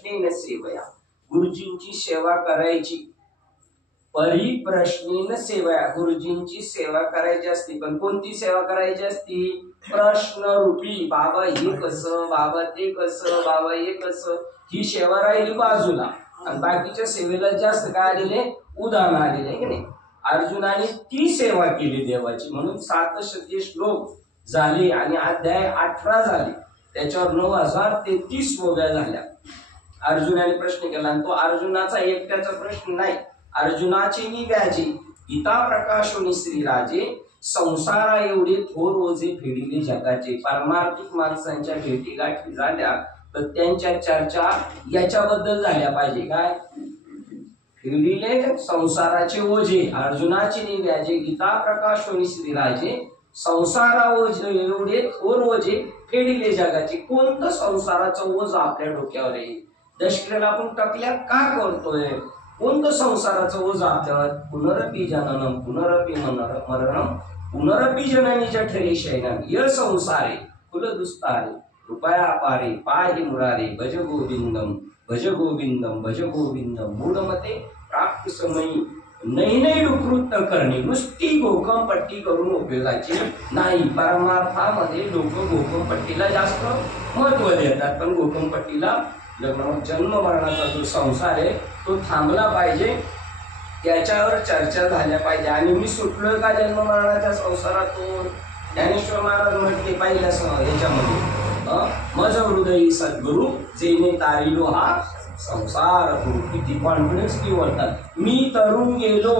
परिप्रश्नेन सेवया, गुरुजींची सेवा करायची. परिप्रश्नेन सेवया, गुरुजींची सेवा करायची असती. पण कोणती सेवा करायची असती? प्रश्न रूपी. बाबा हे कसं, बाबा ते कसं, बाबा हे कसं, ही सेवा राहिली बाजूला. आणि बाकीच्या सेवेला जास्त काय आलेले? उदाहरण आलेले की नाही. अर्जुनाने ती सेवा केली देवाची, म्हणून 700 श्लोक झाले आणि अध्याय 18 झाले. त्याच्यावर 9033 ओव्या झाल्या. अर्जुनाने प्रश्न केला आणि तो अर्जुनाचा एकट्याचा प्रश्न नाही. अर्जुनाचे नि व्याजे गीता प्रकाशोनी श्रीराजे, संसारा एवढे थोर ओझे फेडिले जगाचे. पारमार्थिक माणसांच्या भेटीगाठी झाल्या तर त्यांच्या चर्चा याच्याबद्दल झाल्या पाहिजे. काय? फेडिले संसाराचे ओझे. अर्जुनाचे नि व्याजे गीता प्रकाशोनी श्रीराजे, संसारा ओझे एवढे थोर ओझे फेडिले जगाचे. कोणतं संसाराचं ओझ आपल्या डोक्यावर आहे? दशक्रेला आपण टकल्या का करतोय? कोणतं संसाराचं ओझ आपल्यावर? पुनरपी जननम पुनरपी मरणम पुनरपी जननी जठरे शयनम, य संसारे कुलदुस्तारे कृपया पारे पाहि मुरारे, भज गोविंदम भज गोविंदम भज गोविंदम. मूढमते प्राप्त समयी नाही नाही डुकृत करणे. नुसती घोकमपट्टी करून उपयोगाची नाही. परमार्थामध्ये लोक घोकमपट्टीला जास्त महत्व देतात, पण घोकमपट्टीला जन्म मरणाचा जो संसार आहे तो थांबला पाहिजे, त्याच्यावर चर्चा झाल्या पाहिजे. आणि मी सुटलोय का जन्म मरणाच्या संसारातून? ज्ञानेश्वर महाराज म्हटले पहिल्या याच्यामध्ये, मज हृदयी सद्गुरु जेने तारिलो हा संसार. किती कॉन्फिडन्स की बोलतात. मी तरुण गेलो,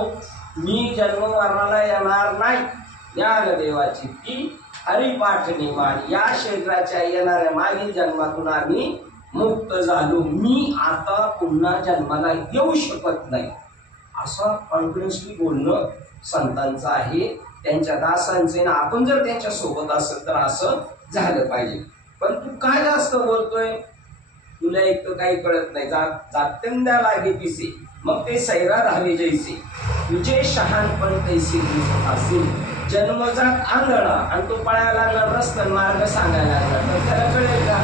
मी जन्म मरणाला येणार नाही. ज्ञानदेवाची ती हरिपाठ निमाण, या शरीराच्या येणाऱ्या मागील जन्मातून आम्ही मुक्त झालो. मी आता पुन्हा जन्माला येऊ शकत नाही. असं कॉन्फिडन्सली बोलणं संतांचं आहे, त्यांच्या दासांचे. ना आपण जर त्यांच्या सोबत असेल तर असं झालं पाहिजे. पण तू काय जास्त बोलतोय? तुला एक तर काही कळत नाही. जात्यंद्या लागे पिसे, मग ते सैरात हवे जैसे, तुझे शहाणपण तैसे असेल. जन्मजात आंधळा आणि तो पळायला लागला, रस्ता मार्ग सांगायला लागला, तर त्याला कळेल का?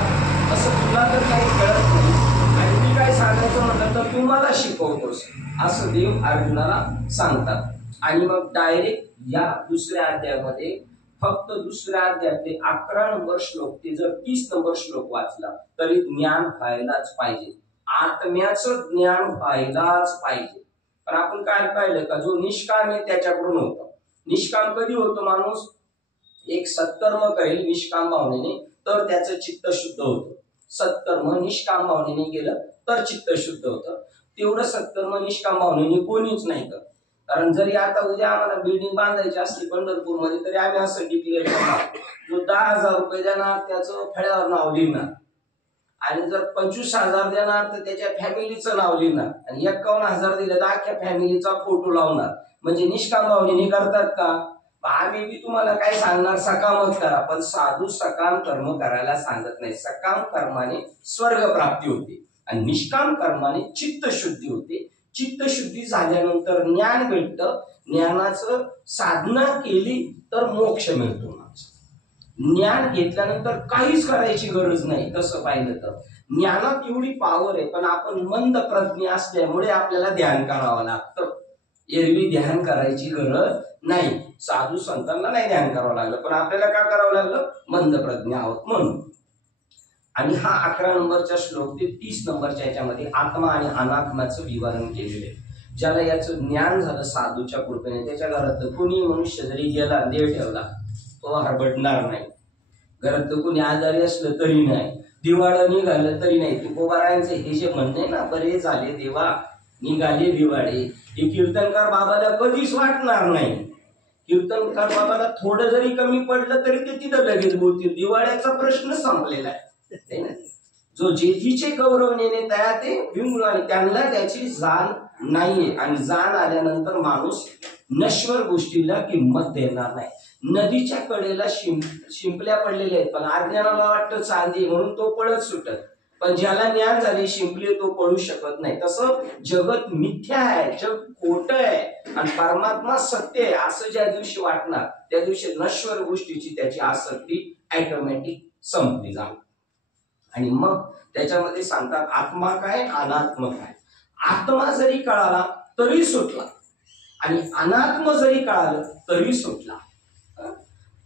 असं तुला तर काही कळत नाही आणि मी काय सांगायचं म्हटलं तर तू मला शिकवतोस, असं देव अर्जुनाला सांगतात. आणि मग डायरेक्ट या दुसऱ्या अध्यायामध्ये फक्त दुसऱ्या अध्यायातले 11 नंबर श्लोक, ते जर 30 नंबर श्लोक वाचला तरी ज्ञान व्हायलाच पाहिजे. आत्म्याचं ज्ञान व्हायलाच पाहिजे. पण आपण काय पाहिलं का, जो निष्काम आहे त्याच्याकडून होतं. निष्काम कधी होतो माणूस? एक सत्कर्म करेल निष्काम भावनेने तर त्याचं चित्त शुद्ध होतं. सत्कर्म निष्काम भावनेने केलं तर चित्त शुद्ध होतं. तेवढं सत्कर्म निष्काम भावनेने कोणीच नाही करत. कारण जरी आता उद्या आम्हाला बिल्डिंग बांधायची असली पंढरपूरमध्ये तरी आम्ही असं डिक्लेअर करणार, जो 10,000 रुपये देणार त्याचं फळ्यावर नाव लिहिणार, आणि जर 25,000 देणार तर त्याच्या फॅमिलीचं नाव लिहिणार, आणि 51,000 दिलं तर अख्ख्या फॅमिलीचा फोटो लावणार. म्हणजे निष्काम भावनेने करतात का? आम्ही बी तुम्हाला काय सांगणार, सकामच करा. पण साधू सकाम कर्म करायला सांगत नाही. सकाम कर्माने स्वर्ग प्राप्ती होते आणि निष्काम कर्माने चित्त शुद्धी होते. चित्तशुद्धी झाल्यानंतर ज्ञान भेटतं. ज्ञानाचं साधना केली तर मोक्ष मिळतो. ज्ञान घेतल्यानंतर काहीच करायची गरज नाही. तसं पाहिलं तर ज्ञानात एवढी पॉवर आहे, पण आपण मंद प्रज्ञ असल्यामुळे आपल्याला ध्यान करावं लागतं. एरवी ध्यान करायची गरज नाही. साधू संतांना नाही ध्यान करावं लागलं, पण आपल्याला का करावं लागलं? मंद प्रज्ञ आहोत म्हणून. आणि हा 11 नंबरचा श्लोक ते 30 नंबरच्या याच्यामध्ये आत्मा आणि अनात्म्याचं विवरण केलेलं आहे. ज्याला याचं ज्ञान झालं साधूच्या कृपेने, त्याच्या घरात कोणी मनुष्य जरी गेला, देव ठेवला, तो हरबडणार नाही. घरात कोणी आजारी असलं तरी नाही, दिवाळं निघालं तरी नाही. तुकोबारायांचे हे जे म्हणणे आहे ना, बरे झाले देवा निघाले दिवाळे, हे कीर्तनकार बाबाला कधीच वाटणार नाही. कीर्तनकार बाबाला थोडं जरी कमी पडलं तरी ते तिथं लगेच बोलतील, दिवाळ्याचा प्रश्न संपलेला आहे. जो जेथीचे गौरव नेणे त्या ते विमुलाने, त्यांना त्याची जाण नाहीये. आणि जाण आल्यानंतर माणूस नश्वर गोष्टीला किंमत देणार नाही. नदीच्या कडेला शिंपल्या पडलेल्या आहेत, पण अज्ञानाला वाटतं चांदी म्हणून तो पळत सुटत. पण ज्याला ज्ञान झाले शिंपले तो पळू शकत नाही. तसं जगत मिथ्या आहे, जग खोट आहे आणि परमात्मा सत्य आहे असं ज्या दिवशी वाटणार त्या दिवशी नश्वर गोष्टीची त्याची आसक्ती ऑटोमॅटिक संपली जाईल. आणि मग त्याच्यामध्ये सांगतात आत्मा काय अनात्म काय. आत्मा जरी कळाला तरी सुटला आणि अनात्म जरी कळालं तरी सुटला.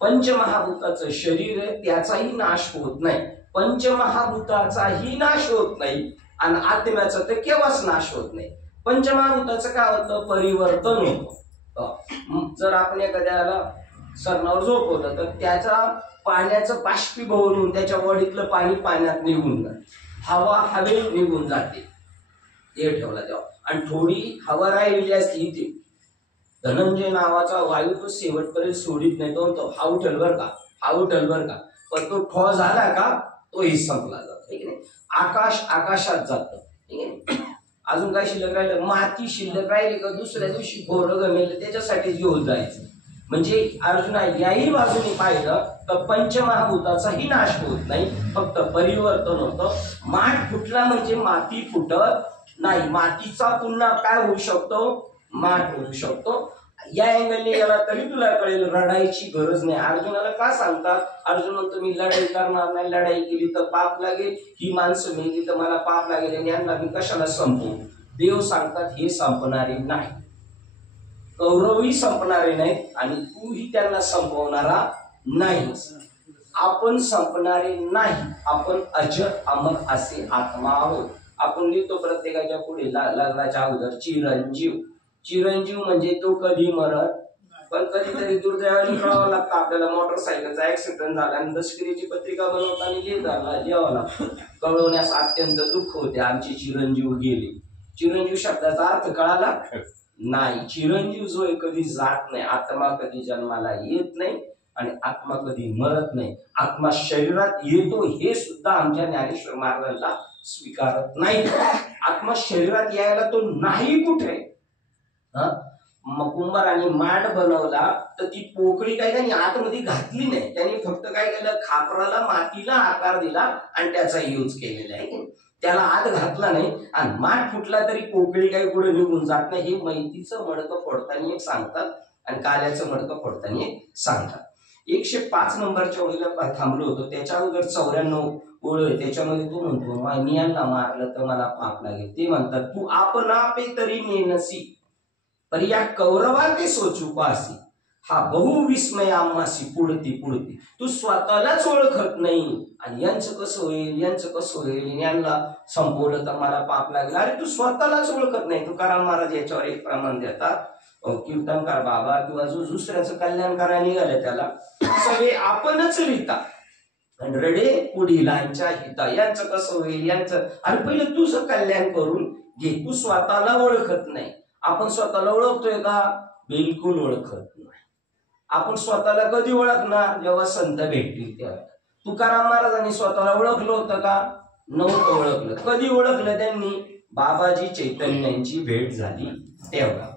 पंचमहाभूताचं शरीर आहे त्याचाही नाश होत नाही, पंचमहाभूताचाही नाश होत नाही आणि आत्म्याचा तर केव्हाच नाश होत नाही. पंचमहाभूताचं काय होतं, परिवर्तन होतं. जर आपण एखाद्याला सरणावर झोपवलं तर त्याचा पाण्याचं बाष्पीभवन होऊन त्याच्या बॉडीतलं पाणी पाण्यात निघून जाते, हवा हवेत निघून जाते. ते ठेवला तेव्हा आणि थोडी हवा राहिली असती इथे, धनंजय नावाचा वायू तो शेवटपर्यंत सोडित नाही, तो हा उठल बर का, हा उठल बर का, पण तो ठो झाला का तोही संपला जातो. ठीक आहे. आकाश आकाशात जातं. ठीक आहे. अजून काय शिल्लक राहिलं, माती शिल्लक राहिली का दुसऱ्या दिवशी भोरं गमेल त्याच्यासाठी घेऊन जायचं. म्हणजे अर्जुना याही बाजूने पाहिलं तर पंचमहाभूताचाही नाश होत नाही, फक्त परिवर्तन होतं. माठ फुटला म्हणजे माती फुटत नाही, मातीचा पुन्हा काय होऊ शकतो, माठ होऊ शकतो. या अँगलने गेला तरी तुला कळेल रडायची गरज नाही. अर्जुनाला का सांगतात, अर्जुन म्हणतो मी लढाई करणार नाही, लढाई केली तर पाप लागेल, ही माणसं मेली तर मला पाप लागेल आणि यांना मी कशाला संपवू. देव सांगतात हे संपणारे नाही, कौरवही संपणारे नाहीत आणि तूही त्यांना संपवणारा नाहीस. आपण संपणारे नाही, आपण अजर अमर असे आत्मा आहोत. आपण लिहितो प्रत्येकाच्या पुढे लग्नाच्या अगोदर चिरंजीव. चिरंजीव म्हणजे तो कधी मरत, पण कधीतरी दुर्दैवाने कळावं लागतं आपल्याला. मोटरसायकलचा ऍक्सिडेंट झाला आणि दशकरीची पत्रिका बनवताना लिहावं लागतं. कळवण्यास अत्यंत दुःख होते, आमचे चिरंजीव गेले. चिरंजीव शब्दाचा अर्थ कळाला नाही. चिरंजीव जो आहे कधी जात नाही, आत्मा कधी जन्माला येत नाही आणि आत्मा कधी मरत नाही. आत्मा शरीरात येतो हे सुद्धा आमच्या ज्ञानेश्वर महाराजांना स्वीकारत नाही. आत्मा शरीरात यायला तो नाही कुठे. कुंभाराने माठ बनवला तर ती पोकळी काय त्यांनी आतमध्ये घातली नाही, त्यांनी फक्त काय केलं, खापराला मातीला आकार दिला आणि त्याचा यूज केलेला आहे. त्याला आत घातला नाही आणि माठ फुटला तरी पोकळी काही पुढे निघून जात नाही. हे मैतीचं मडकं फोडताना एक सांगतात आणि काल्याचं मडकं फोडताना एक सांगतात. 105 नंबरच्या ओळीला थांबलो होतो, त्याच्या अगोदर 94 ओळ आहे, त्याच्यामध्ये तो म्हणतो मी यांना मारलं तर मला पाप लागेल. ते म्हणतात तू आपण आपे तरी नेनसी पर या कौरवा ते सोचू पासी, हा बहुविस्मय आम्हासी पुढती पुढती. तू स्वतःलाच ओळखत नाही आणि यांचं कसं होईल, यांचं कसं होईल, यांना संपवलं तर मला पाप लागेल. अरे तू स्वतःलाच ओळखत नाही. तुकाराम महाराज याच्यावर एक प्रमाण देतात, कीर्तनकार बाबा किंवा जो दुसऱ्याचं कल्याण करायला निघालं त्याला सगळे आपणच लिहितात आणि रडे पुढीलांच्या हिता, यांचं कसं होईल यांचं. अरे पहिलं तुझं कल्याण करून घे. तू स्वतःला ओळखत नाही. आपण स्वतःला ओळखतोय का, बिलकुल ओळखत नाही. आपण स्वतःला कधी ओळखणार, जेव्हा संत भेटतील तेव्हा. तुकाराम महाराजांनी स्वतःला ओळखलं होतं का, नव्हतं ओळखलं. कधी ओळखलं त्यांनी, बाबाजी चैतन्यांची भेट झाली तेव्हा.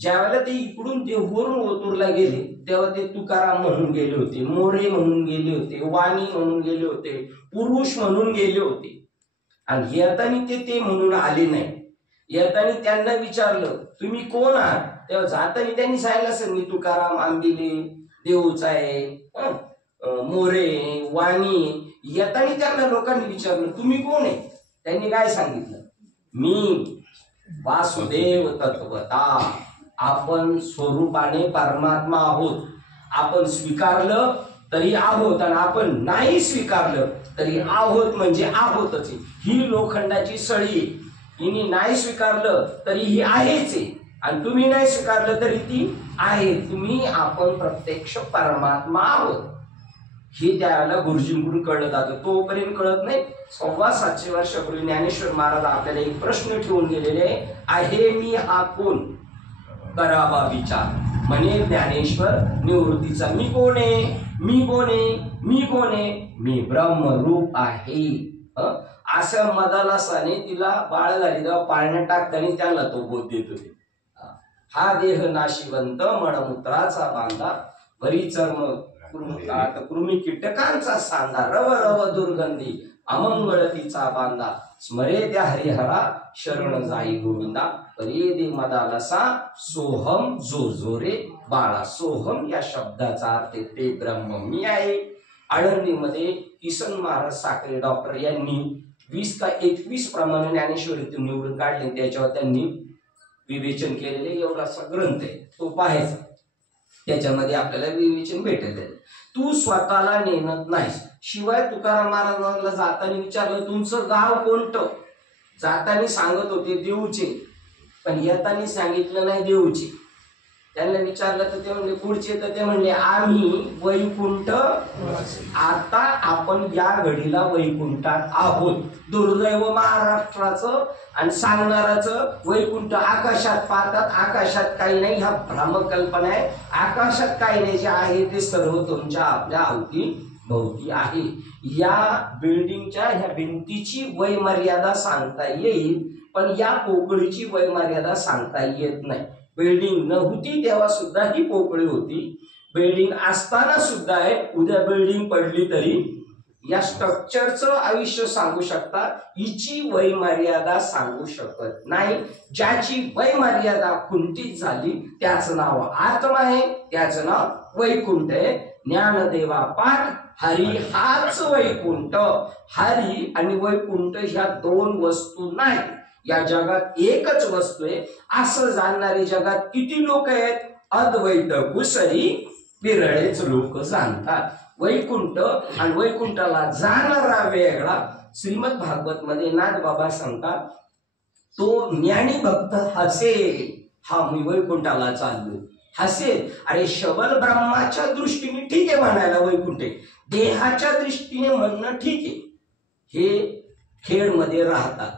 ज्यावेळेला ते इकडून देहूवरून ओतूरला गेले तेव्हा ते तुकाराम म्हणून गेले होते, मोरे म्हणून गेले होते, वाणी म्हणून गेले होते, पुरुष म्हणून गेले होते. आणि येताना ते म्हणून आले नाही. येताना त्यांना विचारलं तुम्ही कोण आहात, तेव्हा जाताना त्यांनी सांगितलं असेल मी तुकाराम आंबिले देऊचा आहे, मोरे वाणी. येताना त्यांना लोकांनी विचारलं तुम्ही कोण आहे, त्यांनी काय सांगितलं, मी वासुदेव तत्वता, आपण स्वरूपाने परमात्मा आहोत. आपण स्वीकारलं तरी आहोत आणि आपण नाही स्वीकारलं तरी आहोत, म्हणजे आहोतच. ही लोखंडाची सळी आहे, हिने नाही स्वीकारलं तरी ही आहेच आहे आणि तुम्ही नाही स्वीकारलं तरी ती आहे. तुम्ही आपण प्रत्यक्ष परमात्मा आहोत हे त्याला गुरुजींकडून कळलं जातं. तोपर्यंत कळत नाही. 750 वर्षापूर्वी ज्ञानेश्वर महाराज आपल्याला एक प्रश्न ठेवून गेलेले आहे, मी हा कोण, करावा विचार. म्हणे ज्ञानेश्वर निवृत्तीचा, मी कोण आहे, मी कोण आहे, मी कोण आहे, मी ब्रह्मरूप आहे. असं मदालासाने तिला बाळ झाली तेव्हा पाळण्यात टाकताना त्यांना तो बोध देत होते. हा देह नाशिवंत मळमूत्राचा बांधा, भरी चर्म कृमी कीटकांचा सांधा, रव रव दुर्गंधी अमंगळ तिचा बांधा, स्मरे त्या हरिहरा शरण जाई गोविंदा, परे दे मदालसा सोहम जो जो रे बाळा. सोहम या शब्दाचा अर्थ ते ब्रह्म मी आहे. आळंदीमध्ये किसन महाराज साखरे डॉक्टर यांनी 20 का 21 प्रमाणे ज्ञानेश्वरीतून निवडून काढले, त्याच्यावर त्यांनी विवेचन केलेले एवढासा ग्रंथ आहे, तो पाहायचा. त्याच्यामध्ये आपल्याला विवेचन भेटत. तू स्वतःला नेणत नाहीस. शिवाय तुकाराम महाराजांना जाताना विचारलं तुमचं गाव कोणतं, जाताना सांगत होते देऊचे, पण येताना सांगितलं नाही देऊचे. त्यांना विचारलं तर ते म्हणले पुढचे, तर ते म्हणले आम्ही वैकुंठ. आता आपण या घडीला वैकुंठात आहोत. दुर्दैव महाराष्ट्राचं आणि सांगणाराचं. वैकुंठ आकाशात पाहतात, आकाशात काही नाही, ह्या भ्रमकल्पना आहे. आकाशात काही नाही, जे आहे ते सर्व तुमच्या आपल्या अवती भोवती आहे. या बिल्डिंगच्या ह्या भिंतीची वयमर्यादा सांगता येईल, पण या पोकळीची वयमर्यादा सांगता येत नाही. बिल्डिंग नव्हती तेव्हा सुद्धा ही पोकळी होती, बिल्डिंग असताना सुद्धा आहे. उद्या बिल्डिंग पडली तरी या स्ट्रक्चरचं आयुष्य सांगू शकता, हिची वयमर्यादा सांगू शकत नाही. ज्याची वयमर्यादा खुंटीत झाली त्याचं नाव आत्मा आहे, त्याचं नाव वैकुंठ आहे. ज्ञानदेवा पाठ हरी हाच वैकुंठ. हरी आणि वैकुंठ ह्या दोन वस्तू नाही, या जगात एकच वस्तू आहे असं जाणणारे जगात किती लोक आहेत? अद्वैत कुसरी विरळेच लोक जाणतात. वैकुंठ आणि वैकुंठाला जाणारा वेगळा. श्रीमद भागवत मध्ये नाथबाबा सांगतात, तो ज्ञानी भक्त हसेल, हा मी वैकुंठाला चाललो, हसेल. अरे शबल ब्रह्माच्या दृष्टीने ठीक आहे म्हणायला वैकुंठ आहे, देहाच्या दृष्टीने म्हणणं ठीक आहे. हे खेळमध्ये राहतात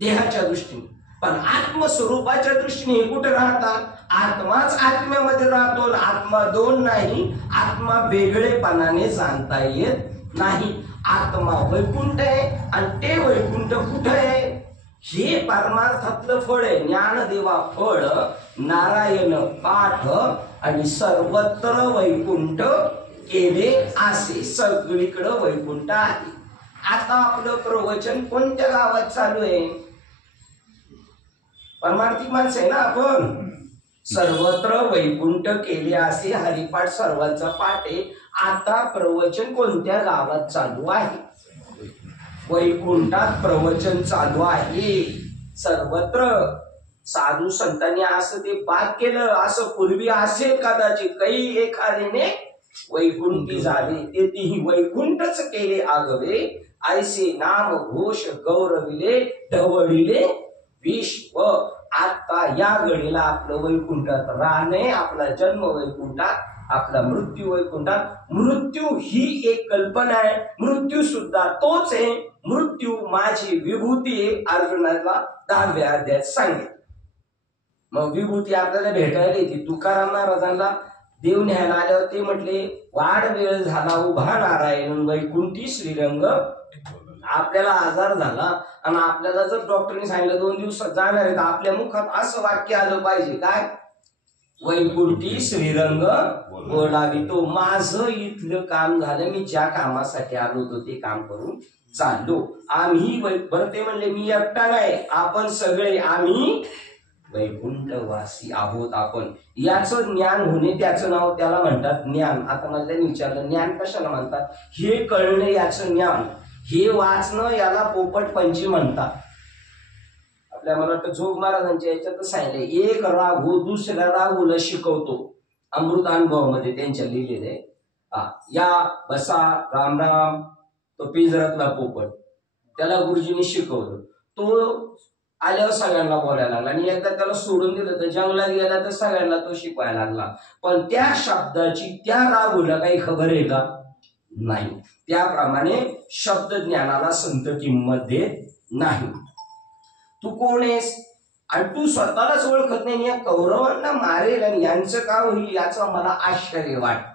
देहाच्या दृष्टीने, पण आत्मस्वरूपाच्या दृष्टीने हे कुठे राहतात? आत्माच आत्म्यामध्ये राहतो. आत्मा दोन नाही, आत्मा वेगळेपणाने जाणता येत नाही. आत्मा वैकुंठ आहे आणि ते वैकुंठ कुठे आहे? हे परमार्थातलं फळ आहे. ज्ञानदेवा फळ, नारायण पाठ आणि सर्वत्र वैकुंठ केले असे. सगळीकडे वैकुंठ आहे. आता आपलं प्रवचन कोणत्या गावात चालू आहे? परमार्थिक माणसं आहे ना आपण. सर्वत्र वैकुंठ केले असे हरिपाठ सर्वांचा पाठ आहे. आता प्रवचन कोणत्या गावात चालू आहे? वैकुंठात प्रवचन चालू आहे. सर्वत्र साधू संतांनी असं ते बाद केलं, असं पूर्वी असेल कदाचित, काही एखाद्याने वैकुंठी झाले, ते तीही वैकुंठच केले आगवे. ऐसे नाम घोष गौरविले ढवळिले विश्व. आता या घडीला आपलं वैकुंठात राहणे, आपला जन्म वैकुंठात, आपला मृत्यू वैकुंठात. मृत्यू ही एक कल्पना आहे, मृत्यू सुद्धा तोच आहे. मृत्यू माझी विभूती आहे, अर्जुनाला 10व्या अध्यायात सांगितलं. मग विभूती आपल्याला भेटायला येते. तुकाराम महाराजांना देव न्यायला आल्यावर ते म्हटले, वाढ वेळ झाला उभा नारायण वैकुंठी श्रीरंग. आपल्याला आजार झाला आणि आपल्याला जर डॉक्टरने सांगितलं 2 दिवसात जाणार आहे, तर आपल्या मुखात असं वाक्य आलं पाहिजे, काय? वैकुंठी श्रीरंग बोलावितो. माझं इथलं काम झालं, मी ज्या कामासाठी आलो होतो ते काम करून चाललो. आम्ही बरं ते म्हणले मी एकटा नाही, आपण सगळे आम्ही वैकुंठवासी आहोत. आपण याचं ज्ञान होणे, त्याचं नाव त्याला म्हणतात ज्ञान. आता मला त्यांनी विचारलं ज्ञान कशाला म्हणतात? हे कळणे याचं ज्ञान, हे वाचणं याला पोपट पंची म्हणतात. आपल्या मला वाटतं जोग महाराजांच्या याच्यात सांगितले, एक राघू दुसऱ्या राघूला शिकवतो. अमृत अनुभवामध्ये त्यांच्या लिहिलेले, या बसा राम राम. तो पिंजरातला पोपट, त्याला गुरुजींनी शिकवलं. तो आल्यावर सगळ्यांना बोलायला लागला, आणि एकदा त्याला सोडून दिलं तर जंगलात गेला तर सगळ्यांना तो शिकवायला लागला. पण त्या शब्दाची त्या राघूला काही खबर आहे का? नाही. त्याप्रमाणे शब्द ज्ञानाला संत किंमत देत नाही. तू कोण आहेस आणि तू स्वतःलाच ओळखत नाही. या कौरवांना मारेल आणि यांचं का होईल याचं मला आश्चर्य वाटतं.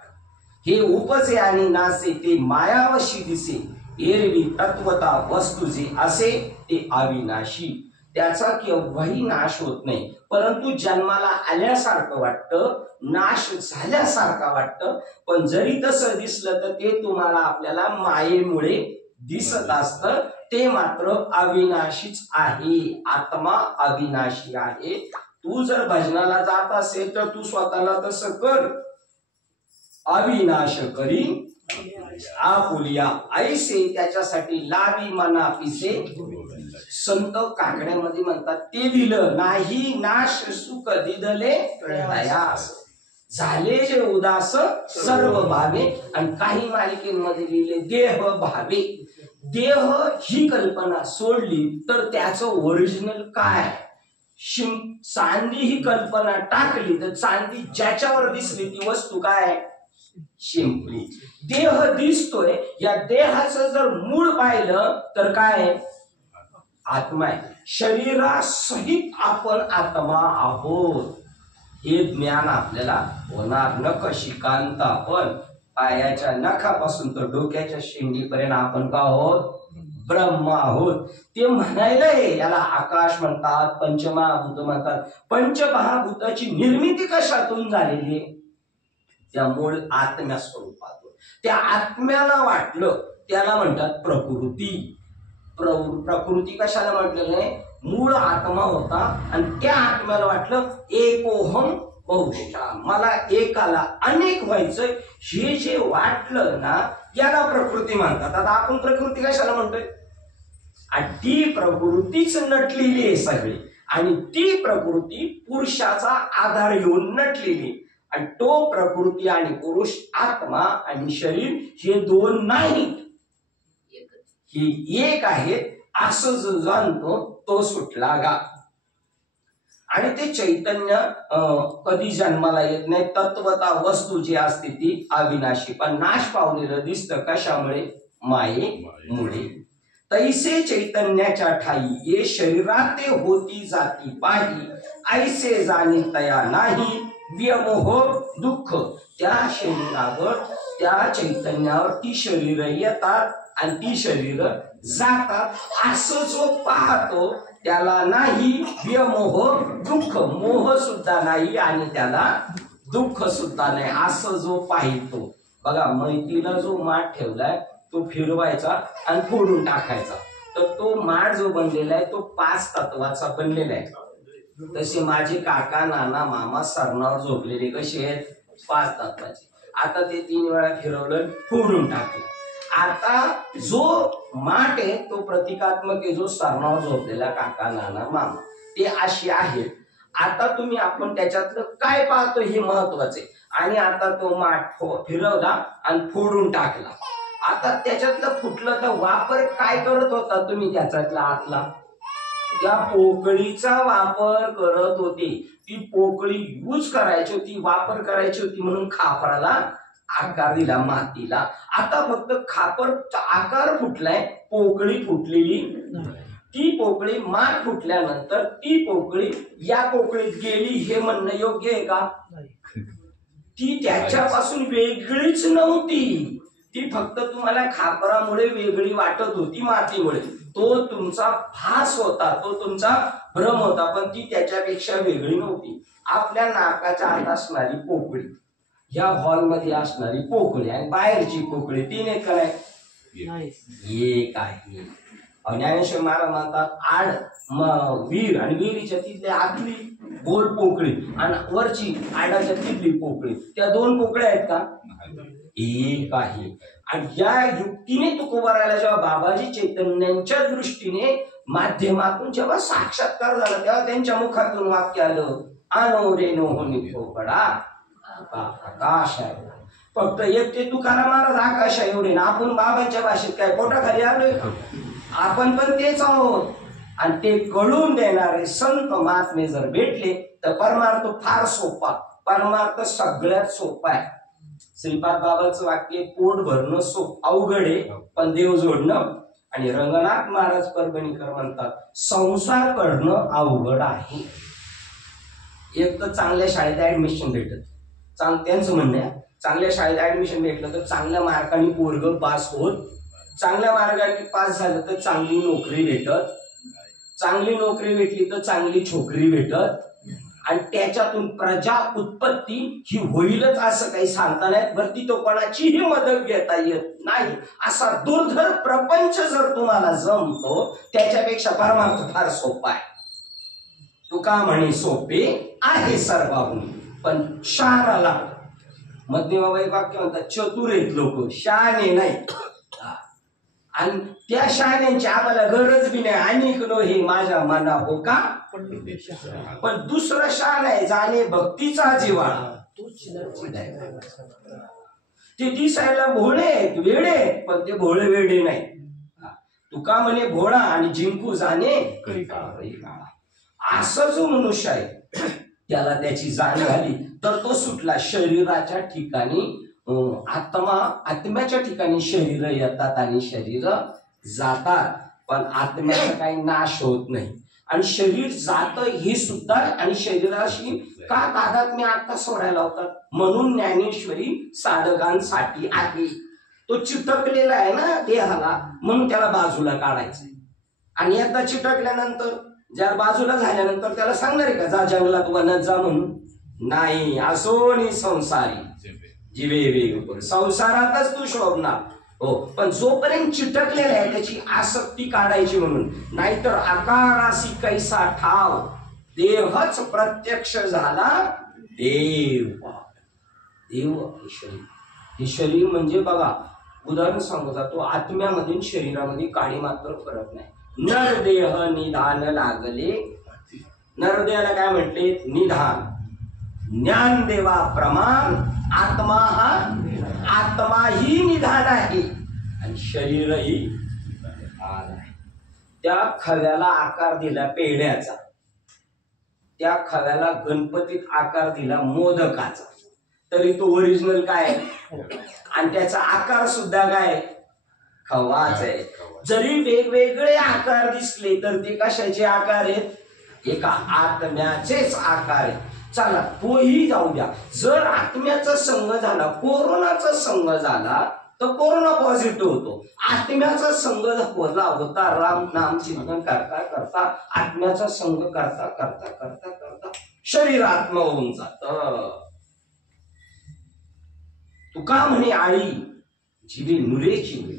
हे उपसे आणि नासे ते मायावशी दिसे, एरवी तत्वता वस्तू जे असे ते अविनाशी. त्याचा केव्हाही नाश होत नाही, परंतु जन्माला आल्यासारखं वाटतं, नाश झाल्यासारखं वाटतं. पण जरी तसं दिसलं तर ते तुम्हाला आपल्याला मायेमुळे दिसत असतं. ते मात्र अविनाशीच आहे. आत्मा अविनाशी आहे. तू जर भजनाला जात असेल तर तू स्वतःला तसं कर, अविनाश करी आपुलिया ऐसे त्याच्यासाठी लावी मना पिसे संत काकड्यामध्ये म्हणतात ते दिलं नाही नाश सुख दिदले तयास झाले जे उदास सर्व भावे. आणि काही मालिकेमध्ये लिहिले देह भावे. देह ही कल्पना सोडली तर त्याचं ओरिजिनल काय. चांदी ही कल्पना टाकली तर चांदी ज्याच्यावर दिसली ती वस्तू काय शिंपली. देह दिसतोय या देहाचं जर मूळ पाहिलं तर काय आत्मा आहे. शरीरासहित आपण आत्मा आहोत हे ज्ञान आपल्याला होणार. नखशिकांत आपण पायाच्या नखापासून तर डोक्याच्या शेंडीपर्यंत आपण का आहोत ब्रह्म आहोत. ते म्हणायला याला आकाश म्हणतात पंचमहाभूत म्हणतात. पंचमहाभूताची निर्मिती कशातून झालेली आहे त्या मूळ आत्म्या स्वरूपातून. त्या आत्म्याला वाटलं त्याला म्हणतात प्रकृती. प्रकृती कशाला म्हटलेलं आहे मूळ आत्मा होता आणि त्या आत्म्याला वाटलं एकोहम बहुशा मला एकाला अनेक व्हायचं. हे जे वाटलं ना याला प्रकृती म्हणतात. आता आपण प्रकृती कशाला म्हणतोय आणि ती प्रकृतीच नटलेली आहे सगळी. आणि ती प्रकृती पुरुषाचा आधार घेऊन नटलेली. आणि तो प्रकृती आणि पुरुष आत्मा आणि शरीर हे दोन नाही ही एक आहे असं जो जाणतो तो सुटला गा. आणि ते चैतन्य कधी जन्माला येत नाही. तत्वता वस्तू जी असते ती अविनाशी पण नाश पावलेलं दिसतं कशामुळे मायेमुळे. तैसे चैतन्याच्या ठाई ये शरीरात ते होती जाती पाही ऐसे जाणे तया नाही व्यमोह दुःख. त्या शरीरावर त्या चैतन्यावर ती शरीर येतात आणि ती शरीर जातात. असं जो पाहतो त्याला नाही व्यमोह दुःख. मोह सुद्धा नाही आणि त्याला दुःख सुद्धा नाही. असं जो पाहतो बघा मैतीला जो माठ ठेवलाय तो फिरवायचा आणि फोडून टाकायचा. तर तो माठ जो बनलेला आहे तो 5 तत्वाचा बनलेला आहे. तसे माझे काका नाना मामा सरणावर झोपलेले कसे आहेत 5 तत्वाचे. आता ते 3 वेळा फिरवलं फोडून टाकलं. आता जो माठ आहे तो प्रतिकात्मक आहे जो सरणावर झोपलेला काका नाना मामा ते अशी आहे. आता तुम्ही आपण त्याच्यातलं काय पाहतो हे महत्वाचे. आणि आता तो माठ फिरवला आणि फोडून टाकला. आता त्याच्यातलं फुटलं तर वापर काय करत होता तुम्ही त्याच्यातला आतला त्या पोकळीचा वापर करत होते. ती पोकळी यूज करायची होती वापर करायची होती म्हणून खापराला आकार दिला मातीला. आता फक्त खापरचा आकार फुटलाय पोकळी फुटलेली. ती पोकळी माठ फुटल्यानंतर ती पोकळी या पोकळीत गेली हे म्हणणं योग्य आहे का. ती त्याच्यापासून वेगळीच नव्हती. ती फक्त तुम्हाला खापरामुळे वेगळी वाटत होती मातीमुळे. तो तुमचा भास होता तो तुमचा भ्रम होता पण ती त्याच्यापेक्षा वेगळी नव्हती. आपल्या नाकाच्या आत असणारी पोकळी या हॉलमध्ये असणारी पोकळी आणि बाहेरची पोकळी 3 एक काय एक आहे. ज्ञानेश्वर महाराज म्हणतात आड वीर आणि विहिरीच्या तिथल्या आतली गोल पोकळी आणि वरची आडाच्या तिथली पोकळी त्या 2 पोकळ्या आहेत का एक आहे. आणि या युक्तीने तुकोबारायला जेव्हा बाबाजी चैतन्यांच्या दृष्टीने माध्यमातून जेव्हा साक्षात्कार झाला तेव्हा त्यांच्या मुखातून वाक्य आलं आनो रे नो निखोपडा आकाश आहे. फक्त एक ते तुकाराम महाराज आकाश आहे एवढे ना. आपण बाबांच्या भाषेत काय पोटाखाली आलोय आपण पण तेच आहोत. आणि ते कळून देणारे संत महात्मे जर भेटले तर परमार्थ फार सोपा. परमार्थ सगळ्यात सोपा आहे. श्रीपाद बाबांचं वाक्य पोट भरणं अवघड आहे पण देव जोडणं. आणि रंगनाथ महाराज परभणीकर म्हणतात संसार करणं अवघड आहे. एक तर चांगल्या शाळेत ऍडमिशन भेटत त्यांचं म्हणणं आहे चांगल्या शाळेत ऍडमिशन भेटलं तर चांगल्या मार्काने पोरग पास होत. चांगल्या मार्गाने पास झालं तर चांगली नोकरी भेटत. चांगली नोकरी भेटली तर चांगली छोकरी भेटत. आणि त्याच्यातून प्रजा उत्पत्ती ही होईलच असं काही सांगता नाही. वरती तो कोणाचीही मदत घेता येत नाही. असा दुर्धर प्रपंच जर तुम्हाला जमतो त्याच्यापेक्षा परमार्थ फार सोपा आहे. तुका म्हणे सोपे आहे सर्वाहून पण क्षाराला मध्यमाबाई वाक्य म्हणतात चतुर आहेत लोक, शहाणे नाही. आणि त्या शहाण्यांची आम्हाला गरज बी नाही. अनेक नो हे माझ्या मना हो का, पण दुसरं शहाण आहे जाणे भक्तीचा जिव्हाळा. ते दिसायला भोळे आहेत, वेडे आहेत, पण ते भोळे वेडे नाही. तुका म्हणे भोळा आणि जिंकू जाणे असं जो मनुष्य आहे त्याला त्याची जाण झाली तर तो सुटला. शरीराच्या ठिकाणी आत्म्याच्या ठिकाणी शरीर येतात आणि शरीर जातात, पण आत्म्याचा काही नाश होत नाही. आणि शरीर जात हे सुद्धा आणि शरीराशी का तादात्म्य आता सोडायला होतात, म्हणून ज्ञानेश्वरी साधकांसाठी आहे. तो चिटकलेला आहे ना देहाला, म्हणून त्याला बाजूला काढायचं. आणि एकदा चिटकल्यानंतर जर बाजूला झाल्यानंतर त्याला सांगणार आहे का जा जंगलात वनात जा म्हणून? नाही. असोनी संसारी जीवे वेग संसारातच तू शोभणार हो, पण जोपर्यंत चिटकलेला आहे त्याची आसक्ती काढायची म्हणून. नाहीतर आकारासी कैसा ठाव देहच प्रत्यक्ष झाला देव. देव हे शरीर म्हणजे बघा, उदाहरण सांगू जातो, आत्म्यामध्ये शरीरामध्ये काळी मात्र फरक नाही. नरदेह निधान लागले, नरदेहाला काय म्हटले? निधान. ज्ञान देवा प्रमाण, आत्मा ही निधान आहे आणि शरीरही निधान आहे. त्या खव्याला आकार दिला पेढ्याचा, त्या खव्याला गणपतीत आकार दिला मोदकाचा, तरी तो ओरिजिनल काय आहे? आणि त्याचा आकार सुद्धा काय? खवाच आहे. जरी वेगवेगळे आकार दिसले तर ते कशाचे आकार आहेत? एका आत्म्याचेच आकार आहेत. चला तोही जाऊ द्या. जर आत्म्याचा संग झाला, कोरोनाचा संग झाला तर कोरोना पॉझिटिव्ह होतो. आत्म्याचा संग होता राम नाम चिंतन करता करता, आत्म्याचा संग करता करता करता करता शरीर आत्मा होऊन जात. तुका म्हणे आळी जिवे नुरेची वेळ,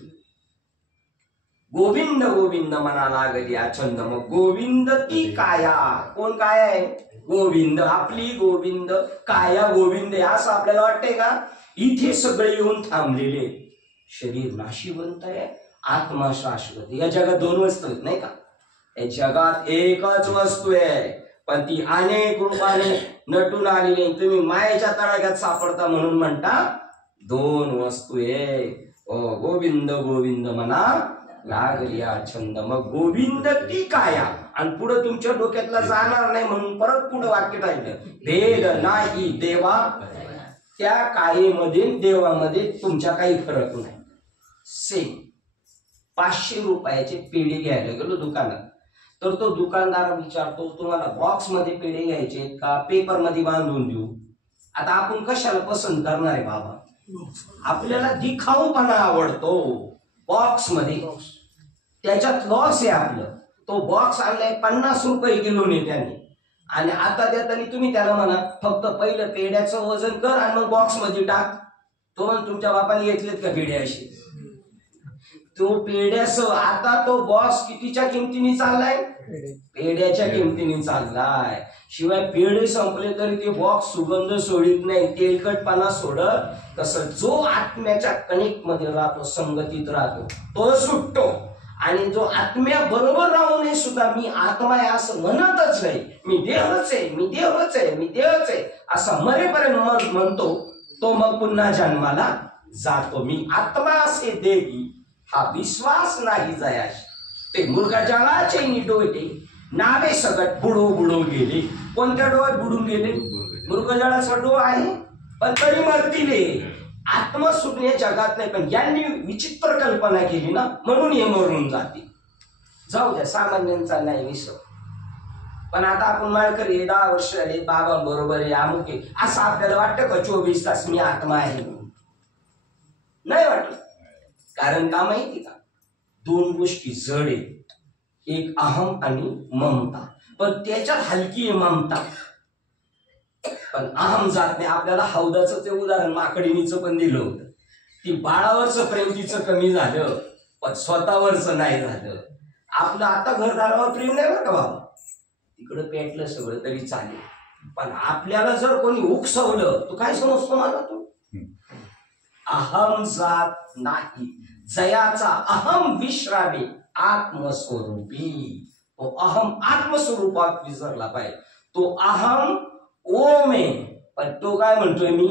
गोविंद गोविंद मना लागली छंद. मग गोविंद ती काया, कोण काय आहे? गोविंद. आपली गोविंद काया गोविंद आहे असं आपल्याला वाटतंय का? इथे सगळे येऊन थांबलेले. शरीर नाशिवंत आहे, आत्मा शाश्वत. या जगात दोन वस्तू आहेत नाही का? या जगात एकच वस्तू आहे, पण ती अनेक रूपाने नटून आलेली. तुम्ही मायेच्या तडाख्यात सापडता म्हणून म्हणता दोन वस्तू आहे. गोविंद गोविंद म्हणा लागली छंद. मग गोविंद ती काया, आणि पुढे तुमच्या डोक्यातला जाणार नाही म्हणून परत पुढे वाक्य टाकलं, भेद नाही देवा. त्या कायेमध्ये देवामध्ये तुमच्या काही फरक नाही. सेम. 500 रुपयाचे पेढे घ्यायला गेलो दुकानात, तर तो दुकानदार विचारतो तुम्हाला बॉक्स मध्ये पेढे घ्यायचे का पेपर मध्ये बांधून देऊ? आता आपण कशाला पसंत करणार आहे बाबा? आपल्याला दिखाऊपणा आवडतो. बॉक्स मध्ये त्याच्यात लॉस आहे आपलं. तो बॉक्स आणलाय 50 रुपये किलोने त्याने, आणि आता देताना तुम्ही त्याला म्हणा फक्त पहिलं पेढ्याचं वजन कर आणि मग बॉक्स मध्ये टाक. तो म्हण तुमच्या बापाने घेतलेत का पेढ्या अशी? तो पेढ्यासह आता तो बॉक्स कितीच्या किमतीने चाललाय? पेढ्याच्या किमतीने चाललाय. शिवाय पेढे संपले तरी ते बॉक्स सुगंध सोडित नाही, तेलकटपणा सोडत. तसं जो आत्म्याच्या कणिक मध्ये राहतो, संगतीत राहतो, तो सुटतो. आणि जो आत्म्या बरोबर राहूनही सुद्धा मी आत्मा आहे असं म्हणतच नाही, मी देहच आहे, मी देहच आहे, मी देहच आहे असं मरेपर्यंत म्हणतो, तो मग पुन्हा जन्माला जातो. मी आत्मा असे देही हा विश्वास नाही जयाशी. ते मृगजळाचे निडोळे नावे सगट बुडो बुडो गेले. कोणत्या डोळ्यात बुडून गेले? मृगजळाचा डोळा आहे, पण तरी मरतीले. आत्मा सुटणे जगात नाही, पण यांनी विचित्र कल्पना केली ना म्हणून हे मरून जाते. जाऊ द्या, सामान्यांचा नाही विसर. पण आता आपण माळकरी 10 वर्ष आले, बाबा बरोबर आहे, अमुक आहे असं आपल्याला वाटतं का 24 तास मी आत्मा आहे? नाही वाटलं. कारण का माहिती का? 2 गोष्टी जड आहेत, एक अहम आणि ममता. पण त्याच्यात हलकी आहे ममता, पण अहम जात नाही. आपल्याला हौदाचं ते उदाहरण माकडीनीचं पण दिलं होतं. ती बाळावरचं प्रेम तिचं कमी झालं, पण स्वतःवरचं नाही झालं. आपलं आता घरदारावर प्रेम नाही बरं का बाबा, तिकडं पेटलं सगळं तरी चालेल, पण आपल्याला जर कोणी उकसवलं तो काय समजतो मला? तो अहम जात नाही, जयाचा अहम विश्रावे आत्मस्वरूपी. तो अहम आत्मस्वरूपात विसरला पाहिजे. तो अहम ओम आहे, पण तो काय म्हणतोय, मी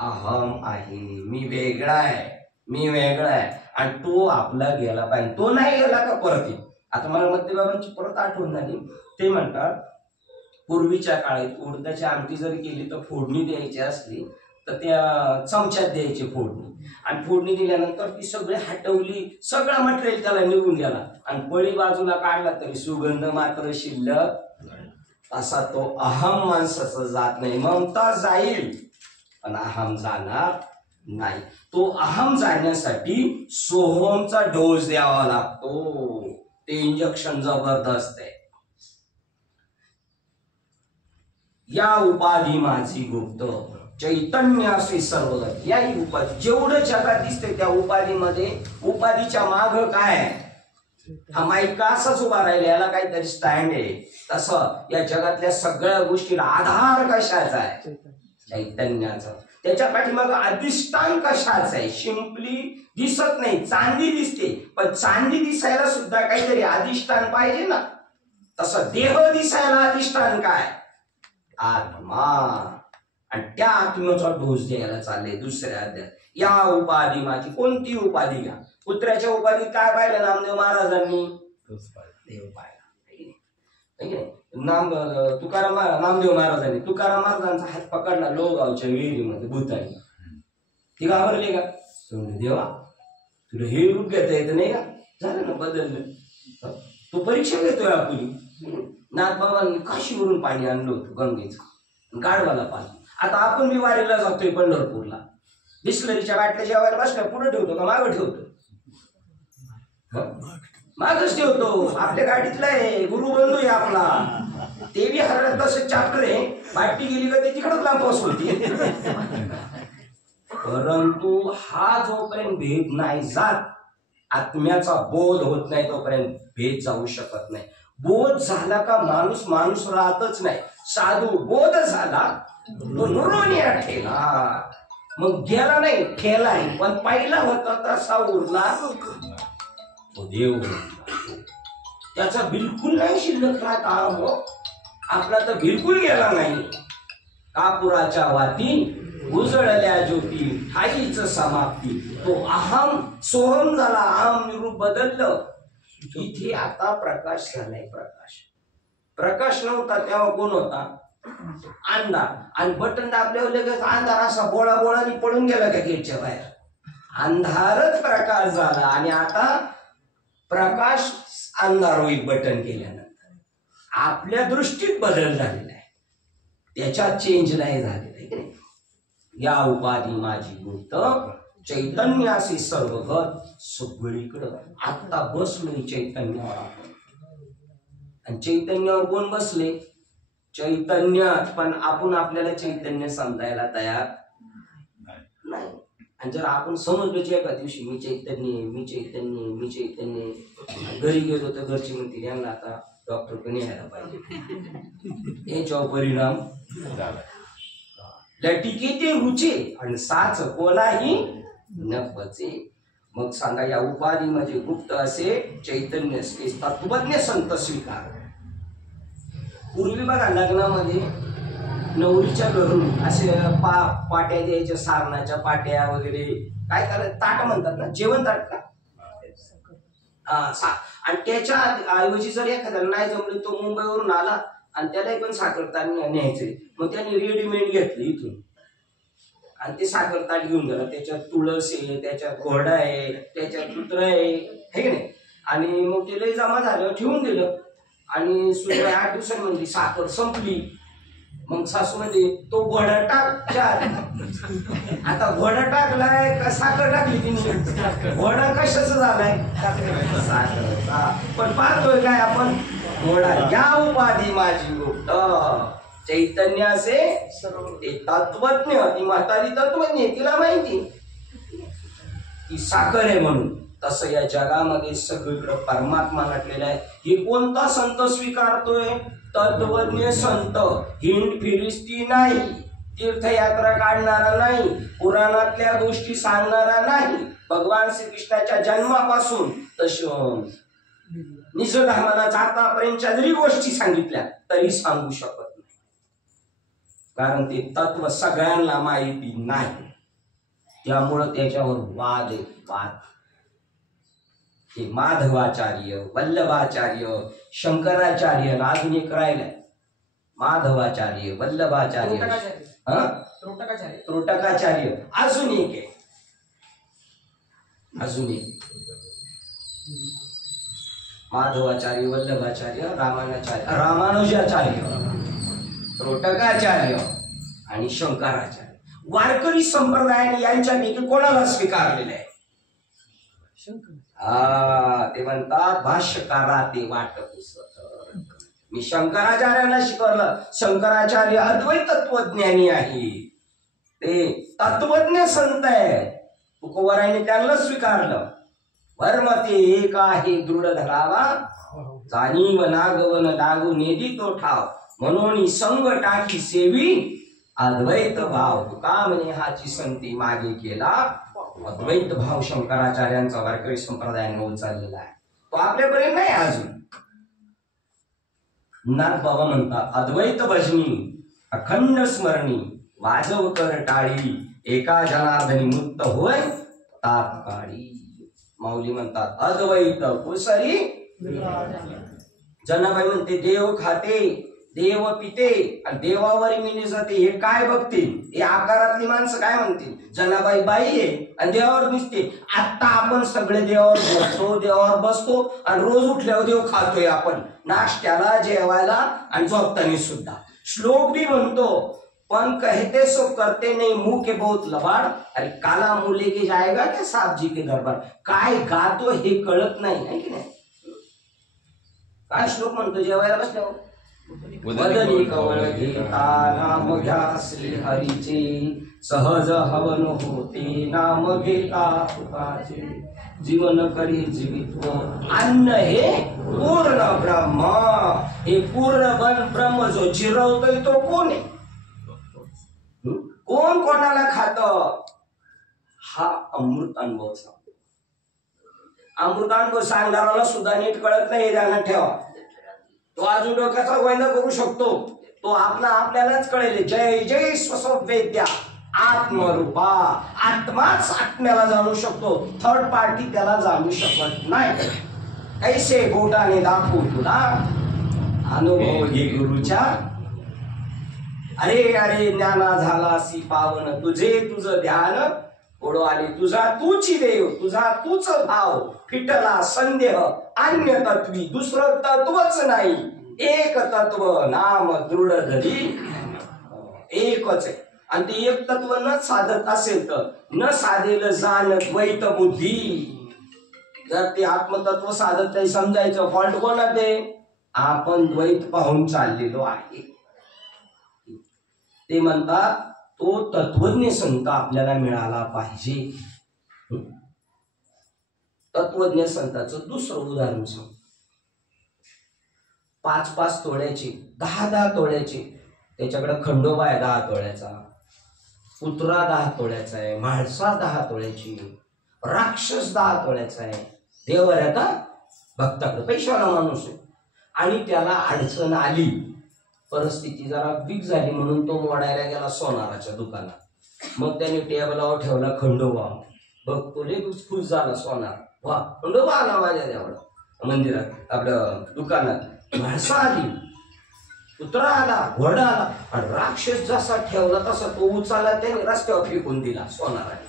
अहम आहे, मी वेगळा आहे, मी वेगळा आहे. आणि तो आपला गेला पाहिजे. तो नाही गेला का परत येईल. आता मला मध्यबाबांची परत आठवण झाली. ते म्हणतात पूर्वीच्या काळात उडदाची आमटी जरी केली तर फोडणी द्यायची असली तर त्या चमच्यात द्यायची फोडणी. आणि फोडणी दिल्यानंतर ती सगळी हटवली, सगळं मटेरियल त्याला निघून गेला आणि पळी बाजूला काढला तरी सुगंध मात्र शिल्लक. असा तो अहम माणसाचा जात नाही. ममता जाईल पण अहम जाणार नाही. तो अहम जाण्यासाठी सोहमचा डोस द्यावा लागतो. ते इंजेक्शन जबरदस्त आहे. या उपाधी माझी गुप्त, चैतन्य असे सर्व. या उपाधी जेवढं जगात दिसते त्या उपाधीमध्ये, उपाधीच्या माग काय, हा माईक का असाच उभा राहिला, याला काहीतरी स्टँड आहे. तसं या जगातल्या सगळ्या गोष्टीला आधार कशाचा आहे, चैतन्याचा. त्याच्या पाठीमाग अधिष्ठान कशाचं आहे, सिंपली दिसत नाही. चांदी दिसते पण चांदी दिसायला सुद्धा काहीतरी अधिष्ठान पाहिजे ना. तसं देह दिसायला अधिष्ठान काय, आत्मा. आणि त्या आत्म्याचा डोस द्यायला चालले दुसऱ्या अध्यायात. या उपाधी माझी. कोणती उपाधी घ्या. कुत्र्याच्या उपाधीत काय पाहिलं नामदेव महाराजांनी, देव पाहिला. नामदेव महाराजांनी तुकाराम महाराजांचा हात पकडला लोहगावच्या विहिरीमध्ये भूतानी. ती घाबरले का, देवा तुला हे रूप घेता येत नाही का, झालं ना बदललं. तो परीक्षा घेतोय आपली. नाथबाबांनी काशीवरून पाणी आणलं होतं गंगेचं, गाढवाला पाणी. आता आपण मी वारीला जातोय पंढरपूरला, बिस्लरीच्या बाटल्या जेवायला बसल्या पुढे ठेवतो का मागं ठेवतो, मागच ठेवतो. आपल्या गाडीतला आहे गुरुबंधू आहे आपला, ते बी हरत तसं चॅप्टर आहे. बाटली गेली का ते तिकडच लांब होती. परंतु हा जोपर्यंत भेद नाही जात, आत्म्याचा बोध होत नाही तोपर्यंत भेद जाऊ शकत नाही. बोध झाला का माणूस माणूस राहतच नाही. साधू बोध झाला तो नुरोनिया ठेला, मग गेला नाही ठेलाय, पण पहिला होता तसा उरला तो देव. त्याचा बिलकुल नाही शिल्लक राहत. आपला तर बिलकुल गेला नाही. कापुराच्या वाती उजळल्या ज्योती, ठाईच समाप्ती. तो अहम सोहम झाला, अहम निरूप बदललं. इथे आता प्रकाश झालाय. प्रकाश नव्हता तेव्हा कोण होता, अंधार. आणि बटन दाबल्यावर लगेच अंधार असा बोळा बोळाने पळून गेला का गेटच्या बाहेर. अंधारच प्रकाश झाला. आणि आता प्रकाश अंधार होईल बटन केल्यानंतर. आपल्या दृष्टीत बदल झालेला आहे, त्याच्यात चेंज नाही झालेला आहे. या उपाधी माझी गुप्त, चैतन्य असे सर्वगत सगळीकडं. आता बसलोय चैतन्यावर आपण. आणि चैतन्यावर कोण बसले, चैतन्य. पण आपण आपल्याला चैतन्य समजायला तयार नाही. आणि जर आपण समजलो एका दिवशी मी चैतन्य, मी चैतन्य, मी चैतन्य, घरी गेलो तर घरची म्हणतील यांना आता डॉक्टर कडे यायला पाहिजे. याच्यावर परिणाम लटिकेते रुचे आणि साच कोणाही न पचे. मग सांगा या उपाधी म्हणजे गुप्त असे चैतन्य तत्वज्ञ संत स्वीकार. पूर्वी बघा लग्नामध्ये नवरीच्या घरून असे पाट्या द्यायच्या, सारणाच्या पाट्या वगैरे. काय करायचं, ताट म्हणतात ना, जेवण ताट का. आणि त्याच्या ऐवजी जर एखाद्याला नाही जमलं, तो मुंबईवरून आला आणि त्याला पण साखर ताट न्यायचंय, मग त्याने रेडीमेड घेतलं इथून आणि ते साखर ताट घेऊन गेला. त्याच्यात तुळस आहे, त्याच्यात घोडा आहे, त्याच्यात कुत्रा आहे, हे की नाही. आणि मग ते लय जमा झालं, ठेवून दिलं. आणि सुद्धा 8 दिवसांमध्ये साखर संपली. मग सासू म्हणजे तो घोडा टाक चार. आता घोडा टाकलाय का साखर टाकली तिने, घोडा कशाचा झालाय, साखर. पण पाहतोय काय आपण, घोडा. या उपाधी माझी गुप्त, चैतन्य असे ते तत्वज्ञ. ती म्हातारी तत्वज्ञ, तिला माहिती ती साखर आहे म्हणून. तसं या जगामध्ये सगळीकडे परमात्मा नटलेला आहे. हे कोणता संत स्वीकारतोय, तत्वज्ञ संत. हिंड फिरिस्ती नाही. तीर्थयात्रा काढणारा नाही, पुराणातल्या गोष्टी सांगणारा नाही, भगवान श्रीकृष्णाच्या जन्मापासून तशं निजधामाला जातापर्यंतच्या जरी गोष्टी सांगितल्या तरी सांगू शकत नाही, कारण ते तत्व सगळ्यांना माहिती नाही. त्यामुळं त्याच्यावर वाद आहे, वाद. हे माधवाचार्य, वल्लभाचार्य, शंकराचार्य, अजून एक राहिलाय माधवाचार्य, वल्लभाचार्य, त्रोटकाचार्य, अजून एक आहे, अजून एक माधवाचार्य, वल्लभाचार्य, रामानुजाचार्य, त्रोटकाचार्य आणि शंकराचार्य. वारकरी संप्रदायाने यांच्यापैकी कोणाला स्वीकारलेलं आहे? ते म्हणतात भाष्यकारा ते वाट पुस्तक. मी शंकराचार्यांना शिकवलं. शंकराचार्य अद्वैत तत्वज्ञानी आहे, ते तत्वज्ञ संत आहे. तुकोबारायने त्यांना स्वीकारलं. वर्मते एक आहे दृढ धरावा, जाणीव नागवन लागू नेदी तो ठाव, म्हणून संग टाकी सेवी अद्वैत भाव. तुका म्हणे हाची संती मागे केला. अद्वैत भाव शंकराचार्यांचा वारकरी संप्रदायाने उचललेला आहे. तो आपल्यापर्यंत नाही अजून. नाथ बाबा म्हणतात अद्वैत भजनी अखंड स्मरणी, वाजव कर टाळी, एका जनार्दनी मुक्त होय तात्काळी. माऊली म्हणतात अद्वैत कुसरी. जनाबाई म्हणते देव खाते, देव पिते आणि देवावर मिनी जाते. हे काय बघतील? हे आकारातली माणसं काय म्हणतील? जनाबाई बाई आहे आणि देवावर दिसते. आता आपण सगळे देवावर बसतो, देवावर बसतो आणि रोज उठल्यावर देव खातोय आपण, नाश्त्याला, जेवायला आणि झोपताना सुद्धा. श्लोक भी म्हणतो, पण कहते सो करते नहीं, मुंह के बहुत लबाड, अरे काला मुंह लेके जाएगा क्या साहब जी के दरबार. काय गातो हे कळत नाही, है की नाही? काय श्लोक म्हणतो जेवायला बसल्यावर? वदनी कवळ घेता नाम घ्या श्री हरीचे, सहज हवन होते नाम घेता तुकाचे, जीवन करी जीवित्व अन्न हे पूर्ण ब्रह्म. हे पूर्ण ब्रह्म जो जिरवतोय तो कोण आहे? कोण कोणाला खात? हा अमृत अनुभव सांगतो. अमृत अनुभव सांगणाऱ्याला सुद्धा नीट कळत नाही, ध्यानात ठेवा. तो अजून डोक्याचा गोंधळ करू शकतो, तो आपल्यालाच कळेल. जय जय स्वस्ववेद्या आत्मरूपा. आत्माच आत्म्याला जाणू शकतो, थर्ड पार्टी त्याला जाणू शकत नाही. ऐसे बोटाने दाखवू तुला अनुभव घे गुरुच्या. अरे अरे ज्ञाना झाला सी पावन, तुझे तुझ ध्यान ओढो आले, तुझा तूची देव, तुझा तूच भाव, फिटला संदेह अन्य तत्वी, दुसरं तत्वच नाही, एक तत्व नाम दृढ धरी एकच आहे. आणि ते एक तत्व न साधत असेल तर न साधेल जाण द्वैत बुद्धी. जर ते आत्मतत्व साधत नाही समजायचं, फॉल्ट कोणात आहे? आपण द्वैत पाहून चाललेलो आहे. ते म्हणतात तो तत्वज्ञ संत आपल्याला मिळाला पाहिजे. तत्वज्ञ संताचं दुसरं उदाहरण सांग. 5-5 तोळ्याचे, 10-10 तोळ्याचे, त्याच्याकडे खंडोबा आहे 10 तोळ्याचा, पुत्रा 10 तोळ्याचा आहे, म्हाळसा 10 तोळ्याची, राक्षस 10 तोळ्याचा आहे. देवर आहे का? भक्ताकडे पैशावाला माणूस आहे. आणि त्याला अडचण आली, परिस्थिती जरा वीक झाली म्हणून तो मोडायला गेला सोनाराच्या दुकानात. मग त्याने टेबलावर ठेवला खंडोबा. बघ तो लगेच खुश झाला सोनार. वा खंडोबा आला माझ्या देवाला मंदिरात, आपल्या दुकानात. म्हाळसा आली, कुत्रा आला, घोडा आला, आणि राक्षस जसा ठेवला तसा तो उचलला, त्याने रस्त्यावर फेकून दिला सोनाराने.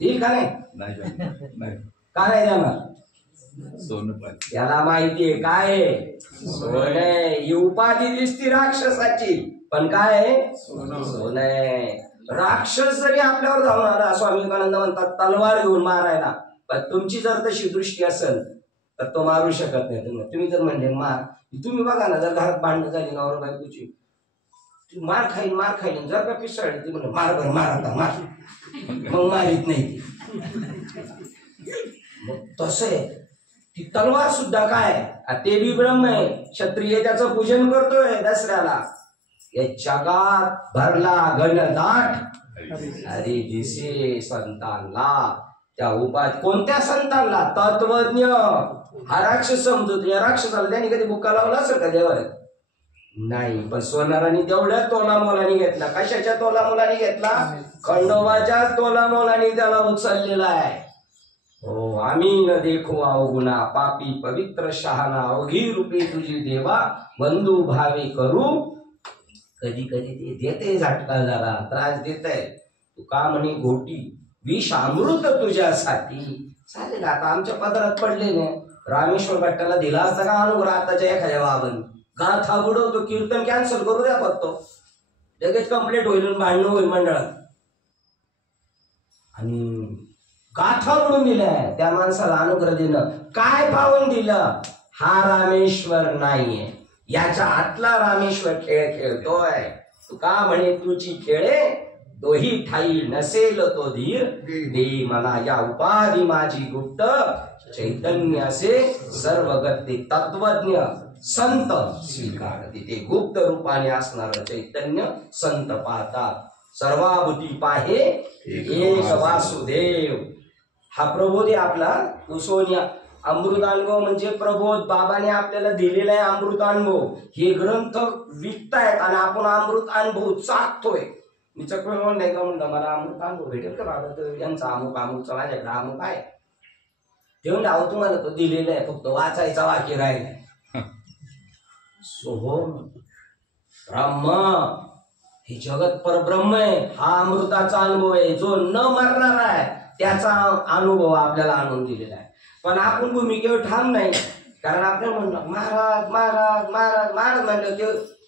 येईल का नाही? का नाही जाणार? त्याला माहितीये काय सोने. ही उपाधी दिसती राक्षसाची, पण काय सोने. राक्षस जरी आपल्यावर धावून आला, स्वामी विवेकानंद म्हणतात तलवार घेऊन मारायला, पण तुमची जर तशी दृष्टी असेल तर तो मारू शकत नाही. तुम्ही जर म्हणले मार, तुम्ही बघा ना, जर घरात भांडण झाली नवरा बायकोची, मार खाईन जर का पिसळली ती म्हणजे मार बर मार आता मार, मग मारित नाही. मग तसं आहे ती तलवार सुद्धा काय, ते बी ब्रह्म आहे. क्षत्रिय त्याचं पूजन करतोय दसऱ्याला, या जगात भरला घनदाट हरी दिसे संतांना. त्या उपाधी कोणत्या संतांना? तत्वज्ञ. हा राक्षस समजतो, या राक्षसाला त्याने कधी बुक्का लावला असेल का देवाला? नाही. पण सोनाराने तेवढ्या तोलामोलाने घेतला. कशाच्या तोलामोलाने घेतला? खंडोबाच्या तोलामोलाने त्याला उचललेला आहे. हो, आम्ही न देखो अवगुणा पापी पवित्र शहाणा अवघी रूपी तुझी देवा बंधू भावे करू. कधी कधी ते देते झटका, जरा त्रास देत आहे. तू का म्हणे घोटी विष अमृत तुझ्यासाठी. चालेल, आता आमच्या पदरात पडले ना. रामेश्वर भट्टाला दिला असता का अनुग्रह आताच्या एखाद्या बाबांनी? गाथा बुडवतो, कीर्तन कॅन्सल करू द्या फक्त, लगेच कंप्लीट होईल, भांडण होईल मंडळात. आणि गाथा बुडून दिलाय त्या माणसाला अनुग्रह देणं. काय पाहून दिलं? हा रामेश्वर नाहीये, याच्या आतला रामेश्वर खेळ खेळतोय. तू का म्हणे तुझी खेळे दोही ठाई नसेल तो धीर दे मला या उपाधी माझी गुप्त चैतन्य असे सर्वगती तत्वज्ञ संत स्वीकार. तिथे गुप्त रूपाने असणार चैतन्य संत पाहतात. सर्वाभूती पाहे एक वासुदेव. हा प्रबोध आहे आपला. उसोनिया अमृतानुभव म्हणजे प्रबोध बाबाने आपल्याला दिलेला आहे. अमृतानुभव हे ग्रंथ विकतायत आणि आपण अमृत अनुभव चाकतोय. मी चक्र नाही का म्हणलं मला अमृत अनुभव भेटेल का बाबा? तर यांचा अमुक अमुकचा माझ्याकडे अमुक आहे ते म्हणलं. अहो तुम्हाला तो दिलेला आहे, फक्त वाचायचा वाक्य राहील. सोहम ब्रह्म हे जगत परब्रह्म आहे. हा अमृताचा अनुभव आहे, जो न मरणार आहे त्याचा अनुभव आपल्याला आणून दिलेला आहे. पण आपण भूमिकेवर ठाम नाही, कारण आपल्याला म्हणलं महाराज महाराज महाराज महाराज म्हणलं ते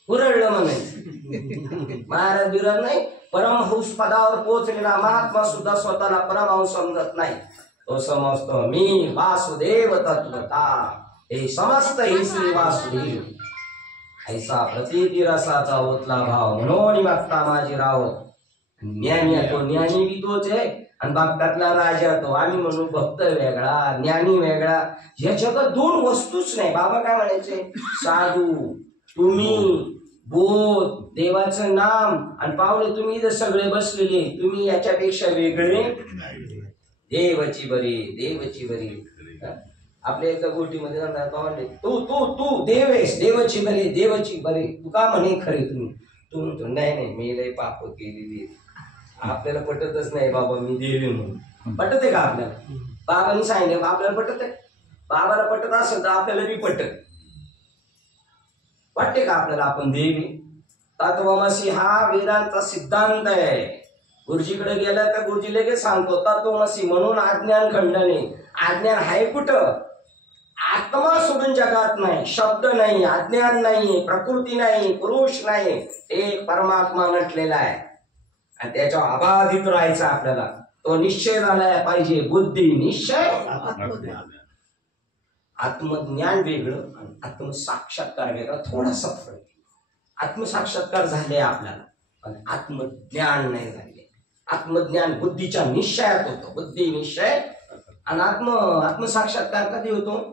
हुरळलं म्हणायचं. महाराज बिराज नाही. परमहंस पदावर पोहोचलेला महात्मा सुद्धा स्वतःला परमहंस समजत नाही. तो समजतो मी वासुदेव तत्वता. हे समस्त ही श्री वासुदेव. ऐसा प्रतीती रसाचा ओतला भाव म्हणून भक्ता माझी राव. ज्ञानी तो ज्ञानी बी तोच आहे आणि भक्तातला राजा तो. आम्ही म्हणू भक्त वेगळा ज्ञानी वेगळा. या जगात दोन वस्तूच नाही. बाबा काय म्हणायचे? साधू तुम्ही, बोध देवाचं नाम आणि पावले तुम्ही इथं सगळे बसलेले, तुम्ही याच्यापेक्षा वेगळे. देवची बरी देवची बरी. आपल्या एका गोष्टीमध्ये म्हणले तू तू तू देव आहेस, देवची बरी देवची बरी. तू का म्हणे खरे तुम्ही? तू म्हणतो नाही नाही मी लय पाप केलेली. आपल्याला पटतच नाही बाबा मी देवी म्हणून. पटते का आपल्याला? बाबांनी सांगितलं आपल्याला पटत आहे. बाबाला पटत असेल तर आपल्याला बी पटत. वाटते का आपल्याला आपण देवी? तत्वमसी हा वेदांचा सिद्धांत आहे. गुरुजीकडे गेला तर गुरुजी लगेच सांगतो तत्वमसी म्हणून अज्ञान खंडने. अज्ञान आहे कुठं? आत्मा सोडून जगात नाही. शब्द नाही, अज्ञान नाही, प्रकृती नाही, पुरुष नाही. एक परमात्मा म्हटलेला आहे आणि त्याच्या अबाधित राहायचं आपल्याला. तो निश्चय झाला पाहिजे. बुद्धी निश्चय आत्मज्ञान वेगळं आणि आत्मसाक्षात्कार वेगळं. थोडासा फरक. आत्मसाक्षात्कार झाले आपल्याला पण आत्मज्ञान नाही झाले. आत्मज्ञान बुद्धीच्या निश्चयात होतं. बुद्धी निश्चय आणि आत्मसाक्षात्कार कधी होतो?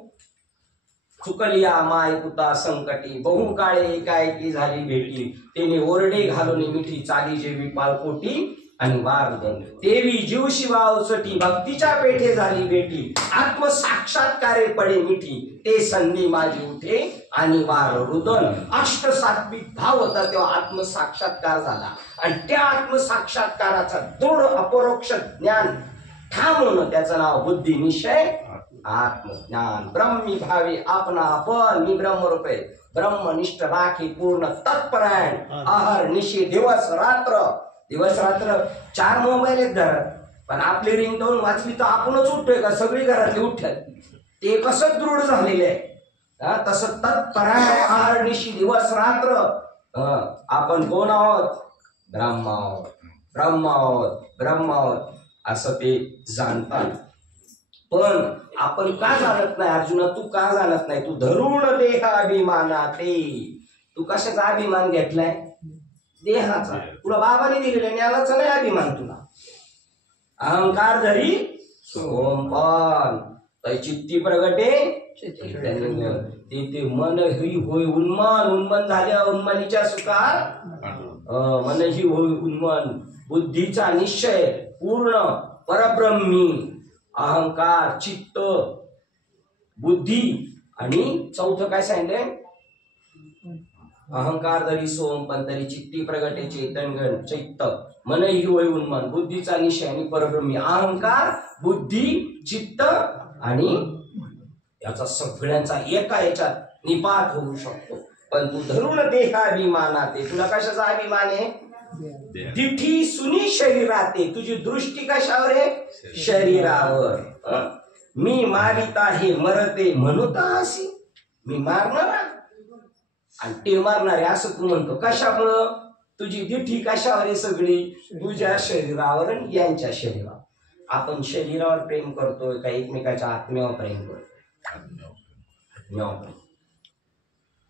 चुकलिया माय पुता संकटी बहु काळे एकाएकी झाली भेटी. त्याने ओरडे घालून मिठी चाली जेवी पाळपोटी आणि वार देवी जीव शिवावसटी भक्तीच्या पेठे झाली भेटी. आत्मसाक्षात्कारे पडे मिठी ते संधी माझी उठे आणि वार रुदन. अष्ट सात्विक भाव होता तेव्हा आत्मसाक्षात्कार झाला आणि त्या आत्मसाक्षात्काराचा दृढ अपरोक्ष ज्ञान ठाम होणं त्याचं नाव बुद्धी निश्चय आत्मज्ञान. ब्रह्मी भावे आपणा आपण मी ब्रह्मरूप आहे. ब्रह्मनिष्ठ राखी पूर्ण तत्परायण आहार निशी दिवस रात्र. दिवस रात्र 4 मोबाईल आहेत घरात पण आपली रिंगटोन वाचली तर आपणच उठतोय का? सगळी घरातली उठतात. ते कसं दृढ झालेले आहे. तसं तत्परायण आहार निशी दिवस रात्र. आपण कोण आहोत? ब्रह्म आहोत ब्रह्म आहोत ब्रह्म आहोत असं ते जाणतात. पण आपण का जाणत नाही अर्जुना? तू का जाणत नाही? तू धरुण देह अभिमानाते. तू कशाचा अभिमान घेतलाय? देहाचा. तुला बाबाने दिलेला ज्ञानाचा नाही अभिमान तुला. अहंकार धरी सोमपण तै चित्ती प्रगटे ते मन ही होय उन्मान. उन्मान झाल्या उन्मानीच्या सुखार मनही होय उन्मन, बुद्धीचा निश्चय पूर्ण परब्रह्मी, अहंकार, चित्त, बुद्धी आणि चौथं काय सांगितलंय? अहंकार धरी सोम पण तरी चित्ती प्रगटे चैतन्य चैत्त, मनही होय उन्मन, बुद्धीचा निश्चय आणि परब्रह्मी, अहंकार, बुद्धी, चित्त आणि याचा सगळ्यांचा एका याच्यात निपात होऊ शकतो. पण तू धरून देहाभिमानाते, तुला कशाचा अभिमान आहे? दिठी सुनी शरीराते, तुझी दृष्टी कशावर आहे? शरीरावर. मी मारिता हे मरते म्हणून अशी, मी मारणार आणि ते मारणारे असं तू म्हणतो. कशामुळं? तुझी दिठी कशावर आहे? सगळी तुझ्या शरीरावर आणि यांच्या शरीरावर. आपण शरीरावर प्रेम करतोय का एकमेकाच्या आत्म्यावर प्रेम करतोय?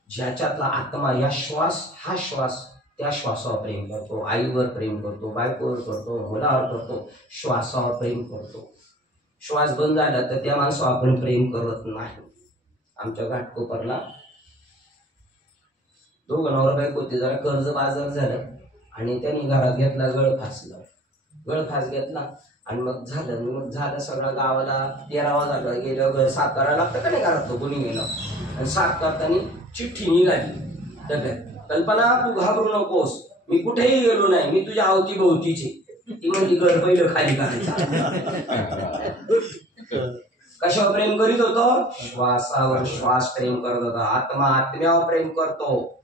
ज्याच्यातला आत्मा या श्वास, हा श्वास, त्या श्वासावर प्रेम करतो, आईवर प्रेम करतो, बायकोवर करतो, मुलावर करतो, श्वासावर प्रेम करतो. श्वास बंद झाला तर त्या माणसावर आपण प्रेम करत नाही. आमच्या घाटकोपरला दोघं नवरा बायको होते, जरा कर्ज बाजार झालं आणि त्यांनी घरात घेतला गळफास घेतला आणि मग झालं सगळं गावाला 13 झालं गेलं, साफ करायला लागतं का नाही घरात, तो कोणी गेलं आणि साफ करताना चिठ्ठी निघाली डब्यात, कल्पना तू घाबरू नकोस, मी कुठेही गेलो नाही, मी तुझ्या अवती भोवतीची. ती म्हणली घर पहिलं खाली करायचं. कशावर प्रेम करीत होतो? श्वासावर श्वास प्रेम करत होता. आत्मा आत्म्यावर प्रेम करतो,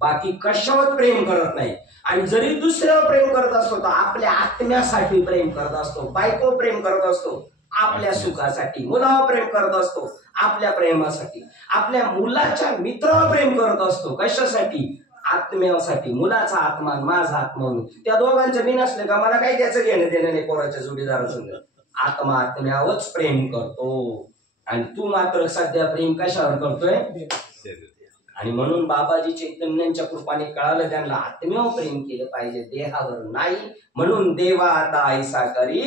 बाकी कशावर प्रेम करत नाही. आणि जरी दुसऱ्यावर प्रेम करत असतो तर आपल्या आत्म्यासाठी प्रेम करत असतो. बायको प्रेम करत असतो आपल्या सुखासाठी, मुलावर प्रेम करत असतो आपल्या प्रेमासाठी, आपल्या मुलाच्या मित्रावर प्रेम करत असतो. कशासाठी? आत्म्यासाठी. मुलाचा आत्मा माझा आत्मा म्हणून त्या दोघांचं बिन असले का मला काही त्याचं घेणं देणं नाही पोराच्या जोडीदारासंग. आत्मा आत्म्यावरच प्रेम करतो आणि तू मात्र सध्या प्रेम कशावर करतोय? आणि म्हणून बाबाजी चैतन्यांच्या कृपाने कळालं त्यांना आत्म्यावर प्रेम केलं पाहिजे, देहावर नाही. म्हणून देवा आता ऐसा करी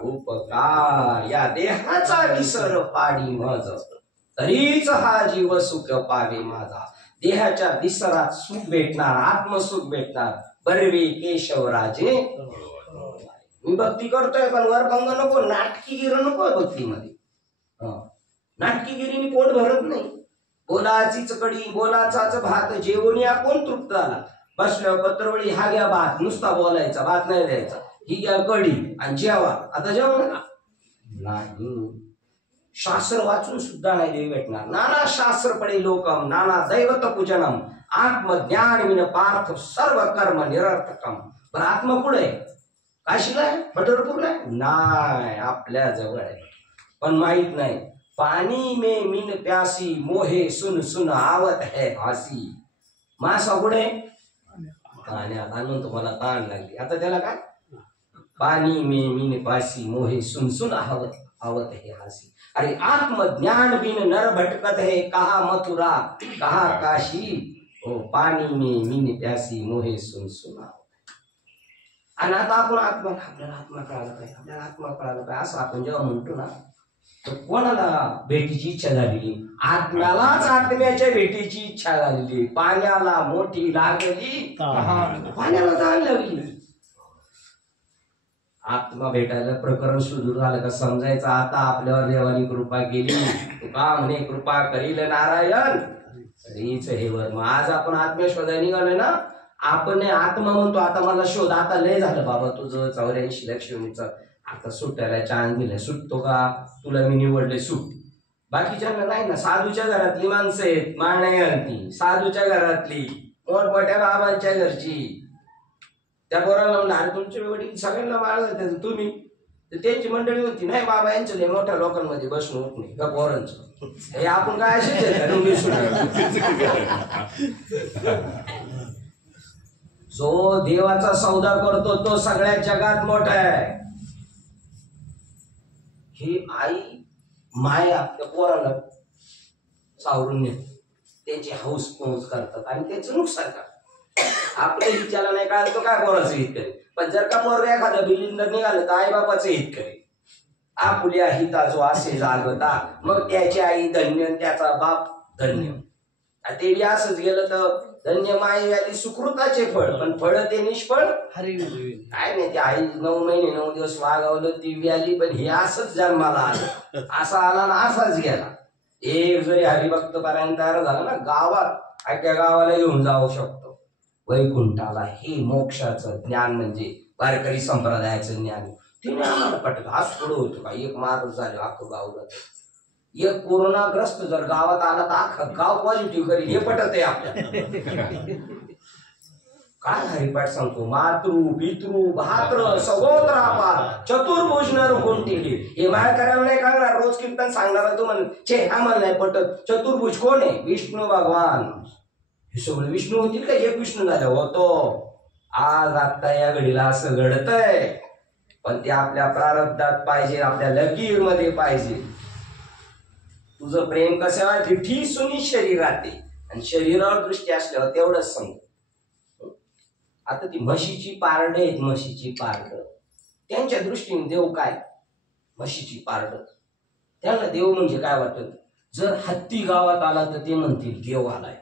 उपकार, या देहाचा विसर पाडी मज, तरीच हा जीव सुख पावे माझा. देहाच्या विसरात सुख भेटणार, आत्मसुख भेटणार. बर्वे केशवराजे मी भक्ती करतोय पण वरभंग नको, नाटकीगिरी नको भक्तीमध्ये. नाटकीगिरीने पोट भरत नाही. बोलाचीच कडी बोलाचाच भात, जेवणिया कोण तृप्त झाला? बसल्यावर पत्रवळी हा घ्या भात, नुसता बोलायचा, भात नाही द्यायचा. ही घ्या कडी आणि जेवा. आता जेवण नाही. शास्त्र वाचून सुद्धा नाही देवी भेटणार. नाना शास्त्र पडे लोकम, नाना दैवत पूजनम, आत्मज्ञान विन पार्थ सर्व कर्म निरर्थकम. पण आत्मा कुठे आहे? काशीला आहे? पंढरपूरला आहे? नाही, आपल्या जवळ आहे पण माहित नाही. पाणी में मीन प्यासी, मोहे सुन सुन आवत है फासी. मासा कुठे? पाण्यात. आणून तुम्हाला ताण लागली. आता त्याला काय? पाणी में मीन प्यासी, मोहे सुन सुन आवत है हासी. अरे आत्मज्ञान बिन नर भटकत है, कहा मथुरा कहा काशी. ओ पाणी में मीन प्यासी, मोहे सुन सुन आवत. आणि आता आपण आपल्याला आत्मा कळायला पाहिजे, आपल्याला आत्मा कळायला पाहिजे असं आपण जेव्हा म्हणतो ना, तर कोणाला भेटीची इच्छा झालेली? आत्म्यालाच आत्म्याच्या भेटीची इच्छा झालेली. पाण्याला मोठी लागली, पाण्याला जाण लागली. आत्मा भेटायला प्रकरण सुरू झालं का समजायचं आता आपल्यावर देवानी कृपा केली. तुका म्हणे कृपा करील नारायण रीच हे वर. मग आज आपण आत्म्या शोधायला निघालोय ना. आपण आत्मा म्हणतो आता मला शोध. आता लय झालं बाबा तुझं 84 लक्ष्मीचं, आता सुटायला चान्स दिलाय. सुटतो का? तुला मी निवडले सुट. बाकीच्यांना नाही ना. साधूच्या घरातली माणसं आहेत मारण्या घालती, साधूच्या घरातली, मोठमोठ्या बाबांच्या घरची. त्या पोराला म्हणलं अरे तुमचे वडील सगळ्यांना माळ घालतात, तुम्ही? तर त्यांची मंडळी होती नाही बाबा यांचं लय मोठ्या लोकांमध्ये बसणं होत नाही का पोरांचं. हे आपण काय असेच जो देवाचा सौदा करतो तो सगळ्या जगात मोठा आहे. ही आई माया त्या पोराला सावरून नेत, त्याची हौस पौस करतात आणि त्याचं नुकसान करतात. आपल्या हिच्याला नाही काय तो काय पोराचं हित करेल. पण जर का पोरगा एखाद्या बिलिंदर निघालं तर आई बापाचं हित करेल. आपल्या हिता जो असे जागता मग त्याची आई धन्य, त्याचा बाप धन्य. ते बी असंच गेलं तर धन्य माई आली सुकृताचे फळ, पण फळ ते निष्फळ हरी काय नाही. ते आई 9 महिने 9 दिवस वागावलं ती बी आली, पण हे असंच जन्माला आलं, असा आला ना असाच गेला. एक जरी हरिभक्त पर्यंत तयार झाला ना गावात, अख्ख्या गावाला घेऊन जाऊ शकतो वैकुंठाला. हे मोक्षाचं ज्ञान म्हणजे वारकरी संप्रदायाचं ज्ञान. तिने आम्हाला पटलं. आज पुढं होतो का एक माणूस झाले अख्खं गाव जात. एक कोरोनाग्रस्त जर गावात आला तर अख्खं गाव पॉझिटिव्ह करील, हे पटत आहे आपल्याला. काय हरिपाठ सांगतो, मातृ पितृ भात्र सगोत्र अपार चतुर्भुज नर कोणती. हे माया करायला नाही सांगणार, रोज कीर्तन सांगणार तू म्हण छे हा मला नाही पटत. चतुर्भुज कोण आहे? विष्णू भगवान. हे सगळे विष्णू होतील का? एक विष्णू झाले होतो. आज आता या घडीला असं घडतंय, पण ते आपल्या प्रारब्धात पाहिजे, आपल्या लकीर मध्ये पाहिजे. तुझं प्रेम कसं आहे? विठी सुनी शरीरात आहे, आणि शरीरावर दृष्टी असल्यावर तेवढंच सांगतो. आता ती म्हशीची पारड आहेत, म्हशीची पारड, त्यांच्या दृष्टीने देव काय? म्हशीची पारड. त्यांना देव म्हणजे काय वाटत? जर हत्ती गावात आला तर ते म्हणतील देव आलाय,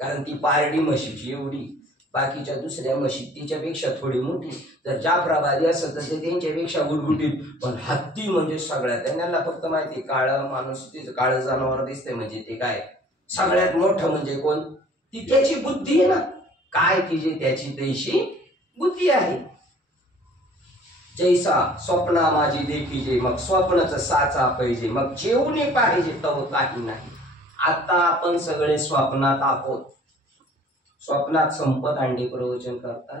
कारण ती पारडी म्हशीची एवढी, बाकीच्या दुसऱ्या म्हशी तिच्यापेक्षा थोडी मोठी. जर जाफराबादी असत तर ते त्यांच्यापेक्षा गुटगुटीत, पण हत्ती म्हणजे सगळ्यात. त्यांना फक्त माहिती काळं माणूस, तिचं काळं जनावर दिसते म्हणजे ते काय सगळ्यात मोठं म्हणजे कोण? ती त्याची बुद्धी आहे ना. काय तिची त्याची तैशी बुद्धी आहे. जैसा स्वप्ना माझी देखीजे, मग स्वप्नाचं साचा पाहिजे, मग जेवणे पाहिजे तव काही नाही. आता आपण सगळे स्वप्नात आहोत. स्वप्नात संपत अंडे प्रवचन करतात,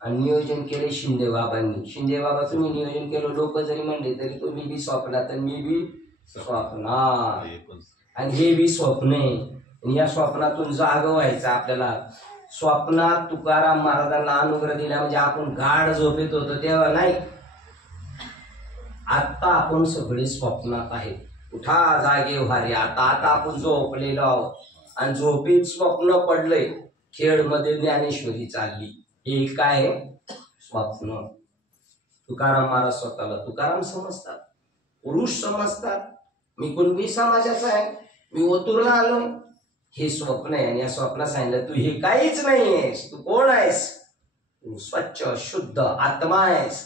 आणि नियोजन केले शिंदे बाबांनी. शिंदे बाबा तुम्ही नियोजन केलं, लोक जरी म्हणले तरी तुम्ही बी स्वप्नात आणि मी बी स्वप्नात, आणि हे बी स्वप्न आहे. या स्वप्नातून जाग व्हायचं आपल्याला. स्वप्नात तुकाराम महाराजांना अनुग्रह दिला म्हणजे आपण गाढ झोपेत होतो तेव्हा नाही. आता आपण सगळे स्वप्नात आहेत. उठा जागे व्हारे. आता आपण झोपलेलो आहोत, आणि झोपेत स्वप्न पडलंय. खेळमध्ये ज्ञानेश्वरी चालली. हे काय? स्वप्न. तुकाराम महाराज स्वतःला तुकाराम समजतात, पुरुष समजतात. मी कुणबी समाजाचा आहे, मी ओतूरला आलोय. हे स्वप्न आहे, आणि या स्वप्नात सांगितलं तू हे काहीच नाही आहेस. तू कोण आहेस? तू स्वच्छ शुद्ध आत्मा आहेस.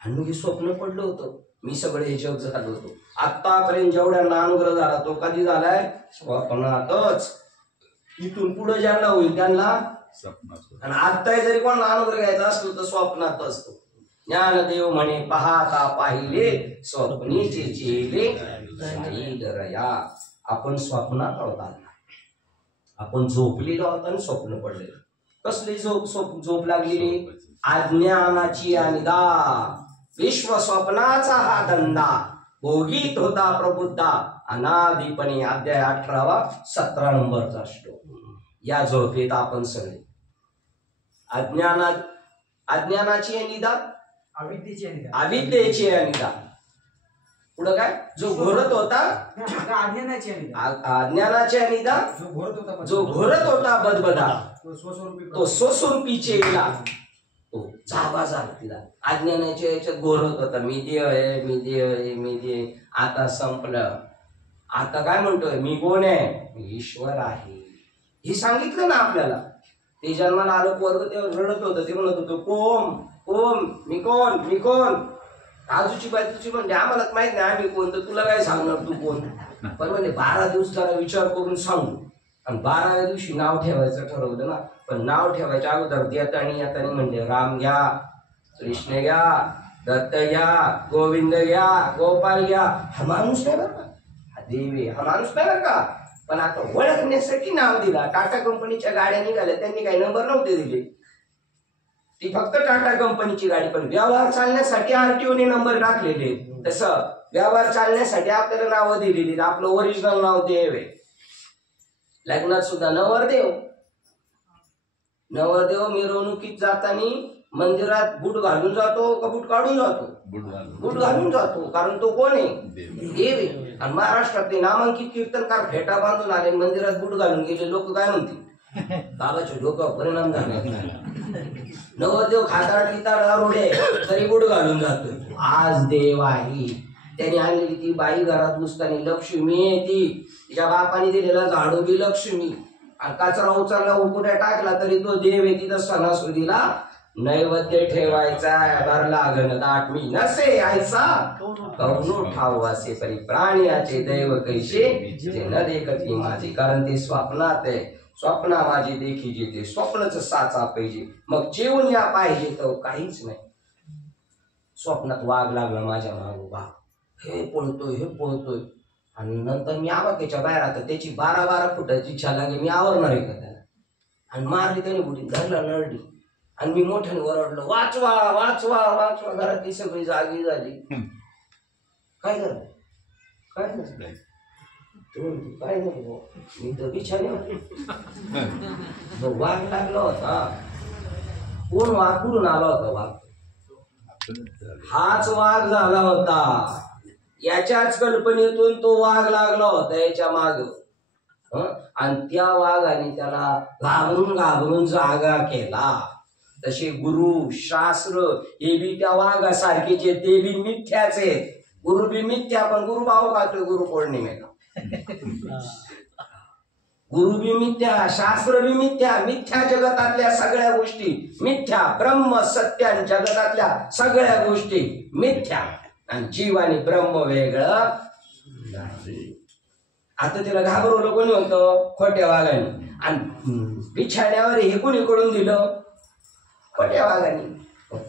आणि हे स्वप्न पडलं होतं. मी सगळे जग झालो होतो. आतापर्यंत जेवढ्यांना अनुग्रह झाला तो कधी झालाय? स्वप्नातच. इथून पुढे ज्यांना होईल त्यांना स्वप्नात. आणि आता जरी कोणाला अनुग्रह घ्यायचा असतो तर स्वप्नात असतो. ज्ञानदेव म्हणे पाहता पाहिले स्वप्नीचे चेले. आपण स्वप्नात आहोत. आपण झोपलेलो आहोत आणि स्वप्न पडले. कसली झोप लागलेली? अज्ञानाची अनिदा. विश्व स्वप्नाचा हा धंदा भोगीत होता प्रबुद्धा अनादिपणे. अध्याय 18 17 नंबरचा श्लोक. या झोपेत आपण सगळे. अज्ञानाची अनिदा, अविद्येची अनिदा. पुढं काय? जो घोरत होता अज्ञानाची अनिदा, जो घोरत होता बदबदा तो स्वस्वरूपीचे इला. तो जागा झाला तिला. अज्ञानाच्या याच्यात घोरत होता मी देव आहे, मी देव आहे, मी देव. आता संपलं. आता काय म्हणतोय? मी कोण आहे? मी ईश्वर आहे. हे सांगितलं ना आपल्याला. ते जन्माला आलं पोरग तेव्हा रडत होतं. ते म्हणत होतं कोण कोण, मी कोण, मी कोण. आजूची बाजूची म्हणजे आम्हालाच माहित नाही आम्ही कोण, तर तुला काय सांगणार तू कोण. पण म्हणजे 12 दिवस जरा विचार करून सांगू. आणि 12व्या दिवशी नाव ठेवायचं ठरवलं ना. पण नाव ठेवायच्या अगोदर देतानी म्हणजे राम घ्या, कृष्ण घ्या, दत्त घ्या, गोविंद घ्या, गोपाल घ्या. हा माणूस नाही बरं का, हा देवी, हा माणूस नाही बरं का. पण आता ओळखण्यासाठी नाव दिला. टाटा कंपनीच्या गाड्या निघाल्या, त्यांनी काही नंबर नव्हते दिले. ती फक्त टाटा कंपनीची गाडी. पण व्यवहार चालण्यासाठी आरटीओने नंबर टाकलेले. तसं व्यवहार चालण्यासाठी आपल्याला नावं दिलेली. आपलं ओरिजिनल नाव देव आहे. लग्नात सुद्धा नवरदेव. नवरदेव मिरवणुकीत जाताना मंदिरात बूट घालून जातो का बूट काढून जातो? बूट घालून जातो. कारण तो कोण आहे? देव आहे. आणि महाराष्ट्रातले नामांकित कीर्तनकार फेटा बांधून आले, मंदिरात बूट घालून गेले. लोक काय म्हणतील? बाबाच्या डोक्यावर परिणाम झाला. नवरदेव खाताड गिताड आरोडे तरी बूट घालून जातो. आज देव आहे. त्याने आणलेली ती बाई घरात घुसताना लक्ष्मी आहे. ती तिच्या बापाने दिलेला झाडू बी लक्ष्मी. आणि कचरा उचलला उकुट्या टाकला तरी तो देव आहे तिथं सणासुदीला नैवेद्य ठेवायचा भर लागण दाट मी नसे ऐसा कौनो ठाव असे परी प्राण्याचे दैव कैसे ते न देखती माझे. कारण ते स्वप्नात आहे, स्वप्ना माझी देखीजे ते स्वप्नच साचा पाहिजे. मग जेवून या पाहिजे तर काहीच नाही. स्वप्नात वाघ लागला माझ्या मागोबा, हे पळतोय आणि नंतर मी आवाक्याच्या बाहेर आता त्याची 12-12 फुटाची छलांगी मी आवरणार आहे का त्याला, आणि मारली त्याने बुडी धरला नरडी आणि मी मोठ्याने ओरडलो वाचवा वाचवा वाचवा. घरातली सगळी जागी झाली. काय झालं काय झालं काय नको मी तर बिछाने वाघ लागला होता. कोण वाघ कुठून आला होता वाघ? हाच वाघ झाला होता. याच्याच कल्पनेतून तो वाघ लागला होता याच्या माग, आणि त्या वाघाने त्याला घाबरून घाबरून जागा केला. तसे गुरु शास्त्र हे बी त्या वाघासारखेच आहेत, ते बी मिथ्याच आहेत. गुरु बी मिथ्या, पण गुरु भाव खातोय गुरु पौर्णिमेला. गुरु बी मिथ्या, शास्त्र बी मिथ्या. मिथ्या जगतातल्या सगळ्या गोष्टी मिथ्या. ब्रह्म सत्य जगतातल्या सगळ्या गोष्टी मिथ्या, आणि जीव आणि ब्रह्म वेगळं नाही. आता तिला घाबरवलं कोणी होतं? खोट्या वाघाने. आणि बिछाण्यावर हे कोणी कडून दिलं? खोट्या वाघाने.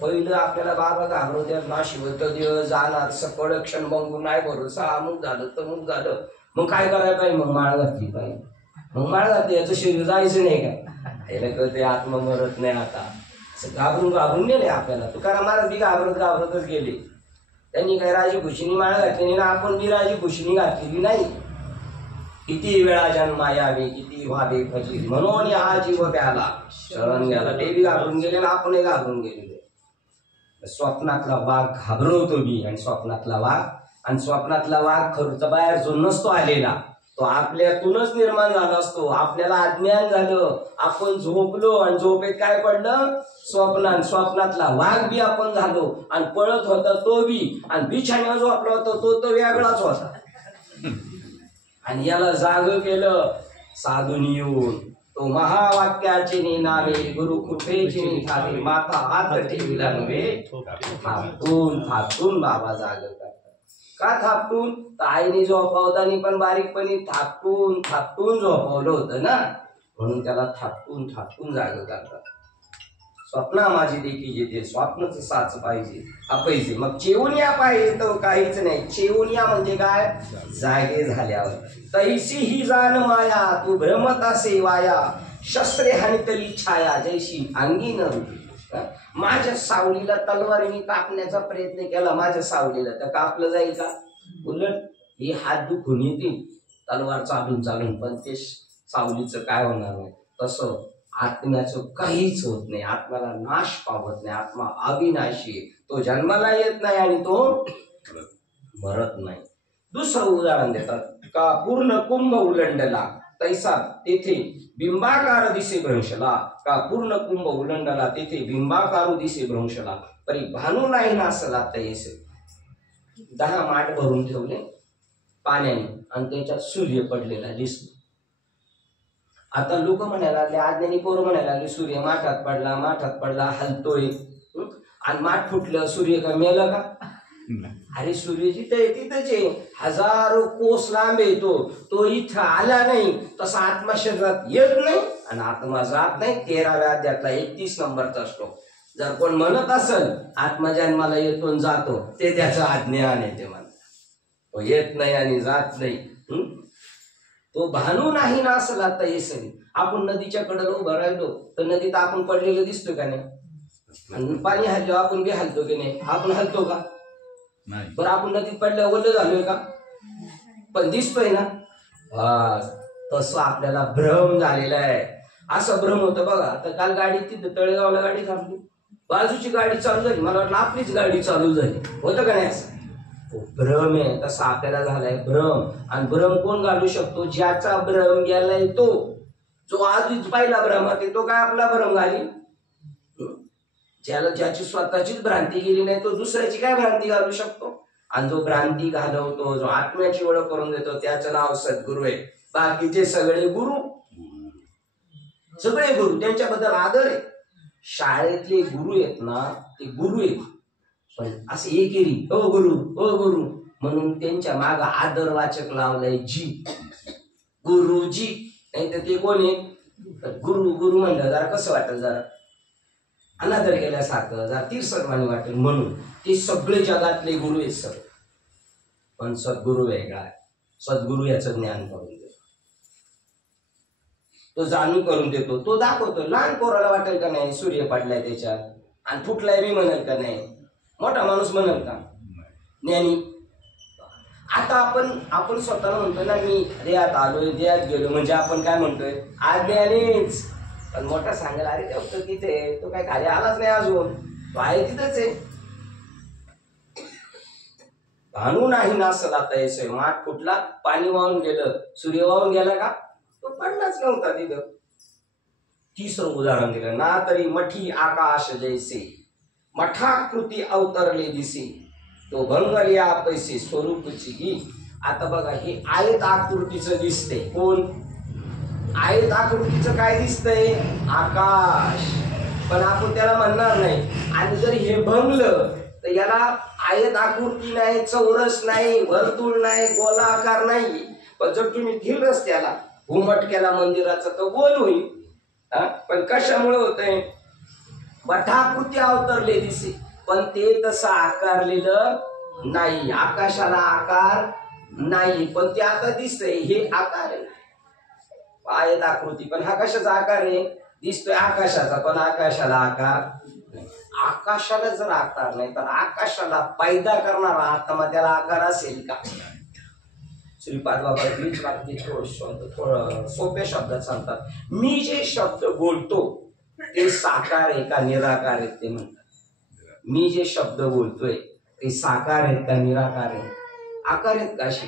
पहिलं आपल्याला बाबा घाबरवत्या नाशिवत देव जाणार सकळ क्षण बंगू नाही भरोसा अमुक झालं तमुक झालं. मग काय करायला पाहिजे? मग माळ घातली पाहिजे. मग माळ घातली याचं शरीर जायचं नाही का? याला कळते आत्मा मरत नाही. आता घाबरून घाबरून गेले आपल्याला. तुकाराम महाराज बी घाबरतच गेले. त्यांनी काही राजी खुशीनी माळ घातली नाही ना, आपण बी राजी खुशीनी घातलेली नाही. किती वेळा जन्मा यावे किती व्हावे फजिर म्हणून हा जीव प्याला शरण गेला. ते बी घाबरून गेले ना आपणही घाबरून गेलेले. स्वप्नातला वाघ घाबरवतो बी, आणि स्वप्नातला वाघ खरंच बाहेर जो नसतो आलेला, तो आपल्यातूनच निर्माण झाला असतो. आपल्याला अज्ञान झालं, आपण झोपलो आणि झोपेत काय पडलं? स्वप्न. स्वप्नातला वाघ बी आपण झालो, आणि पळत होता तो बी, आणि बिछाण्यावर झोपला होता तो तर वेगळाच होता. आणि याला जाग केलं साधून येऊन. तो महावाक्याचे नावे गुरु कृपेचे निघाले माथा हात ठेविला नव्हे. थापटून बाबा जाग करतात. का थापटून? तर आईने झोपावतानी पण बारीकपणी थापटून झोपवलं होतं ना, म्हणून त्याला थापटून जाग करतात. स्वप्ना माझी देखी जेते स्वप्नच साच पाहिजे अपैसे. मग चेवून या पाहिजे तर काहीच नाही. चेवून या म्हणजे काय? जागे झाल्यावर. तैसी ही जाण माया तू भ्रमता सेवाया शस्त्रे हानितली छाया जैशी अंगी न रुपी. माझ्या सावलीला तलवारीने कापण्याचा प्रयत्न केला, माझ्या सावलीला तर कापलं जाईल का? उलट हे हात दुखून येतील तलवार चालून, पण ते सावलीचं काय होणार नाही. तसं आत्म्याचं काहीच होत नाही. आत्म्याला नाश पावत नाही. आत्मा अविनाशी, तो जन्माला येत नाही आणि तो मरत नाही. दुसरं उदाहरण देतात का पूर्ण कुंभ उलंडला तैसा तेथे बिंबाकार दिसे भ्रंशला. का पूर्ण कुंभ उलंडला तेथे बिंबाकारू दिसे भ्रंशला परी भानू नाही नासला तैसे. 10 माठ भरून ठेवले पाण्याने आणि त्याच्यात सूर्य पडलेला दिसतो. आता लोक म्हणायला लागले, अज्ञानी पोरं म्हणायला लागले, सूर्य माठात पडला हलतोय. आणि माठ फुटलं, सूर्य का मेलं का? अरे सूर्य तिथंच आहे, हजारो कोस लांब येतो. तो इथं आला नाही तसा आत्मा शरीरात येत नाही आणि आत्मा जात नाही. 13व्या अध्यायातला 31 नंबरचा श्लोक. जर कोण म्हणत असेल आत्मा जन्माला येतो जातो, ते त्याचं अज्ञान आहे. ते म्हणत तो येत नाही आणि जात नाही. तो भानू नाही नासला तैसे. आपण नदीच्या कडेला उभं राहिलो तर नदीत आपण पडलेलं दिसतो का नाही? आणि पाणी हललो आपण बी हलतो की नाही? आपण हलतो का? बरं आपण नदीत पडल्यावर ओलं झालोय का? पण दिसतोय ना. तसं आपल्याला भ्रम झालेला आहे. असं भ्रम होतं बघा. आता काल गाडी तिथं तळेगावला गाडी थांबली, बाजूची गाडी चालू झाली, मला वाटलं आपलीच गाडी चालू झाली. होतं का नाही? असं भ्रम आहे. तसा आपल्याला झालाय भ्रम. आणि भ्रम कोण घालू शकतो? ज्याचा भ्रम गेलाय तो. जो आधीच पहिला भ्रम आहे तो काय आपला भ्रम घाली? ज्याची स्वतःचीच भ्रांती गेली नाही तो दुसऱ्याची काय भ्रांती घालू शकतो? आणि जो भ्रांती घालवतो, जो आत्म्याची ओळख करून देतो, त्याचं नाव सद्गुरू आहे. बाकीचे सगळे गुरु. सगळे गुरु, त्यांच्याबद्दल आदर आहे. शाळेतले गुरु आहेत ना, ते गुरु आहेत, पण असे एकेरी ओ गुरु ओ गुरु म्हणून त्यांच्या माग आदरवाचक लावलंय जी, गुरुजी. नाही तर ते कोण आहे? गुरु गुरु म्हणलं जरा कसं वाटेल, जरा अनादर केल्यासारखं, जरा तीरसरवाणी वाटेल, म्हणून ते सगळे जगातले गुरु आहेत सर. पण सद्गुरु वेगळा आहे. सद्गुरु याचं ज्ञान करून देतो, तो जाणून करून देतो, तो दाखवतो. लहान पोराला वाटेल का नाही सूर्य पडलाय त्याच्यात आणि फुटलाय बी म्हणेल का नाही? मोठा माणूस म्हणेल का? ज्ञानी. आता आपण स्वतःला म्हणतो ना, मी देहात आलोय, देहात गेलो, म्हणजे आपण काय म्हणतोय? अज्ञानीच. पण मोठा सांगायला, अरे ते तिथे, तो काय खाली आलाच नाही अजून, तो आहे तिथंच आहे. भानू नाही नासला तैसे, माठ फुटला, पाणी वाहून गेलं, सूर्य वाहून गेला का? तो पडलाच नव्हता तिथं. तिसरं उदाहरण दिलं ना, तरी मठी आकाश जैसे, मठाकृती अवतरले दिसे, तो भंगलिया पैसे स्वरूपची ही. आता बघा, हे आयत आकृतीचं दिसते. कोण? आयत आकृतीचं काय दिसतंय? आकाश. पण आपण त्याला म्हणणार नाही. आणि जर हे भंगलं तर याला आयत आकृती नाही, चौरस नाही, वर्तुळ नाही, गोलाकार नाही. पण जर तुम्ही दिलंच त्याला घुमट केला मंदिराचा, तर गोल होईल. पण कशामुळे होतंय? मठाकृती अवतरले दिसे, पण ते तसं आकारलेलं नाही. आकाशाला आकार नाही, पण ते आता दिसतंय, हे आकार आहे. आयत आकृती, पण हा कशाचा आकार आहे? दिसतोय आकाशाचा, पण आकाशाला आकार नाही. आकाशाला जर आकार नाही, तर आकाशाला पैदा करणारा आत्मा, त्याला आकार असेल का? श्रीपाद बाबा थोडं सोप्या शब्दात सांगतात, मी जे शब्द बोलतो ते साकार आहे का निराकार आहेत ते म्हणतात. मी जे शब्द बोलतोय ते साकार आहेत का निराकार आहे? आकार आहेत का? असे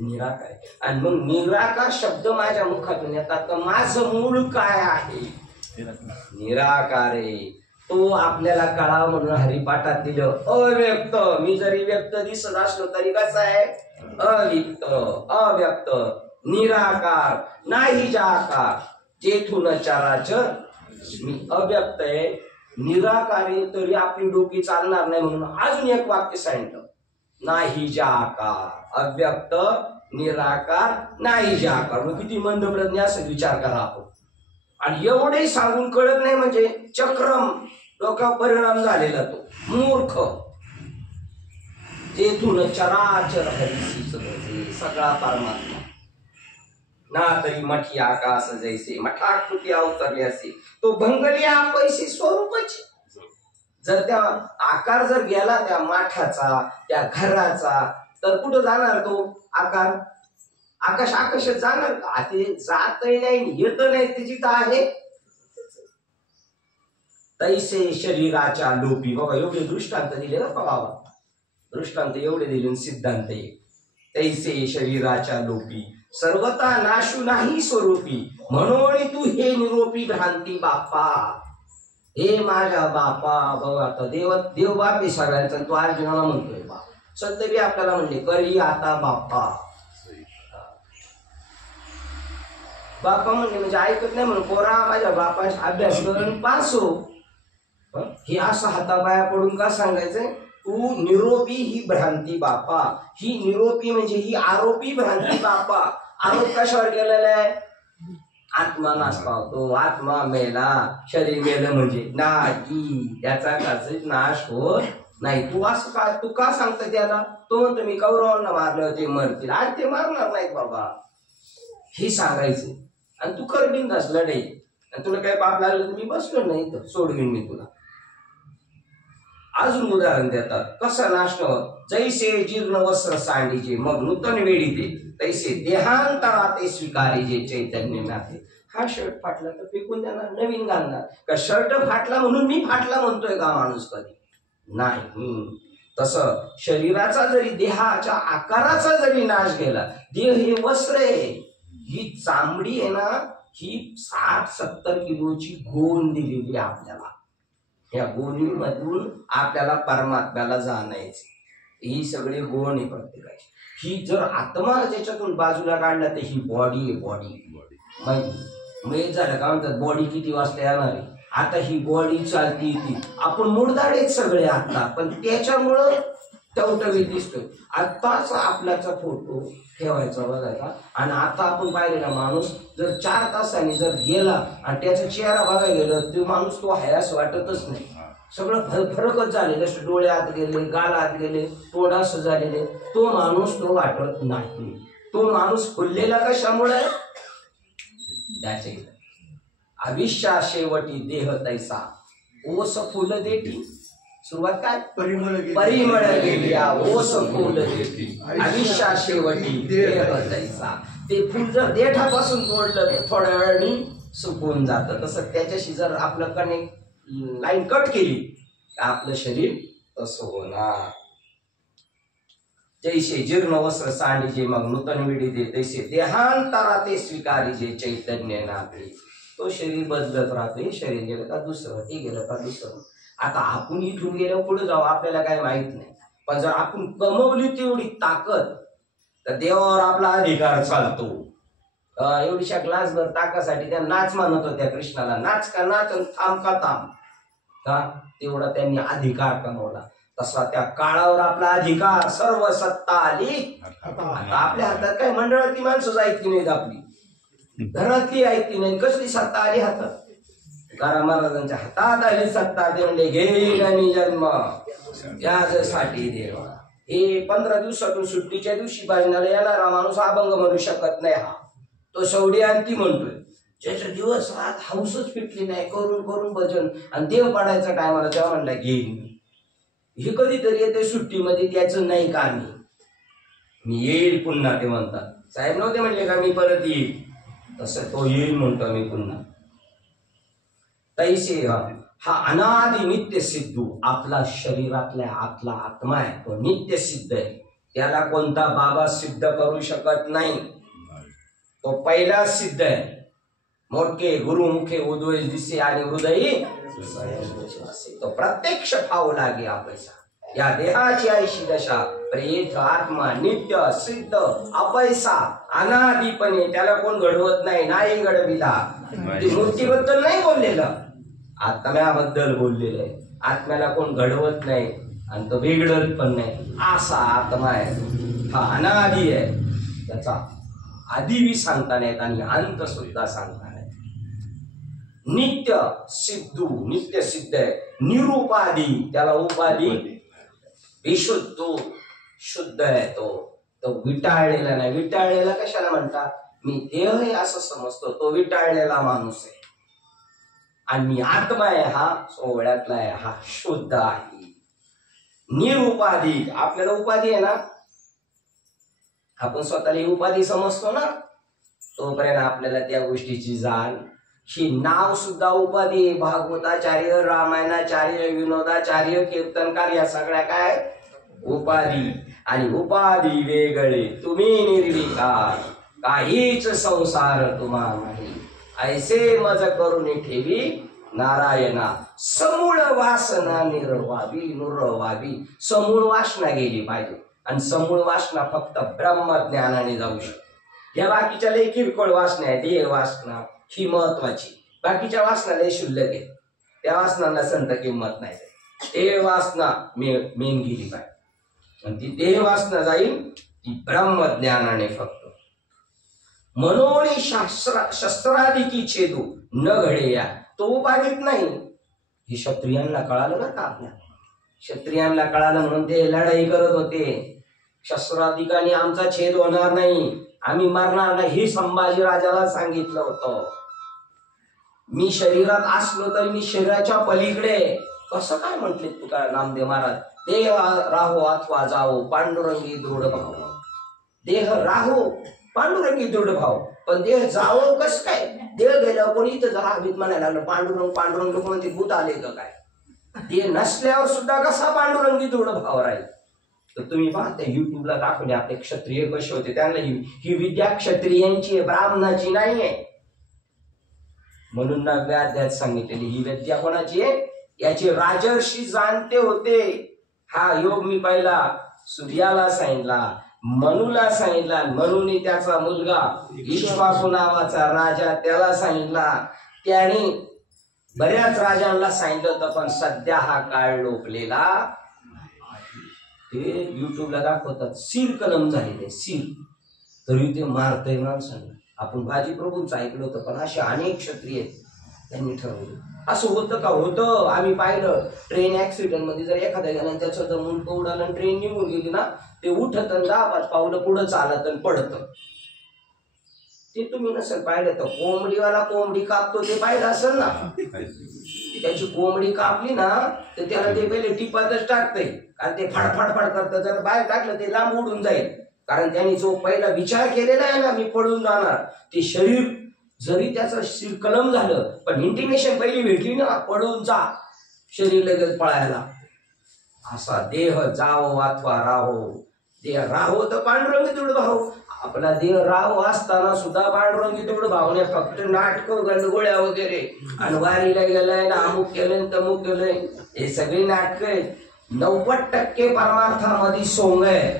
निराकार आहे. आणि मग निराकार शब्द माझ्या मुखातून येतात, तर माझं मूळ काय आहे? निराकार आहे. तो आपल्याला कळावं म्हणून हरिपाठात दिलं अव्यक्त. मी जरी व्यक्त दिसत असलो तरी कसं आहे? अव्यक्त, अव्यक्त, निराकार, नाही जाकार, जेथून चराचर. मी अव्यक्त आहे, निराकार आहे, तरी आपली डोकी चालणार नाही, म्हणून अजून एक वाक्य सांगितलं, नाही जाकार. अव्यक्त, निराकार, नाही जाकार. मग किती मंदप्रज्ञ असं विचार करा आपण. आणि एवढे सांगून कळत नाही म्हणजे चक्रम, डोक्यावर परिणाम झालेला तो मूर्ख. तेथून चराचर हरिसी सगळा परमात्मा. ना तरी मठी आकाश जैसे, मठाकृती अवतरले असे, तो भंगलिया पैसे स्वरूपच. जर त्या आकार जर गेला त्या माठाचा, त्या घराचा, तर कुठं जाणार तो आकार? आकाश आकाशात जाणार का? ते जातही नाही, येत नाही, ते जिथं आहे. तैसे शरीराच्या लोपी. बाबा एवढे दृष्टांत दिले ना बाबा, दृष्टांत एवढे दिले, सिद्धांत. तैसे शरीराच्या लोपी, सर्वता नाशू नाही स्वरूपी, म्हणून तू हे निरोपी भ्रांती बाप्पा. हे माझ्या बापा. बघा आता देव बाप आहे सगळ्यांचा, तू अर्जुनाला म्हणतोय बाप. संत बी आपल्याला म्हणले करी आता बाप्पा. बापा म्हणले म्हणजे ऐकत नाही म्हणून, पोरा माझ्या बापाचा अभ्यास करून पास हो. हे असं हातापाया पडून का सांगायचंय? तू निरोपी ही भ्रांती बापा. ही निरोपी म्हणजे ही आरोपी भ्रांती बापा. आरोप कशावर केलेला आहे? आत्मा नाश पावतो, आत्मा मेला, शरीर मेलं म्हणजे नाही, त्याचा कधीच नाश होत नाही. तू असं का, तू का सांगता त्याला? तो म्हणतो मी कौरवांना मारले होते, मरतील. आज ते मारणार नाहीत बाबा, हे सांगायचं. आणि तू कर बिंदास लढाई, आणि तुला काय पाप लागलं मी बसलो नाही तर सोडवीन मी तुला. अजून उदाहरण देतात कसा नाश न होत. जैसे जीर्ण वस्त्र सांडीचे, मग नूतन वेळी तैसे देहांतरा ते स्वीकारीजे चैतन्य नाते. हा शर्ट फाटला तर फेकून देणार, नवीन घालणार का? शर्ट फाटला म्हणून मी फाटला म्हणतोय का माणूस? कधी नाही. तसं शरीराचा जरी, देहाच्या आकाराचा जरी नाश गेला, देह हे वस्त्र आहे, ही चामडी आहे ना, ही 60-70 किलोची गोण दिलेली आपल्याला. या गोणीमधून आपल्याला परमात्म्याला जाणायचे. ही सगळी गोण आहे प्रत्येकाची. ही जर आत्मा ज्याच्यातून बाजूला काढला तर ही बॉडी आहे, बॉडी. मग एक झालं का म्हणतात बॉडी किती वाजता येणार आहे, आता ही बॉडी चालती ती आपण मुर्दाडेच सगळे आता, पण त्याच्यामुळं टवटवीत दिसतोय. आत्ताच आपल्याचा फोटो ठेवायचा बघायचा, आणि आता आपण पाहिलेला माणूस जर 4 तासांनी जर गेला आणि त्याचा चेहरा बघायला गेलं, तो माणूस तो आहे असं वाटतच नाही. सगळं फरकच झाले, जसं डोळे आत गेले, गाल आत गेले, तोंड असं झालेले, तो माणूस तो वाटत नाही. तो माणूस फुललेला कशामुळे? त्याचे आविष्या शेवटी देह तैसा ओस फुल देठी. सुरुवात काय? परिमळ गेल्या ओस फुल देठी आविष्या शेवटी देह तैसा. ते फुल जर देठापासून तोडलं तर थोड्या वेळाने सुकून जातं. तसं त्याच्याशी जर आपलं कनेक्ट लाईन कट केली आपलं शरीर तसं होणार. जैसे जीर्ण वस्त्र सांडीजे मग नूतन विडीजे, तैसे देहांतरा ते स्वीकारीजे चैतन्य नाते. तो शरीर बदलत राहतो. शरीर गेलं का दुसरं, हे गेलं का दुसरं. आता आपण इथून गेल्यावर पुढे जाऊ आपल्याला काय माहित नाही, पण जर आपण कमवली तेवढी ताकद तर देवावर आपला अधिकार चालतो. एवढीशा ग्लासभर ताकासाठी त्या नाच म्हणत होत्या कृष्णाला, नाच का नाच आणि थांब का थांब. का? तेवढा त्यांनी अधिकार कमवला. तसा त्या काळावर आपला अधिकार, सर्व सत्ता आली. आता आपल्या हातात काय? मंडळातली माणसं जायत की नाहीत, आपली घरातली आहेत की नाही. कसली सत्ता आली हातात? कारण महाराजांच्या हातात आली सत्ता. ते म्हणजे घेईल आणि जन्म यासाठी देवा. हे 15 दिवसातून सुट्टीच्या दिवशी भजनाला येणारा माणूस अभंग म्हणू शकत नाही. हा तो सवडी अंती म्हणतोय, ज्याच्या दिवस रात हौसच पिटली नाही, करून करून भजन, आणि देव पाडायचा टायमाला तेव्हा म्हणला घेईन. हे कधीतरी येते सुट्टीमध्ये, त्याचं नाही का मी येईल पुन्हा. ते म्हणतात साहेब नव्हते म्हणले का मी परत येईल, तसं तो येईल म्हणतो मी पुन्हा. तैसे हा अनादि नित्य सिद्धू आपला शरीरातल्या आतला आत्मा आहे, तो नित्य सिद्ध आहे. त्याला कोणता बाबा सिद्ध करू शकत नाही. तो पहिला सिद्ध आहे. मोठे गुरुमुखे उद्वय दिसे आणि हृदयी तो प्रत्यक्ष पाहू लागे अपैसा. या देहाची ऐशी दशा प्रेत आत्मा नित्य सिद्ध अपैसा अनादिपणे. त्याला कोण घडवत नाही, नाही घडविला. मूर्तीबद्दल नाही बोललेलं, आत्म्याबद्दल बोललेलं आहे. आत्म्याला कोण घडवत नाही आणि तो बिघडत पण नाही. असा आत्मा आहे, हा अनादि आहे. त्याचा आधी बी सांगता नाहीत आणि अंत सुद्धा सांगता नाही. नित्य सिद्धू, नित्य सिद्ध आहे. निरुपाधी, त्याला उपाधी विशुद्ध, शुद्ध आहे. तो विटाळलेला नाही. विटाळलेला कशाला म्हणतात? मी देह आहे असं समजतो, तो विटाळलेला माणूस आहे. आणि मी आत्मा आहे, हा सोहळ्यातला आहे, हा शुद्ध आहे. निरुपाधी, आपल्याला उपाधी आहे ना, आपण स्वतःला उपाधी समजतो ना, तोपर्यंत आपल्याला त्या गोष्टीची जाण. ही नाव सुद्धा उपाधी. भागवताचार्य, रामायणाचार्य, विनोदाचार्य, कीर्तनकार या सगळ्या काय उपाधी. आणि उपाधी वेगळे तुम्ही निर्विकार, काहीच संसार तुम्हा नाही. ऐसे मज करून ठेवी नारायणा. समूळ वासना निर्वावी नुरवावी. समूळ वासना गेली पाहिजे, आणि समूळ वासना फक्त ब्रह्मज्ञानाने जाऊ शकते. या बाकीच्या लय किरकोळ वासना आहेत, देह वासना ही महत्वाची. बाकीच्या वासना लय शुल्लक आहे, त्या वासनाला संत किंमत नाही. देह वासना मेन गेली पाहिजे, आणि ती देह वासना जाईल ती ब्रह्मज्ञानाने फक्त. मनोनी शस्त्राधिकी छेदू न घडे या. तो उपाधित नाही. हे क्षत्रियांना कळालं ना का? आपल्या क्षत्रियांना कळालं म्हणून ते लढाई करत होते. शस्त्राधिकाने आमचा छेद होणार नाही, आम्ही मरणार नाही, हे संभाजी राजाला सांगितलं होतं. मी शरीरात असलो तरी मी शरीराच्या पलीकडे. कसं काय म्हटले तुका नामदेव महाराज? देह राहो अथवा जाओ पांडुरंगी दृढ भाव. देह राहो पांडुरंगी दृढ भाव, पण देह जावो कस काय? देह गेल्यावर कोणी इथं जरा हवीत म्हणायला लागलं पांडुरंग पांडुरंग, लोक म्हणते भूत आले का काय? देह नसल्यावर सुद्धा कसा पांडुरंगी दृढ भाव राहील? तर तुम्ही पाहता युट्यूबला दाखवले आपले क्षत्रिय कसे होते. त्यांना ही विद्या क्षत्रियांची ब्राह्मणाची नाही आहे. म्हणून 9व्या अध्यायात सांगितलेली ही विद्या कोणाची आहे? याची राजर्षी जाणते होते. हा योग मी पहिला सूर्याला सांगितला, मनूला सांगितला, मनूने त्याचा मुलगा इक्ष्वाकू नावाचा राजा त्याला सांगितला, त्याने बऱ्याच राजांना सांगितलं होतं, पण सध्या हा काळ लोपलेला. ते युट्यूबला दाखवतात सील कलम झालेले सील, तरी ते मारतय माणसांना. आपण बाजी प्रभूंचं ऐकलं होतं, पण असे अनेक क्षत्रिय त्यांनी ठरवलं. असं होतं का? होतं. आम्ही पाहिलं ट्रेन ऍक्सिडेंट मध्ये जर एखाद्या गेला त्याचं जर मुंडकं उडालं आणि ट्रेन निघून गेली ना, ते उठत आणि 10-5 पावलं पुढं चालत आणि पडतं. ते तुम्ही नसेल पाहिलं तर कोंबडीवाला कोंबडी कापतो ते पाहिलं असेल ना. त्याची कोंबडी कापली ना तर त्याला ते पहिले टिपातच टाकतंय, कारण ते फाडफाड करतं. जर बाहेर टाकलं ते लांब उडून जाईल, कारण त्यांनी जो पहिला विचार केलेला आहे ना, मी पडून जाणार, ते शरीर जरी त्याचं कलम झालं, पण इंटिमेशन पहिली भेटली ना, पडून जा, शरीर लगेच पळायला. असा देह जावो अथवा राहो, देह राहो तर पांडुरंगी तेवढं भाऊ. आपला देह राहो असताना सुद्धा पांडुरंगी तेवढं भावने फक्त नाटकं गंडगोळ्या वगैरे, आणि वारीला गेलाय ना अमुक केलंय तमुक केलंय, हे सगळी नाटक आहेत. 90% परमार्थामध्ये सोंग आहे.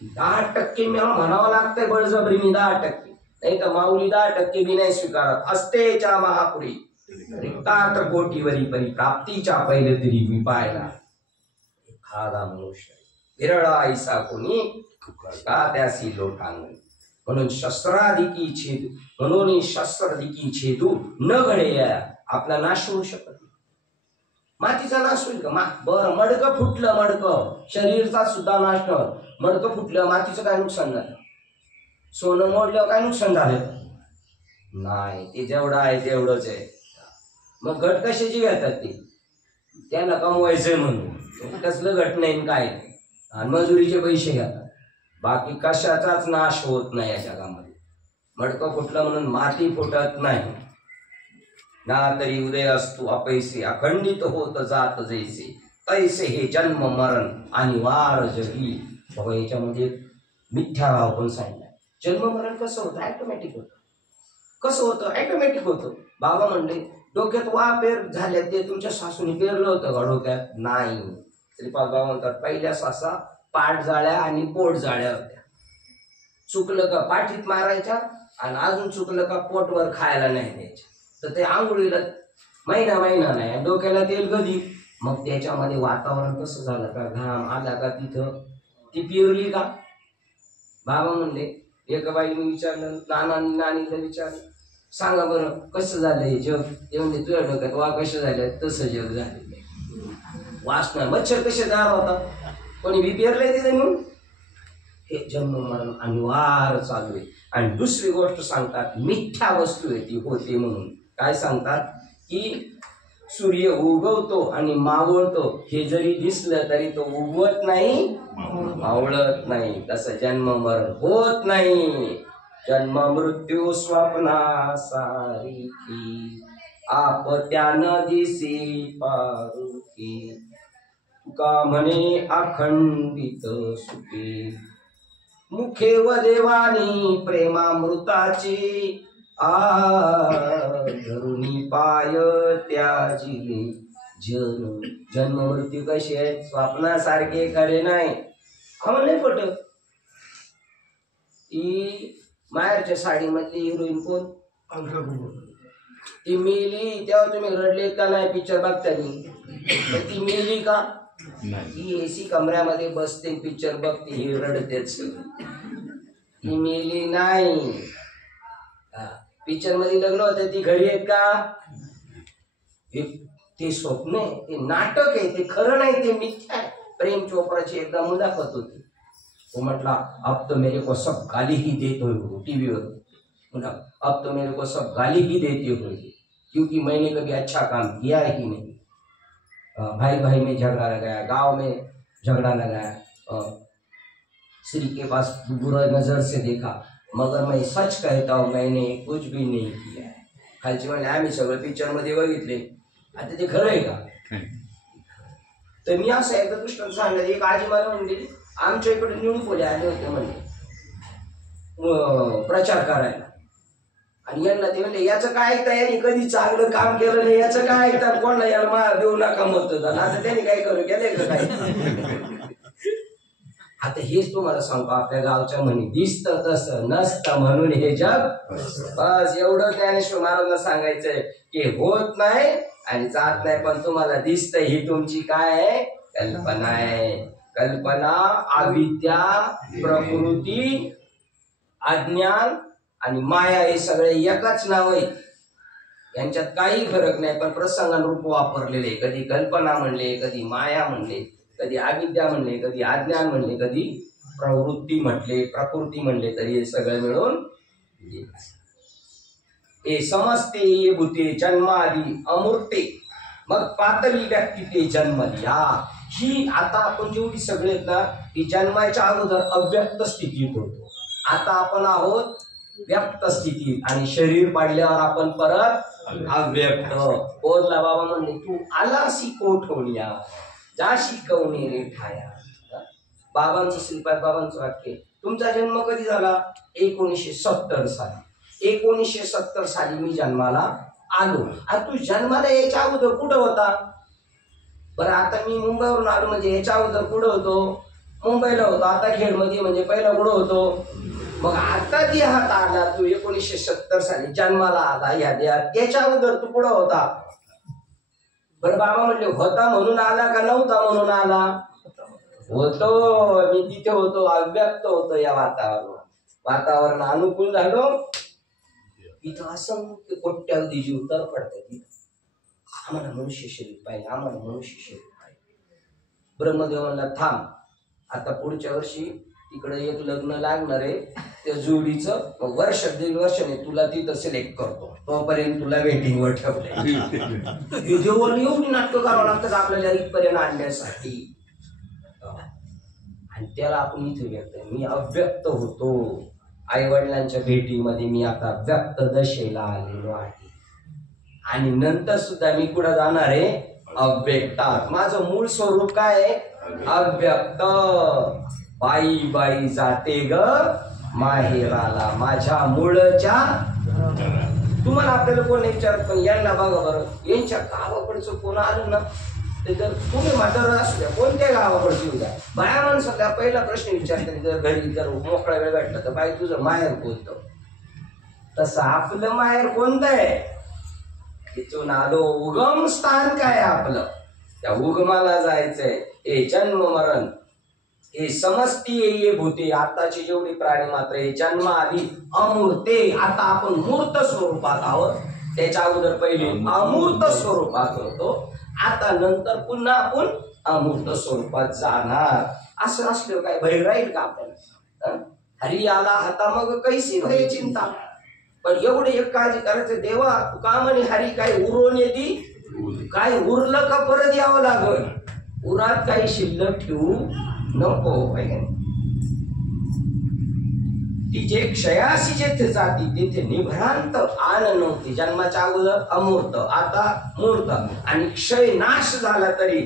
10% मला म्हणावं लागतंय बळजबरीने, 10%. नाही तर माऊली 10% बी नाही स्वीकारत. असतेच्या महापुरी रिक्तात कोटीवरी परी प्राप्तीच्या पहिले तरी मी पाहिला एखादा मनुष्य विरळा ऐसा कोणी का त्यासी लोटांगण. म्हणून शस्त्राधिकी छेदू, म्हणून शस्त्राधिकी छेदू न घडे आपला नाश होऊ शकत नाही. मातीचा नाश होईल का? बरं, मडकं फुटलं, मडकं शरीरचा सुद्धा नाश न, मडकं फुटलं, मातीचं काय नुकसान झालं? सोनं मोडल्यावर काय नुकसान झालं? नाही, ते जेवढं आहे तेवढंच आहे. मग घट कशाची घेतात? ते त्यांना कमवायचंय म्हणून कसलं घट नाही काय, आणि मजुरीचे पैसे घेतात. बाकी कशाचाच नाश होत नाही या जगामध्ये. मडकं फुटलं म्हणून माती फुटत नाही ना, तरी उदय असतो अपैसे अखंडित होत जात जैसे, तैसे हे जन्म मरण आणि वार जगी. बाबा याच्यामध्ये मिथ्या भाव पण सांगितला. जन्म मरण कसं होतं? ऑटोमॅटिक होतं. कसं होतं? ऑटोमॅटिक होतं. बाबा म्हणले डोक्यात वा पेर झाले, ते तुमच्या सासूने पेरलं होतं का डोक्यात? नाही. श्रीपाद बाबा म्हणतात पहिल्या सासा पाठ जाळ्या आणि पोट जाळ्या होत्या. चुकलं का पाठीत मारायच्या, आणि अजून चुकलं का पोटवर खायला नाही द्यायच्या. तर ते आंघोळीला महिना नाही, डोक्याला तेल कधी. मग त्याच्यामध्ये वातावरण कसं झालं का, घाम आला का तिथं ती पिरली का? बाबा म्हणले, एका बाईने विचारलं, नानीला विचारलं, सांगा बरं कसं झालंय जग? ते म्हणजे तुझ्या डोक्यात वा कसं झालं? तसं जग झालं. वासना मच्छर कसे तयार होतात? कोणी बी पेरलंय तिथे म्हणून. हे जन्म मरण अनिवार्य चालू आहे. आणि दुसरी गोष्ट सांगतात, मिथ्या वस्तू आहे ती होते म्हणून. काय सांगतात की सूर्य उगवतो आणि मावळतो, हे जरी दिसलं तरी तो उगवत नाही, मावळत नाही. तसं जन्म मरण होत नाही. जन्म मृत्यू स्वप्ना सारिखी, आप त्यानं दिसी पारुखी. तुका म्हणे अखंडित सुखी, मुखे व देवानी प्रेमामृताची, धरुणी पाय त्याजिले जन. जन्म मृत्यू कसे आहेत? स्वप्नासारखे खरे नाही. आम्हाला नाही पटत. ती माहेरच्या साडीमधली हिरोईन कोण? ती मेली तेव्हा तुम्ही रडले का नाही पिक्चर बघतानी? ती मेली का? ती एसी कमऱ्यामध्ये बसते पिक्चर बघते, ही रडतेच. ती मेली नाही. पिक्चर मध्ये लग्न होते, ती घरी आहेत का? ते स्वप्न आहे, ते नाटक आहे, ते खरं नाही, ते मिथ्या आहे. प्रेम चोपडाची एकदा मुलाखत होती. वो म्हटला अब तो मेरे को सब गाली ही देते हो, टीवीवर. अब तो मेरे को सब गाली ही देते हो, क्योंकि मैंने कभी अच्छा काम किया ही नहीं. भाई भाई में झगड़ा लगाया, गांव में झगड़ा लगाया, स्त्री के पास बुरा नजर से देखा, मगर मैं सच कहता हूँ मैंने कुछ भी नहीं किया है. खालची म्हणजे आम्ही सगळं पिक्चर मध्ये बघितले, आता ते खरं आहे का? तर मी असं एकदा दृष्टांत सांगितलं. एक आजी मला म्हणली, आमच्या इकडे निळूपोले आले होते म्हणजे प्रचार करायला, आणि यांना ते म्हणले याचं काय ऐकता, यांनी कधी चांगलं काम केलं नाही, याचं काय ऐकतात, कोणाला याला मार देऊ नका मतदान. आता त्यांनी काय करू गेले का काय? आता हेच तुम्हाला सांगतो, आपल्या गावच्या म्हणी, दिसतं तसं नसतं म्हणून हे जग. बस एवढं ज्ञानेश्वर महाराजांना सांगायचंय की होत नाही आणि जात नाही, पण तुम्हाला दिसतं ही तुमची काय आहे, कल्पना आहे. कल्पना, अविद्या, प्रकृती, अज्ञान आणि माया हे सगळे एकच नाव आहे. यांच्यात काही फरक नाही, पण प्रसंगानुरूप वापरलेले. कधी कल्पना म्हणले, कधी माया म्हणले, कधी अविद्या म्हणले, कधी अज्ञान म्हणले, कधी प्रवृत्ती म्हटले, प्रकृती म्हणले, तरी हे सगळं मिळून हे समजते ये भूते जन्मादी अमूर्ते, मग पातळी व्यक्ती ते जन्मली. ही आता आपण जेवढी सगळे आहेत ना, ही जन्माच्या अगोदर अव्यक्त स्थितीत होतो. आता आपण आहोत व्यक्त स्थितीत आणि शरीर पाडल्यावर आपण परत अव्यक्त. बोधला बाबा म्हणले, तू आलासी कोठवण्या जाशी कवणी रे ठाया. बाबांचं श्रीपाद बाबांचं वाक्य, तुमचा जन्म कधी झाला? 1970 साली. 1970 साली मी जन्माला आलो. आता तू जन्माला यायच्या अगोदर कुठं होता? बरं, आता मी मुंबईवरून आलो म्हणजे याच्या अगोदर कुठं होतो? मुंबईला होतो. आता खेडमध्ये म्हणजे पहिला कुठं होतो? मग आता देहात आला तू 1970 साली जन्माला आला या देहात, याच्या अगोदर तू कुठं होता? बरं, बाबा म्हणले होता म्हणून आला का नव्हता म्हणून आला? होतो, मी तिथे होतो, अव्यक्त होतो. या वातावरण अनुकूल झालो, इथं असंख्य कोट्यावधी जीव तर पडतात. आम्हाला मनुष्य शरीर पाहिजे, आम्हाला मनुष्य शरीर पाहिजे. ब्रह्मदेव म्हणला थांब, आता पुढच्या वर्षी तिकडे एक लग्न लागणार आहे त्या जोडीचं, मग वर्ष 1.5 वर्षाने तुला तिथं सिलेक्ट करतो, तोपर्यंत तुला वेटिंगवर ठेवलंय. देवाला एवढी नाटकं करावं लागतात आपल्याला इथपर्यंत आणण्यासाठी. आणि त्याला आपण इथे व्यक्त, मी अव्यक्त होतो. आई वडिलांच्या भेटीमध्ये मी आता व्यक्त दशेला आलेलो आहे आणि नंतर सुद्धा मी कुठं जाणार आहे? अव्यक्तात. माझं मूळ स्वरूप काय आहे? अव्यक्त. बाई बाई जाते ग माहेराला माझ्या मूळच्या. तुम्हाला आपल्याला कोण विचारत, पण यांना बघा बरं, यांच्या गावाकडचं कोण आलं ना, ते जर तुम्ही म्हातारा असू द्या, कोणत्या गावाकडची येऊ द्या, बाया माणसाला पहिला प्रश्न विचारते, जर घरी जर मोकळा वेळ भेटला तर बाई तुझं माहेर कोणतं? तसं आपलं माहेर कोणतं आहे? तिथून आलो, उगम स्थान काय आपलं, त्या उगमाला जायचंय. हे जन्म मरण हे समजती ये भूते, आताची जेवढी प्राणी मात्र हे जन्म आधी अमूर्ते. आता आपण मूर्त स्वरूपात आहोत, त्याच्या अगोदर पहिले अमूर्त स्वरूपात होतो, आता नंतर पुन्हा आपण अमूर्त स्वरूपात जाणार. असं असलं काय भय राहील का आपण? हरी आला हाता मग कैसी भय चिंता. पण एवढे एक काळजी करायचं, देवा तू का म्हणे हरी काय उरून येते, काय उरलं का परत यावं लागल, उरात काही शिल्लक ठेवू नको. तिचे क्षयाशी जेथे जाती तेथे निभ्रांत आन नव्हती. जन्माच्या अगोदर अमूर्त, आता मूर्त, आणि क्षय नाश झाला तरी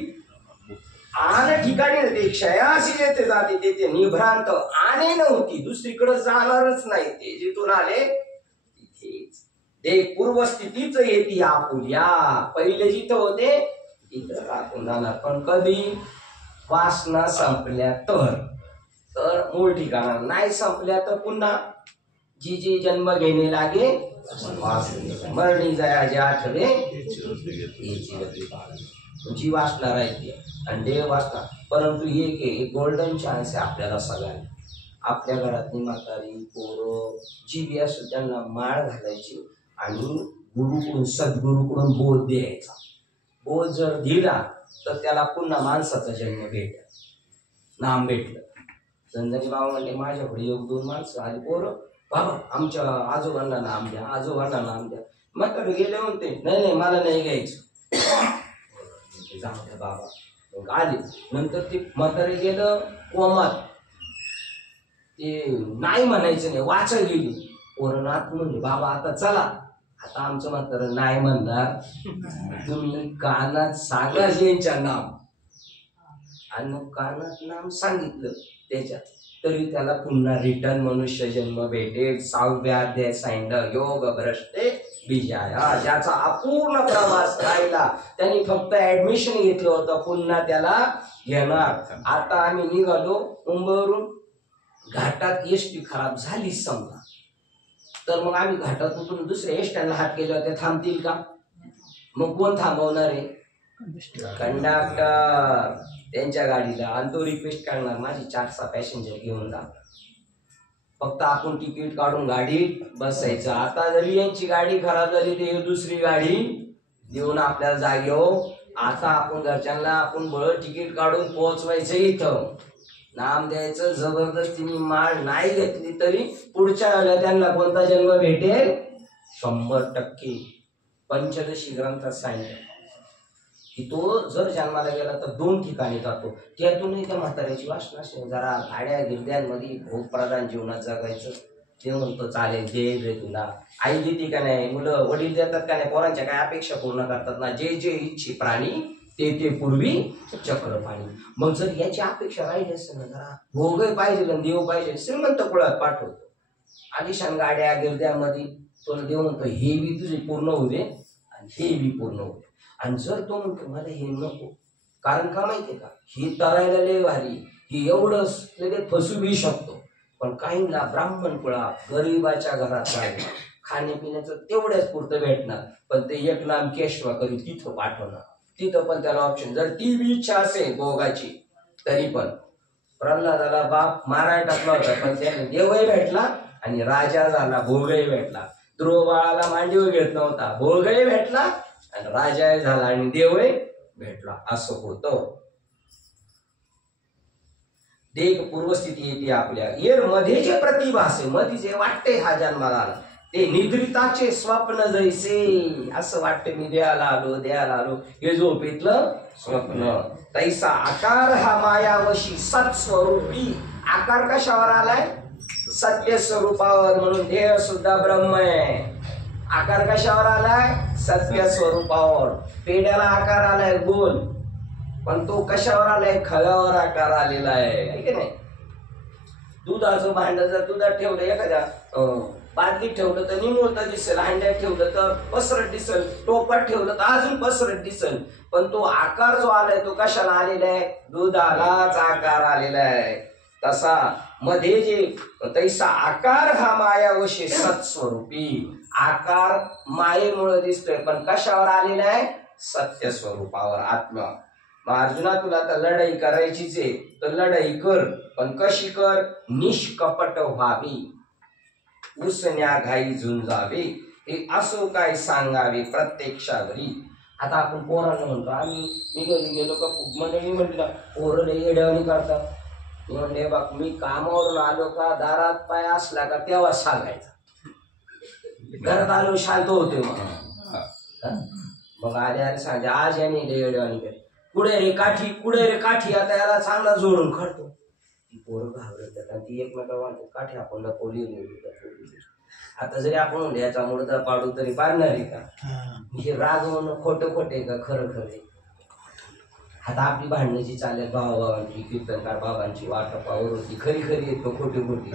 आन ठिकाणी नव्हते. क्षयाशी जेथे जाती तेथे निभ्रांत आने नव्हती, दुसरीकडे जाणारच नाही. ते जिथून आले तिथेच ते पूर्वस्थितीच येते आपुल्या. पहिले जिथं होते तिथं राहून जाणार, पण कधी? वासना संपल्या तर मूळ ठिकाणा, नाही संपल्या तर पुन्हा जी जी जन्म घेणे लागे मरणी जयाचे आठवे जी वासना राहते आणि देव वासना. परंतु हे गोल्डन चान्स आहे आपल्याला सगळ्यांना. आपल्या घरातली म्हातारी पोरं जी बी असो त्यांना माळ घालायची आणि गुरुकडून सद्गुरूकडून बोध द्यायचा. बोध जर दिला तर त्याला पुन्हा माणसाचा जन्म भेटला, नाम भेटलं. संजय बाबा म्हणले माझ्याकडे 1-2 माणसं आली, पोरं बाबा आमच्या आजोबांना नाम द्या, आजोबांना नाम द्या. म्हातारे गेले म्हणते नाही नाही मला नाही घ्यायचं. जाऊ द्या बाबा. मग आले, नंतर ते म्हातारे गेलं कोमात, ते नाही म्हणायचं नाही, वाचा गेली. पोरं नात म्हणले बाबा आता चला. आता आमचं म्हातारं नाही म्हणणार, तुम्ही कानात सांगा यांच्या नाम. आणि मग कानात नाम सांगितलं त्याच्यात, तरी त्याला पुन्हा रिटर्न मनुष्य जन्म भेटेल. 6व्या अध्याय सांगितलं योग भ्रष्टे बिजाया, ज्याचा अपूर्ण प्रवास राहिला, त्यांनी फक्त ऍडमिशन घेतलं होतं, पुन्हा त्याला घेणार. आता आम्ही निघालो मुंबईवरून, घाटात एसटी खराब झाली समजा, तर मग आम्ही घाटात उतरून दुसऱ्या एसट्यांना हात केले होते, थांबतील का? मग कोण थांबवणार आहे? कंडक्टर त्यांच्या गाडीला. आणि तो रिक्वेस्ट करणार, माझी 4-6 पॅसेंजर घेऊन जा, फक्त आपण तिकीट काढून गाडीत बसायचं. आता जरी यांची गाडी खराब झाली तर दुसरी गाडी देऊन आपल्याला जागेवर, आता आपण घरच्यांना आपण बळ तिकीट काढून पोहोचवायचं इथं, नाम द्यायचं. जबरदस्तीने माळ नाही घेतली तरी पुढच्या वेळेला त्यांना कोणता जन्म भेटेल? 100%. पंचदशी ग्रंथात सांगितलं की तो जर जन्माला गेला तर 2 ठिकाणी जातो, त्यातूनही त्या म्हाताऱ्याची वासना असते. जरा गाड्या गिरद्यांमध्ये भोगप्रधान जीवनात जगायचं, ते म्हणतो चालेल, दे रे तुला. आई देते का नाही, मुलं वडील देतात का नाही, पोरांच्या काय अपेक्षा पूर्ण करतात ना. जे जे इच्छे प्राणी ते ते पूर्वी चक्रपाणी. मग जर याची अपेक्षा राहिली असेल ना, जरा भोगही पाहिजे, देव पाहिजे, श्रीमंत कुळात पाठवतो. आलिशान गाड्या गिरद्यामध्ये तो देव म्हणतो हे बी तुझे पूर्ण होऊ दे आणि हे बी पूर्ण होऊ दे. आणि जर तो म्हणतो मला हे नको, कारण का माहितीये का, ही तरायला लय भारी, ही एवढं लगेच फसू बी शकतो. पण काहींना ब्राह्मण कुळात गरीबाच्या घरात राहिलं, खाण्यापिण्याचं तेवढ्याच पुरतं भेटणार, पण ते एक नाम केशवा करी तिथं पाठवणार, तिथं पण त्याला ऑप्शन. जर ती बी इच्छा असेल भोगाची तरी पण. प्रल्हादाला बाप मारायला टाकला होता, पण त्याने देवही भेटला आणि राजा झाला, भोगही भेटला. ध्रुव बाळाला मांडीवर घेत नव्हता, भोगही भेटला आणि राजाही झाला आणि देवही भेटला. असं होतं. देख पूर्वस्थिती येते आपल्या येर मध्ये जे प्रतिभासे, मध्ये जे वाटते हा जन्माला आला ते निद्रिताचे स्वप्न जैसे. असं वाटते मी देहाला आलो, हे झोपेतलं स्वप्न. तैसा आकार हा मायावशी सत्स्वरूपी. आकार कशावर आलाय? सत्य स्वरूपावर. म्हणून देह सुद्धा ब्रह्म आहे. आकार कशावर आलाय? सत्य स्वरूपावर. पेड्याला आकार आलाय गोल, पण तो कशावर आलाय? खव्यावर आकार आलेला आहे की नाही. दुधाचं भांड जर दुधात ठेवलं, एखाद्या बादलीत ठेवलं तर निमुळतं दिसेल, हांड्यात ठेवलं तर पसरट दिसेल, टोपात ठेवलं तर अजून पसरट दिसेल. पण तो आकार जो आलाय तो कशाला आलेला आहे? दुधालाच आकार आलेला आहे. तसा मध्ये जे तैसा आकार हा मायावशी सत्स्वरूपी. आकार मायेमुळे दिसतोय, पण कशावर आलेला आहे? सत्य स्वरूपावर, आत्मा. मग अर्जुना तुला तर लढाई करायचीच आहे, तर लढाई कर, पण कशी कर? निष्कपट व्हावी, उसन्या घाई झुंजावे, हे असो काय सांगावे प्रत्यक्षावरी. आता आपण पोरांना म्हणतो, आम्ही निघून गेलो का मंडळी म्हटलं पोरं लई येड्यावानी करतात. म्हणले बाप मी कामावरून आलो का दारात पाय असला का तेव्हा सांगायचा, घरात आलो शांत होते. मग आले अरे सांगे आज याने लई येड्यावानी केली, कुठे रे काठी, कुठे रे काठी. आता याला चांगला जोडून काढतो. ती पोरं घाबरतात आणि ती एकमेकांना म्हणतात काठी आपण लपवली. आता जरी आपण म्हणले याचा मुडदा पाडू तरी पाडणार आहे का? हे राग म्हणून खोटं खोटे का खरं खरे? आता आपली भांडण्याची चालेल भावाभावांची, कीर्तनकार बाबांची वाटपावर होती, खरी खरी येतो खोटी खोटी.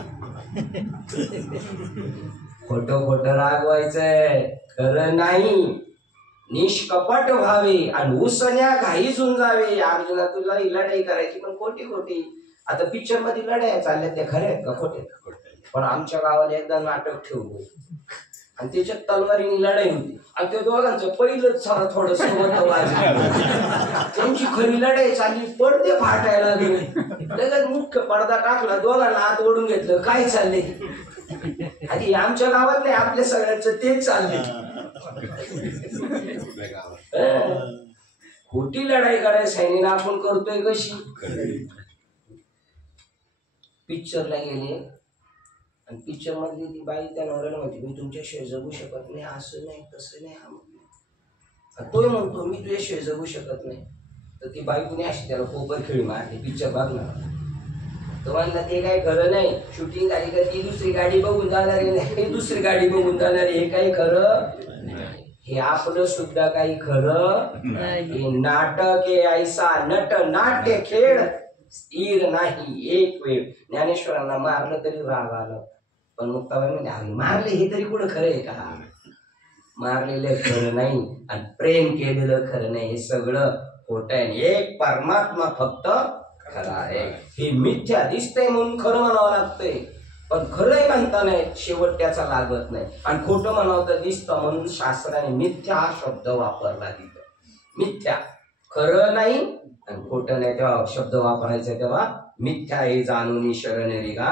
खोटं खोटं रागवायचंय, खरं नाही. निष्कपट व्हावे आणि उसन्या घाई झुंजावे. अर्जुना तुला ही लढाई करायची पण खोटी खोटी. आता पिक्चर मध्ये लढाया चालल्या त्या खऱ्या आहेत का खोटे? पण आमच्या गावाला एकदा नाटक ठेवलं आणि त्याच्यात तलवारीने लढाई होती आणि त्या दोघांचं पहिलंच सारं थोडस त्यांची खरी लढाई चालली, पडदे फाटायला लागले. लगेच मुख्य पडदा टाकला, दोघांना आत ओढून घेतलं. काय चालले? आधी आमच्या गावात नाही, आपल्या सगळ्यांचं तेच चालले. खोटी लढाई करायची सैनिक आपण करतोय कशी? पिक्चरला गेले आणि पिक्चर मधली ती बाई त्या नवऱ्याला म्हणते मी तुमच्याशिवाय जगू शकत नाही, असं नाही तसं नाही. तोय म्हणतो मी तुझ्याशिवाय जगू शकत नाही. तर ती बाई कुणी अशी त्याला पोपर खेळी मारली. पिक्चर बघणार तो म्हणला ते काही खरं नाही, शूटिंग झाली का ती दुसरी गाडी बघून जाणार आहे, दुसरी गाडी बघून जाणार. हे काही खरं हे आपलं सुद्धा काही खरं हे नाटक आहे. ऐसा नट नाट्य खेळ स्थिर नाही एक वेळ. ज्ञानेश्वरांना मारलं तरी राग आला, पण मुक्ताबाई म्हणजे आम्ही मारले हे तरी कुठं खरं आहे का? मारलेलं खरं नाही आणि प्रेम केलेलं खरं नाही, हे सगळं खोटं आहे. एक परमात्मा फक्त खरा आहे. हे मिथ्या दिसतंय म्हणून खरं म्हणावं लागतंय, पण खरंही म्हणता नाही शेवट त्याचा लागत नाही. आणि खोटं म्हणावं तर दिसतं म्हणून शास्त्राने मिथ्या हा शब्द वापरला तिथं. मिथ्या खरं नाही आणि खोटं नाही तेव्हा शब्द वापरायचा, तेव्हा मिथ्या हे जाणून शरण रेगा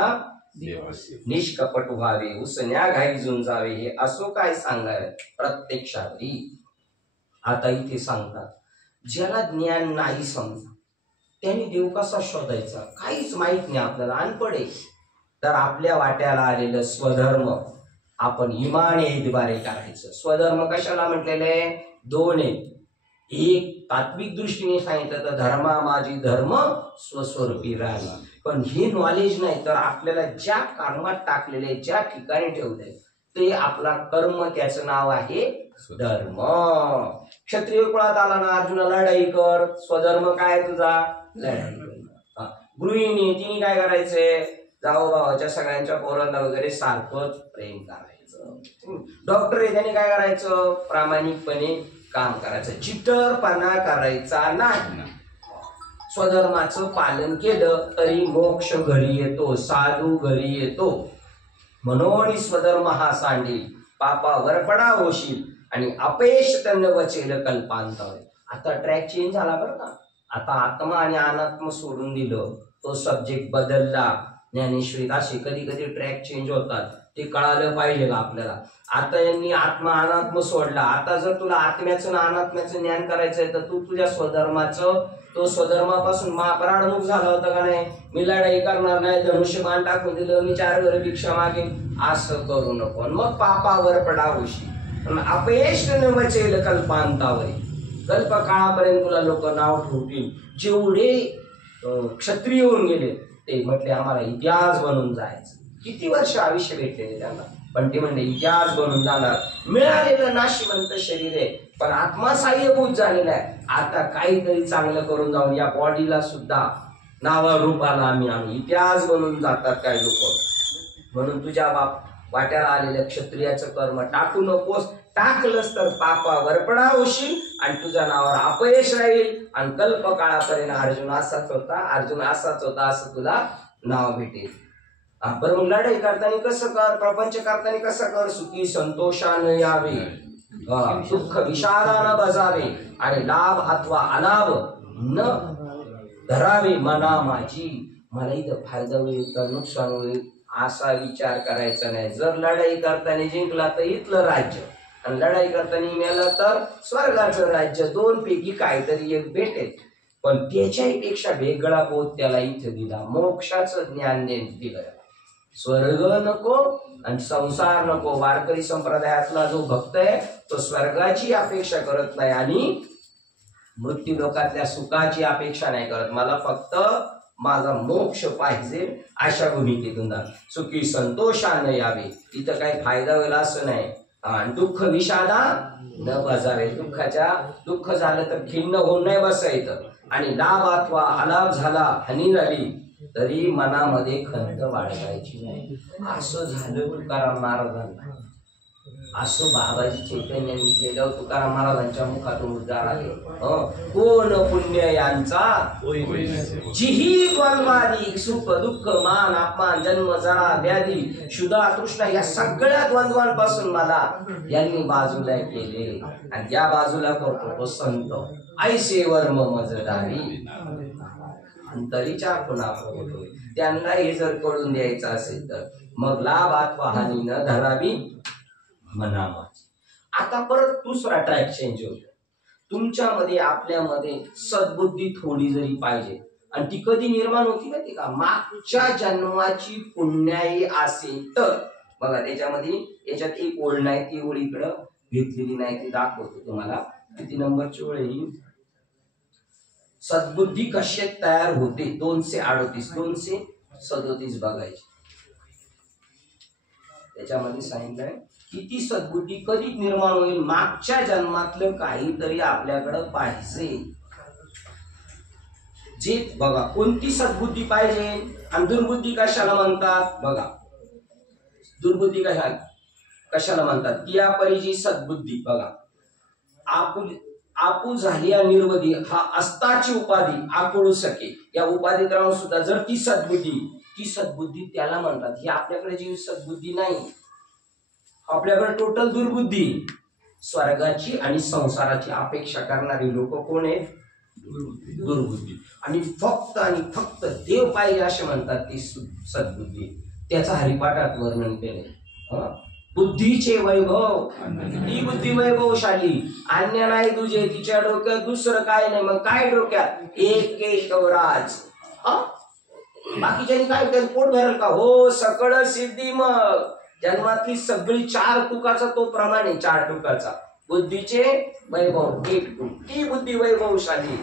निष्कपट व्हावे, उसन्या घाई झुंजावे. हे असो काय सांगावे प्रत्यक्षात. आता इथे सांगतात ज्याला ज्ञान नाही समजा त्याने देव कसा शोधायचा, काहीच माहित नाही आपल्याला, अनपड आहे, तर आपल्या वाट्याला आलेलं स्वधर्म आपण इमाने द्वारे करायचं. स्वधर्म कशाला म्हटलेले? दोन आहे. एक तात्विक दृष्टीने सांगितलं तर धर्मा माझी धर्म स्वस्वरूपी राहिला. पण हे नॉलेज नाही तर आपल्याला ज्या कर्मात टाकलेले, ज्या ठिकाणी ठेवले ते आपला कर्म, त्याचं नाव आहे धर्म. क्षत्रिय कुळात आला ना, अर्जुना लढाई कर, स्वधर्म काय तुझा? लढाई. गृहिणी तिने काय करायचंय? जाऊ भावाच्या सगळ्यांच्या पोरांना वगैरे सारखंच प्रेम करायचं. डॉक्टर आहे त्याने काय करायचं? प्रामाणिकपणे काम करायचं, चिटरपणा करायचा नाही. स्वधर्माचं पालन केलं तरी मोक्ष घरी येतो, साधू घरी येतो. म्हणून स्वधर्म हा सांडील, पापावर पडा होशील आणि अपयश त्यांना वचेल कल्पांतर. आता ट्रॅक चेंज झाला बरं का. आता आत्मा आणि अनात्म सोडून दिलं, तो सब्जेक्ट बदलला. ज्ञानेश्वरीत असे कधी कधी ट्रॅक चेंज होतात, ते कळालं पाहिजे आपल्याला. आता यांनी आत्मा अनात्म सोडला. आता जर तुला आत्म्याचं आणि अनात्म्याचं ज्ञान करायचंय तर तू तुझ्या स्वधर्माचं, तो स्वधर्मापासून पराडमुख झाला होता का नाही? मी लढाई करणार नाही, धनुष्यबाण टाकून दिलं, मी 4 घर भिक्षा मागेन, असं करू नको. मग पापावर पडा होशी, अपयश न वचेल कल्पांतावरी. कल्पकाळापर्यंत तुला लोक नाव ठेवतील. जेवढे क्षत्रिय होऊन गेले ते म्हटले आम्हाला इतिहास बनून जायचं. किती वर्ष आयुष्य भेटलेले त्यांना, पण ते म्हणले इतिहास बनून जाणार. मिळालेलं नाशिवंत शरीर आहे पण आत्मा साह्यभूत झालेला आहे. आता काहीतरी चांगलं करून जाऊन या बॉडीला सुद्धा नावा रूपाला आम्ही इतिहास बनून जातात काय लोक. म्हणून तुझ्या वाट्याला आलेल्या क्षत्रियाचं कर्म टाकू नकोस. टाकलंस तर पापावर पडा होशील आणि तुझ्या नावावर अपयश राहील. आणि कल्पकाळापर्यंत अर्जुन असाच होता असं तुला नाव भेटेल. बरं मग लढाई करताना कसं कर, प्रपंच करताना कसं कर? सुखी संतोषानं यावे, दुःख विषादानं बजावे आणि लाभ अथवा अलाभ न धरावे मना माझी. मला इथं फायदा होईल का नुकसान होईल असा विचार करायचा नाही. जर लढाई करताना जिंकला तर इथलं राज्य, आणि लढाई करताना मेला तर स्वर्गाचं राज्य. 2 पैकी काहीतरी एक भेटेल. पण त्याच्याही पेक्षा वेगळा बोध त्याला इथं दिला, मोक्षाचं ज्ञान दिलं. स्वर्ग नको आणि संसार नको. वारकरी संप्रदायातला जो भक्त आहे तो स्वर्गाची अपेक्षा करत नाही आणि मृत्यू लोकातल्या सुखाची अपेक्षा नाही करत. मला फक्त माझा मोक्ष पाहिजे अशा भूमिकेतून सुखी संतोषानं यावे. इथं काही फायदा होईल असं नाही. आणि दुःख विषादा न बजावे. दुःख झालं तर खिन्न होऊन नाही बसायचं. आणि लाभ अथवा अलाभ झाला, हानी झाली तरी मनामध्ये खंत बाळगायची नाही. असं झालं तुकाराम महाराजांना. असं बाबाजी चैतन्यांनी केलं. तुकाराम महाराजांच्या मुखातून उद्गार आले, कोण पुण्य यांचा जिही द्वंद्वादी, सुख दुःख मान अपमान जन्म जरा व्याधी क्षुधा तृष्णा या सगळ्या द्वंद्वांपासून मला यांनी बाजूला केले आणि या बाजूला करतो तो संत. ऐसे वर्म मजदारी अंतरीच्या पुन्हा होतो. त्यांना हे जर कळून द्यायचं असेल तर मग लाभ अथवा हानी न धरावी मनामाची. आता परत दुसरा ट्रॅक चेंज होतो. तुमच्यामध्ये आपल्यामध्ये सद्बुद्धी थोडी जरी पाहिजे, आणि ती कधी निर्माण होती माहिती का? मागच्या जन्माची पुण्याई असेल तर. बघा त्याच्यामध्ये याच्यात एक ओळ नाही, ती ओळ इकडं घेतलेली नाही, ती दाखवतो तुम्हाला. किती नंबरची ओळ ही? सद्बुद्धी कशी तयार होते 238 237 बघायची. त्याच्यामध्ये सांगितलंय किती सद्बुद्धी कधी निर्माण होईल? मागच्या जन्मातलं काहीतरी आपल्याकडं पाहिजे. जे बघा कोणती सद्बुद्धी पाहिजे आणि दुर्बुद्धी कशाला म्हणतात? बघा दुर्बुद्धी कशाला? कशाला म्हणतात की या परीची सद्बुद्धी बघा. आपू झाली निर्वधी हा अस्ताची उपाधी आकुळू सके. या उपाधीत राहून सुद्धा जर ती सद्बुद्धी त्याला म्हणतात. ही आपल्याकडे जी सद्बुद्धी नाही, आपल्याकडे टोटल दुर्बुद्धी. स्वर्गाची आणि संसाराची अपेक्षा करणारी लोक कोण आहेत? दुर्बुद्धी. आणि फक्त देव पाहिजे असे म्हणतात ती सद्बुद्धी. त्याचा हरिपाठात वर्णन केले. बुद्धीचे वैभव, ती बुद्धी वैभवशाली, अन्य नाही तुझे. तिच्या डोक्यात दुसरं काय नाही. मग काय डोक्यात? एक केशवराज. बाकीच्यानी काय त्याचं पोट भरेल का? हो, सकळ सिद्धी. मग जन्मातली सगळी 4 तुकाचा तो प्रमाणे 4 तुकाचा. बुद्धीचे वैभव एक तुक, ती बुद्धी वैभवशाली.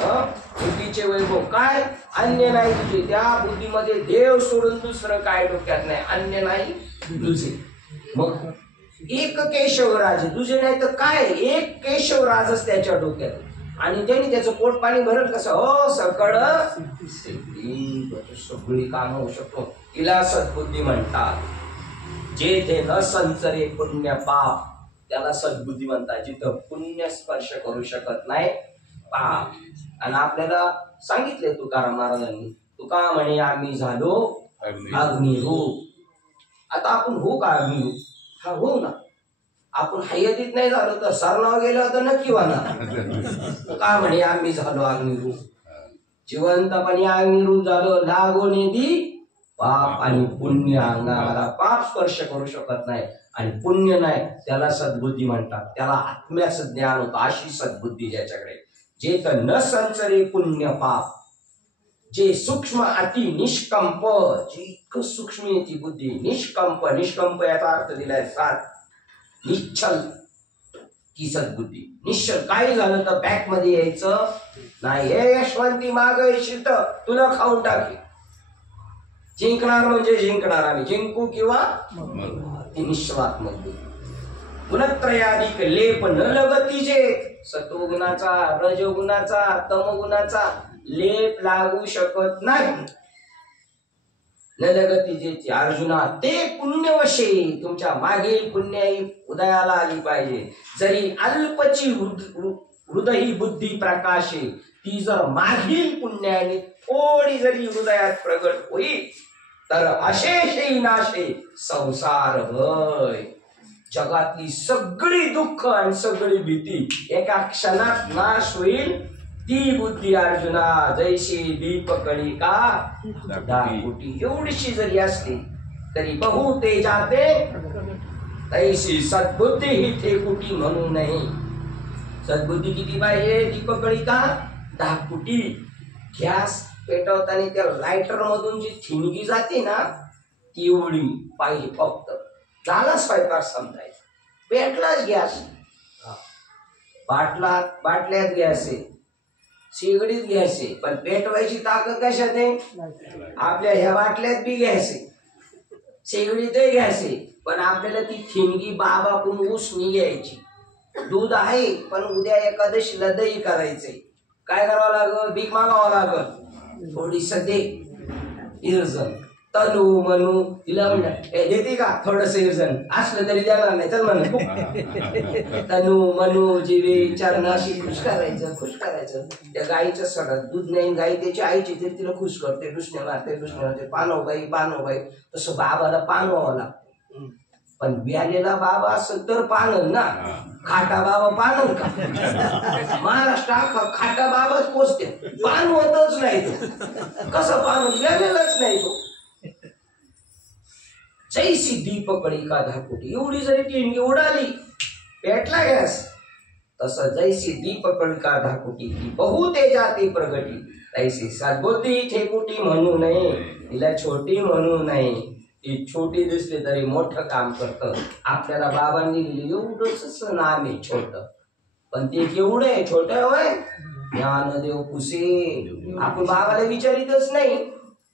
बुद्धीचे वैभव काय? अन्य नाही तुझे. त्या बुद्धीमध्ये देव सोडून दुसरं काय डोक्यात नाही, अन्य नाही तुझे. मग एक केशवराज, तुझे नाही तर काय? एक केशवराजच त्याच्या डोक्यात. आणि त्यांनी त्याचं पोट पाणी भरत कसं? हो, सकळ सगळी काम होऊ शकतो. तिला सद्बुद्धी म्हणतात. जे ते न संचरे पुण्य पाप, त्याला सद्बुद्धी म्हणतात. जिथं पुण्य स्पर्श करू शकत नाही पाप. आणि आपल्याला सांगितले तुकाराम महाराजांनी, तुका म्हणे आम्ही झालो अग्निरूप. आता आपण हो का अग्निरूप? हा हो ना. आपण हयतीत नाही झालो तर सरनाव गेलो तर नक्की होणार. का म्हणे आम्ही झालो अग्निरूप. जिवंतपणे अग्निरूप झालो. लागो नेदी पाप आणि पुण्य अंगाला. पाप स्पर्श करू शकत नाही आणि पुण्य नाही, त्याला सद्बुद्धी म्हणतात. त्याला आत्म्याचं ज्ञान होतं. अशी सद्बुद्धी ज्याच्याकडे. जे तर न संचरे पुण्य पाप, जे सूक्ष्म अति निष्कंप, जे इतकं सूक्ष्म आहे ती बुद्धी. निष्कंप याचा अर्थ दिलाय 7. निश्चल ती सद्बुद्धी. निश्चल, काही झालं तर बॅक मध्ये यायचं नाही. हे यशवंती माग शित तुला खाऊन टाके. जिंकणार म्हणजे जिंकणार, आम्ही जिंकू किंवा निश्चलात्मक बुद्धी. गुणत्रयाधिक लेप न लगतीजे. सत्वगुणाचा, रजगुणाचा, तमगुणाचा लेप लागू शकत नाही. न लगतीजे अर्जुना ते पुण्यवशे. तुमच्या मागील पुण्याई उदयाला आली पाहिजे. जरी अल्पची हृदयी बुद्धी प्रकाशे, ती जर मागील पुण्याने थोडी जरी हृदयात प्रगट होईल तर अशेषही नाशे संसार भय. जगातली सगळी दुःख आणि सगळी भीती एका क्षणात नाश होईल. ती बुद्धी अर्जुना जैशी दीप कळिका दाकुटी. एवढीशी जरी असली तरी बहु ते जाते तैसी सद्बुद्धी ही ठेकुटी म्हणू नये. सद्बुद्धी किती पाहिजे? दीपकळिका दाकुटी. गॅस पेटवताना त्या लायटर मधून जी ठिणगी जाते ना, ती एवढी पाहिजे फक्त. झाला स्वयंपाक समजायचा. पेटलाच गॅस. बाटल्यात गॅस आहे, शेगडीत गॅस आहे, पण पेटवायची ताकद कशात आहे? आपल्या ह्या बाटल्यात बी गॅस आहे, शेगडीतही गॅस आहे, पण आपल्याला ती ठिणगी बाबाकडून उसणी घ्यायची. दूध आहे पण उद्या एकादशीला दही करायचंय. काय करावं लागल? भीक मागावं लागल. थोडी सदे इर्जन तनु मनू तिला म्हणत देते का? थोडस इर्जन असलं तरी देणार नाही. चल म्हण तनु मनू जीवे चरणाशी खुश करायचं. त्या गाईचं सगळं दूध नाही, गाई त्याची आईची तरी तिला खुश करते. दुसऱ्या मारते पानोबाई. तसं बाबाला पानवावं लागतं. पण व्यालेला बाबा असेल तर पानन ना. खाटा बाबा पानन का? महाराष्ट्र खाटा बाबाच पोचते. पान होतच नाही तो. कसं पान? व्यालेलाच नाही तो. जैसी दीपकळिका धाकुटी. एवढी जरी टिणगी उडाली, पेटला गॅस, तसं जैसी दीपकळिका धाकुटी बहु तेजाती प्रगटी. तैसी सद्बुद्धी ठेकुटी म्हणू नये. तिला छोटी म्हणू नये. ती छोटी दिसली तरी मोठं काम करतं. आपल्याला बाबांनी दिली एवढंच नाम आहे छोट, पण ते केवढे छोट होय. ज्ञानदेव कुसे. आपण बाबाला विचारितच नाही.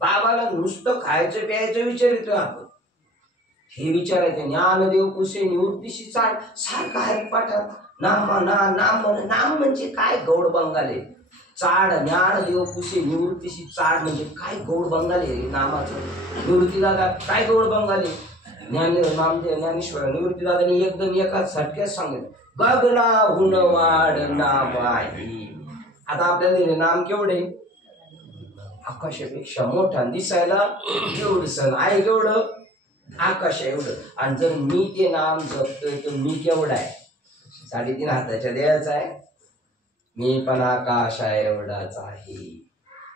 बाबाला नुसतं खायचं प्यायचं विचारितो आपण. हे विचारायचं ज्ञानदेव कुसे निवृत्तीशी चाड. सारखा हरिपाठात नाम म्हणजे काय? गौड बंगाले. चाड ज्ञानदेव कुसे निवृत्तीशी चाड म्हणजे काय? गौड बंगाले नामाचं. निवृत्तीला काय गौड बंगाले? नामदेव ज्ञानेश्वर निवृत्ती दादांनी एकदम एकाच झटक्यात सांगितलं, गगनाहून वाढ नाम आहे. आता आपल्याला नाम केवढे, आकाशापेक्षा मोठा, दिसायला एवढं आहे केवढं, आकाश एवढं. आणि जर मी ते नाम जपतोय तर मी केवढा आहे, 3.5 हाताच्या देहाचा आहे. मी पण आकाश आहे एवढाच आहे,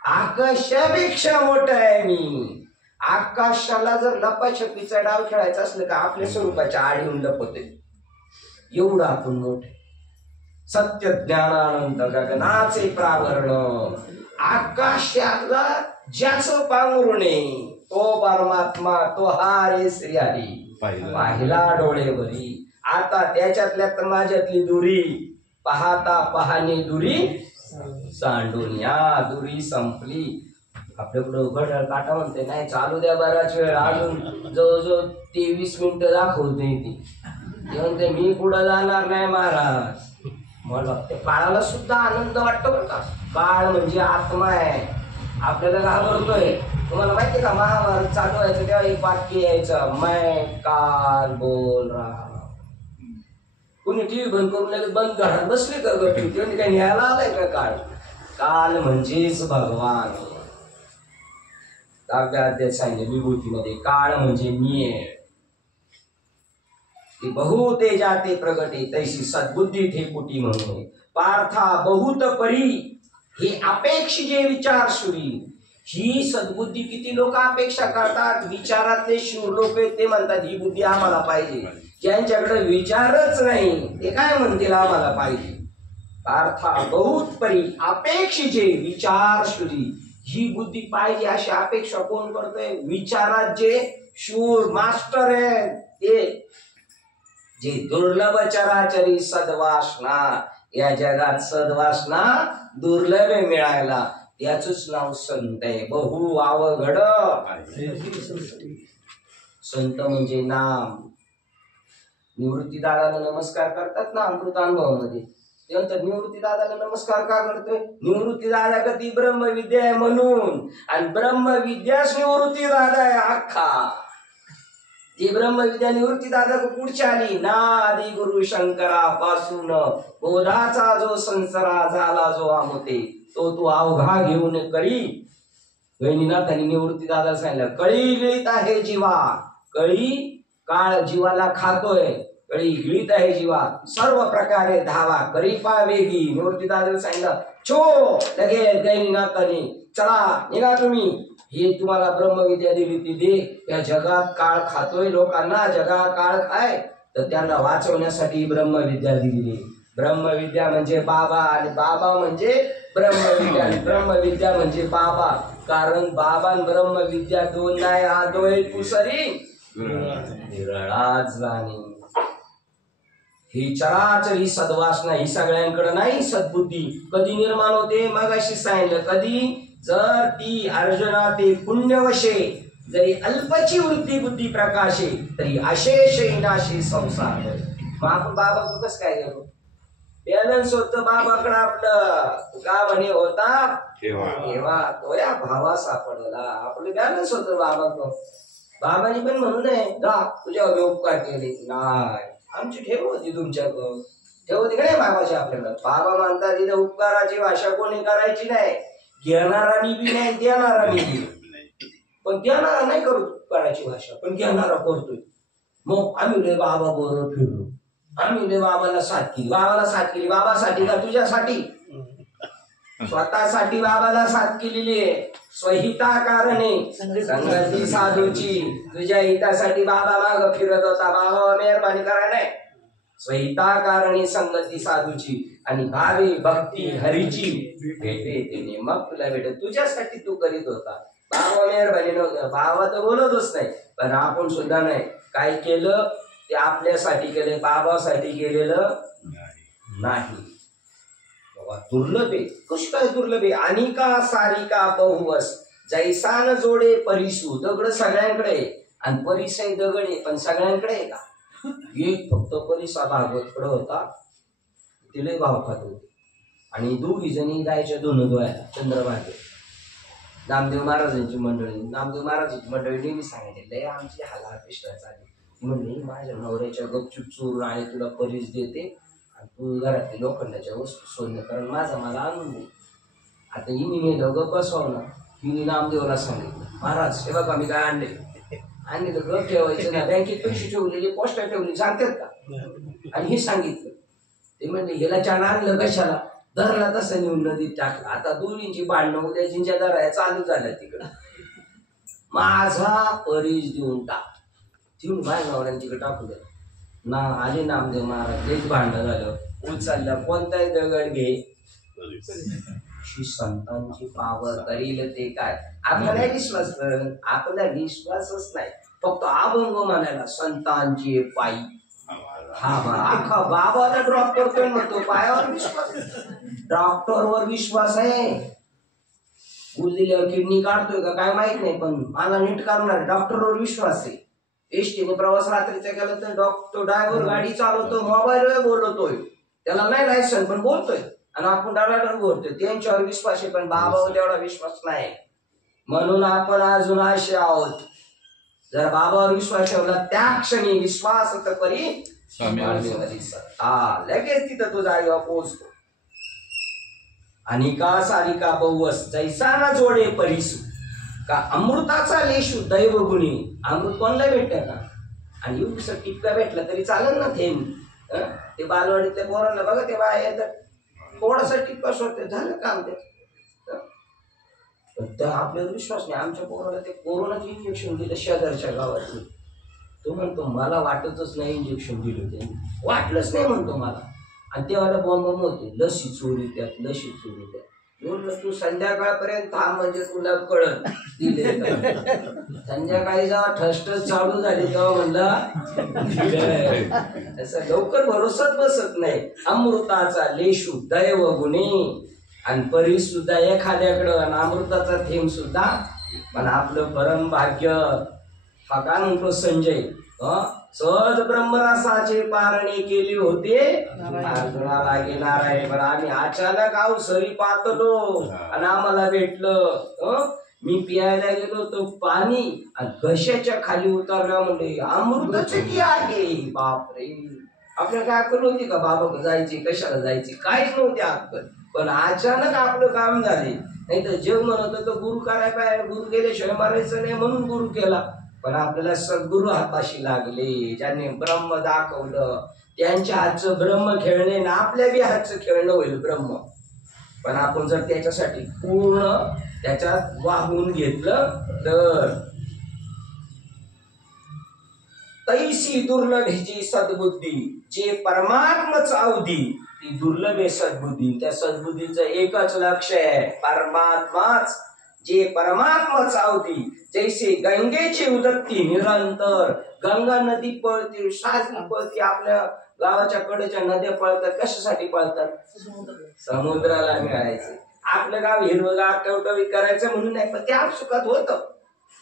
आकाशापेक्षा मोठा आहे मी. आकाशाला जर लपाछपीचा डाव खेळायचा असलं का आपल्या स्वरूपाच्या आडीहून लपतोय, एवढं आपण मोठे. सत्य ज्ञानानंद गगनाचे प्रावरण, आकाशाला ज्याचं पांघरुणे तो परमात्मा, तो हा रे श्री हरी पाहिला डोळेवरी. आता त्याच्यातल्या तर माझ्यातली दुरी, पाहता पाहणे दुरी सांडून, या दुरी संपली. आपल्याकडं घड्याळ काटा म्हणते नाही चालू द्या बराच वेळ, अजून जवळजवळ 23 मिनिटं दाखवते ती. म्हणते मी पुढं जाणार नाही महाराज. मला ते काळाला सुद्धा आनंद वाटतो बरं का. काळ म्हणजे आत्मा आहे, आपल्याला घाबरतोय. तुम्हाला माहितीये का, महाभारत चालू व्हायचं तेव्हा एक वाक्य यायचं, मैं काल बोल रहा. कोणी टीव्ही बंद करून लगेच बंद घरात बसले का गटी, ते काही न्यायला आलाय का काळ. काल म्हणजेच भगवान. 10व्या अध्यायात सांगितले विभूतीमध्ये, काळ म्हणजे मी आहे. बहु ते जाते प्रगटे तैसी सद्बुद्धी ठेपुटी म्हणून पार्था बहुत परी. ही अपेक्षे विचार सुरी, ही सद्बुद्धी किती लोक अपेक्षा करतात. विचारातले शूर लोक ते म्हणतात ही बुद्धी आम्हाला पाहिजे. ज्यांच्याकडे विचारच नाही ते काय म्हणतील आम्हाला पाहिजे. पार्था बहुत परी अपेक्षे विचार सुरी, ही बुद्धी पाहिजे अशी अपेक्षा कोण करतोय, विचारात जे शूर मास्टर आहे ते. जे दुर्लभ चराचरी सद्वासना, या जगात सद्वासना दुर्लभ मिळायला याच नाव संत आहे. बहु अवघड संत म्हणजे नाम. निवृत्ती दादाला नमस्कार करतात ना अमृतानुभवामध्ये, त्यानंतर निवृत्ती दादाला नमस्कार का करतोय, निवृत्ती दादा कधी ब्रह्मविद्या आहे म्हणून. आणि ब्रह्मविद्याच निवृत्ती दादा आहे अख्खा. ती ब्रह्मविद्या निवृत्ती दादा पुढची आली ना. आदि गुरु शंकरापासून बोधाचा जो संसारा झाला जो आमते, तो तू अवघा घेऊन करी. वैनीनाथांनी निवृत्ती दादा सांगितलं, कळी गिळीत आहे जीवा. कळी काळ जीवाला खातोय, कळी गिळीत आहे जीवा, सर्व प्रकारे धावा करी पावेगी. निवृत्ती दादाला सांगितलं छो लगेच गैनीनाथांनी, चला निघा तुम्ही, हे तुम्हाला ब्रह्मविद्या दिली ती दे. या जगात काळ खातोय लोकांना, जगात काळ खाय तर त्यांना वाचवण्यासाठी ब्रह्मविद्या दिली. ब्रह्मविद्या म्हणजे बाबा, आणि बाबा म्हणजे ब्रह्मविद्या, आणि ब्रह्मविद्या म्हणजे बाबा. कारण बाबा आणि ब्रह्मविद्या दोन नाही, हा डोळे पुसरी निरळाच जाणे. ही चराचरी सद्वासना ही सगळ्यांकडे नाही. सद्बुद्धी कधी निर्माण होते, मगाशी सांगितलं, कधी जर ती अर्जुना ते पुण्यवशे जरी अल्पची वृत्ती बुद्धी प्रकाशे तरी अशेष विनाशी संसार. मग आपण बाबा कसं काय गेलो, बॅलन्स होतं बाबाकडे आपलं का म्हणे होता तेव्हा तो या भावा सापडला. आपलं बॅलन्स होतं बाबाकडं. बाबांनी पण म्हणू नये दा तुझ्यावर उपकार केले नाही, आमची ठेव होती तुमच्याकडं, ठेव होती का नाही बाबाची आपल्याकडं. बाबा म्हणतात तिथे उपकाराची भाषा कोणी करायची नाही, घेणारानी बी नाही देणारानी बी. पण देणारा नाही करू उपकाराची भाषा, पण घेणारा करतोय. मग आम्ही लय बाबा बरोबर फिरलो, आम्ही लय बाबाला साथ केली. बाबाला साथ केली बाबासाठी का तुझ्यासाठी, स्वतःसाठी बाबाला साथ केलेली आहे. स्वहिता कारणे संगती साधूची, तुझ्या हितासाठी बाबा माग फिरत होता. बाबा मेहरबानी करा नाही, स्वहिता कारणे संगती साधूची, आणि भावी भक्ती हरीची भेटे तिने मग तुला भेट. तुझ्यासाठी तू करीत होता, बाबा मेहरबानी नव्हतं. बाबा तर बोलतच नाही, पण आपण सुद्धा नाही काय केलं ते आपल्यासाठी केले, बाबासाठी केलेलं नाही. दुर्लभ आहे, कशी काय दुर्लभ आहे. अनिका सारिका बहुवस जैसान जोडे परिसू. दगड सगळ्यांकडे आणि परिसही दगड आहे, पण सगळ्यांकडे आहे का. एक फक्त परिसा भागवतकडे होता, तिला भाव खात होते. आणि दोघी जणी जायच्या दोन डोळ्याला चंद्रभागेत. नामदेव महाराजांची मंडळी नेहमी सांगायचे लय आमची हाला कृष्णा चाली, ती म्हणली माझ्या नवऱ्याच्या गपचूप चोरून आणि तुला परीस देते आणि तू घरातली लोखंडाच्या वस्तू सोडणं कारण माझा मला आणून दे. आता हिने नेलं गप बसवलं. हिने नामदेवला सांगितलं महाराज हे बघा मी काय आणले तर गप ठेवायचं ना बँकेत पैसे ठेवलेले पोस्टात ठेवले सांगतात का. आणि हे सांगितलं ते म्हणले ह्याला छान आणलं कशाला धरला तसं नेऊन नदीत टाकला. आता दोन्हींची भांडणं उद्या जिंच्या धराया चालू झाल्या तिकडं. माझा परीस देऊन टाक ठेवून माझ्या नवऱ्याने तिकडे टाकू द्या ना. आले नामदेव महाराज तेच भांडण झालं उचलल्या कोणताही दगड घे संतांची पावर करील ते काय. आपल्याला विश्वास आपला विश्वासच नाही फक्त अभंग म्हणायला संतांची पायी. हा अख्खा बाबाला ड्रॉप करतोय म्हणतो पायावर विश्वास. डॉक्टरवर विश्वास आहे. दिल्यावर किडनी काढतोय का काय माहित नाही पण मला नीट करणार डॉक्टरवर विश्वास आहे. एसटीने प्रवास रात्रीचा केला तर डॉक्टर ड्रायव्हर गाडी चालवतो मोबाईलवर बोलतोय त्याला नाही लायसन पण बोलतोय आणि आपण डाडाडर बोलतोय. त्यांच्यावर विश्वास आहे पण बाबावर तेवढा विश्वास नाही. म्हणून आपण अजून असे आहोत. जर बाबावर विश्वास ठेवला त्या क्षणी विश्वास करी लगेच तिथं तो जागेवर पोहोचतो. आणि का सारिका बहुवस जैसा ना जोडे परिसू का अमृताचा लेशू दैव गुणी. अमृत कोणला भेटत का आणि एवढं टिपका भेटला तरी चालेल ना. थेंब ते बालवाडीतल्या पोरांना बघा ते बाहेर थोडासा टिपका शोधते झालं काम ते. आपल्याला विश्वास नाही. आमच्या पोराला ते कोरोनाचं इंजेक्शन दिलं शेजारच्या गावातून. तो म्हणतो मला वाटतच नाही इंजेक्शन दिलं त्यांनी वाटलंच नाही म्हणतो मला. आणि तेव्हा बॉम्ब होते लसी चोरी त्यात लसी चोरी त्यात. म्हणलं तू संध्याकाळपर्यंत थांब म्हणजे तुला कळत दिले. संध्याकाळी जेव्हा ठस्ट चालू झाली तेव्हा म्हणलं असं लवकर भरोसाच बसत नाही. अमृताचा लेशू दैव गुणी आणि परीस सुद्धा एखाद्याकडं आणि अमृताचा थेंब सुद्धा. पण आपलं परम भाग्य हा काय म्हणतो संजय सहज ब्रह्मरसाचे पारणे केली होते अर्जुनाला घेणार आहे. पण आम्ही अचानक आऊ सरी पातलो आणि आम्हाला भेटलं. मी पियायला गेलो तो पाणी आणि घशाच्या खाली उतरल्या म्हणजे अमृतच की आहे. बापरे आपल्याला काय अक्कल होती का बाबा जायची कशाला जायची काहीच नव्हती अक्कल. पण अचानक आपलं काम झाले. नाही तर जग म्हणत होतं गुरु करायला पाहिजे गुरु गेल्याशिवाय मारायचं नाही म्हणून गुरु केला. पण आपल्याला सद्गुरु हाताशी लागले ज्यांनी ब्रह्म दाखवलं त्यांच्या हातचं ब्रह्म खेळणे ना आपल्या बी हातचं खेळणं होईल ब्रह्म. पण आपण जर त्याच्यासाठी पूर्ण त्याच्यात वाहून घेतलं तर. तैसी दुर्लभेची सद्बुद्धी जे परमात्माच अवधी ती दुर्लभ आहे सद्बुद्धी. त्या सद्बुद्धीचं एकच लक्ष आहे परमात्माच. जे परमात्माच अवधी जैसे गंगेची उदत्ती निरंतर. गंगा नदी पळते साजरी पळते. आपल्या गावाच्या कडेच्या नद्या पळतात कशासाठी पळतात समुद्राला मिळायचं. आपलं गाव हिरवगार टवटवीत करायचं म्हणून नाही पण ते आपसुकात होतं.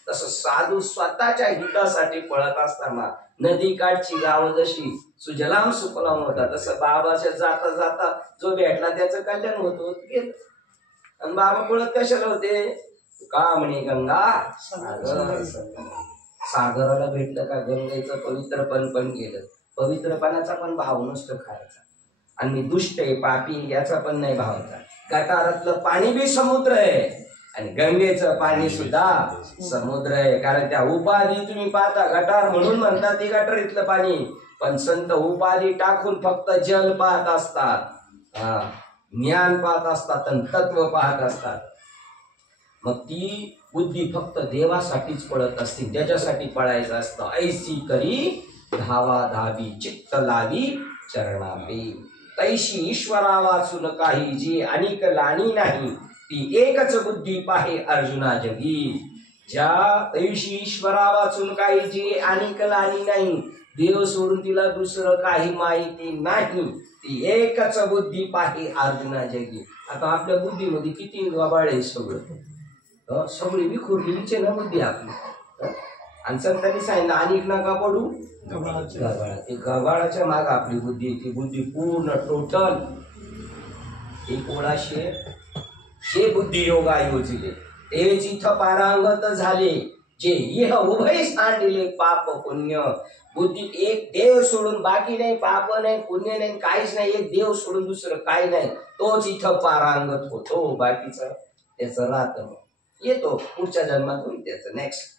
तसं साधू स्वतःच्या हितासाठी पळत असताना नदी काठची गावं जशी सुजलाम सुफलाम होतात तसं बाबाच्या जाता जाता जो भेटला त्याचं कल्याण होत गेलं. आणि बाबा पळत कशाला होते का म्हणे गंगा सागर. सागराला भेटलं का गंगेचं पवित्रपण पण गेलं. पवित्रपणाचा पण भाव नसतो खायचा. आणि दुष्ट आहे पापी याचा पण नाही भावाचा. गटारातलं पाणी बी समुद्र आहे आणि गंगेचं पाणी सुद्धा समुद्र आहे. कारण त्या उपाधी तुम्ही पाहता गटार म्हणून म्हणतात ते गटारीतलं पाणी. पण संत उपाधी टाकून फक्त जल पाहत असतात. ज्ञान पाहत असतात आणि तत्व पाहत असतात. मग ती बुद्धी फक्त देवासाठीच पळत असते त्याच्यासाठी पळायचं असतं. ऐसी करी धावा धावी चित्त लावी चरणावे. तैशी ईश्वरा वाचून काही जी अनिक लाणी नाही ती एकच बुद्धी पाहे अर्जुना जगी. ज्या तैशी ईश्वरा वाचून काही जी अनिक लाणी नाही देव सोडून तिला दुसरं काही माहिती नाही ती एकच बुद्धी पाहे अर्जुना जगी. आता आपल्या बुद्धीमध्ये किती गबाळ आहे सगळं सगळी विखुरलीचे ना बुद्धी आपली. आणि संतांनी सांगितलं अनिक नका पडू गबाळा. ते गबाळाच्या माग आपली बुद्धी ती बुद्धी पूर्ण टोटल एक ओळाशे हे बुद्धी योगा योजिले ते जिथं पारांगत झाले जे इह उभय स्थान दिले पाप पुण्य. बुद्धीत एक देव सोडून बाकी नाही, पाप नाही, पुण्य नाही, काहीच नाही. एक देव सोडून दुसरं काही नाही. तोच इथं पारांगत होतो. बाकीचं त्याचं राहतं. येतो पुढच्या जन्मात होईल त्याचं. नेक्स्ट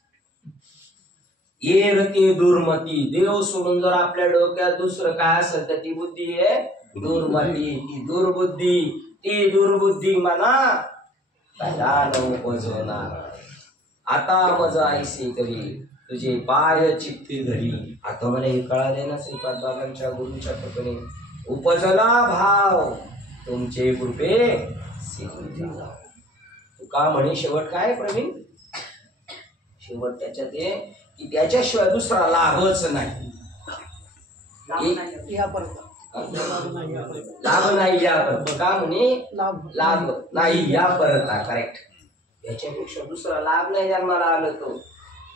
ये रती दुर्मती. देव सोडून जर आपल्या डोक्यात दुसरं काय असेल तर ती बुद्धी आहे दुर्मती. ती दुर्बुद्धी, ती दुर्बुद्धी म्हणा उपजवणार. आता मज ऐसे करी तुझे पाय चित्ती धरी. आता मला हे कळाले ना श्रीपाद बाबांच्या गुरुच्या कृपेने. उपजला भाव तुमचे कृपे सिद्धी. तुका म्हणे शेवट काय प्रवीण? शेवट त्याच्यात आहे की त्याच्याशिवाय दुसरा लाभच नाही. लाभ नाही या परत. का म्हणे लाभ नाही या परत. करेक्ट. याच्यापेक्षा दुसरा लाभ नाही जन्माला आलो. तो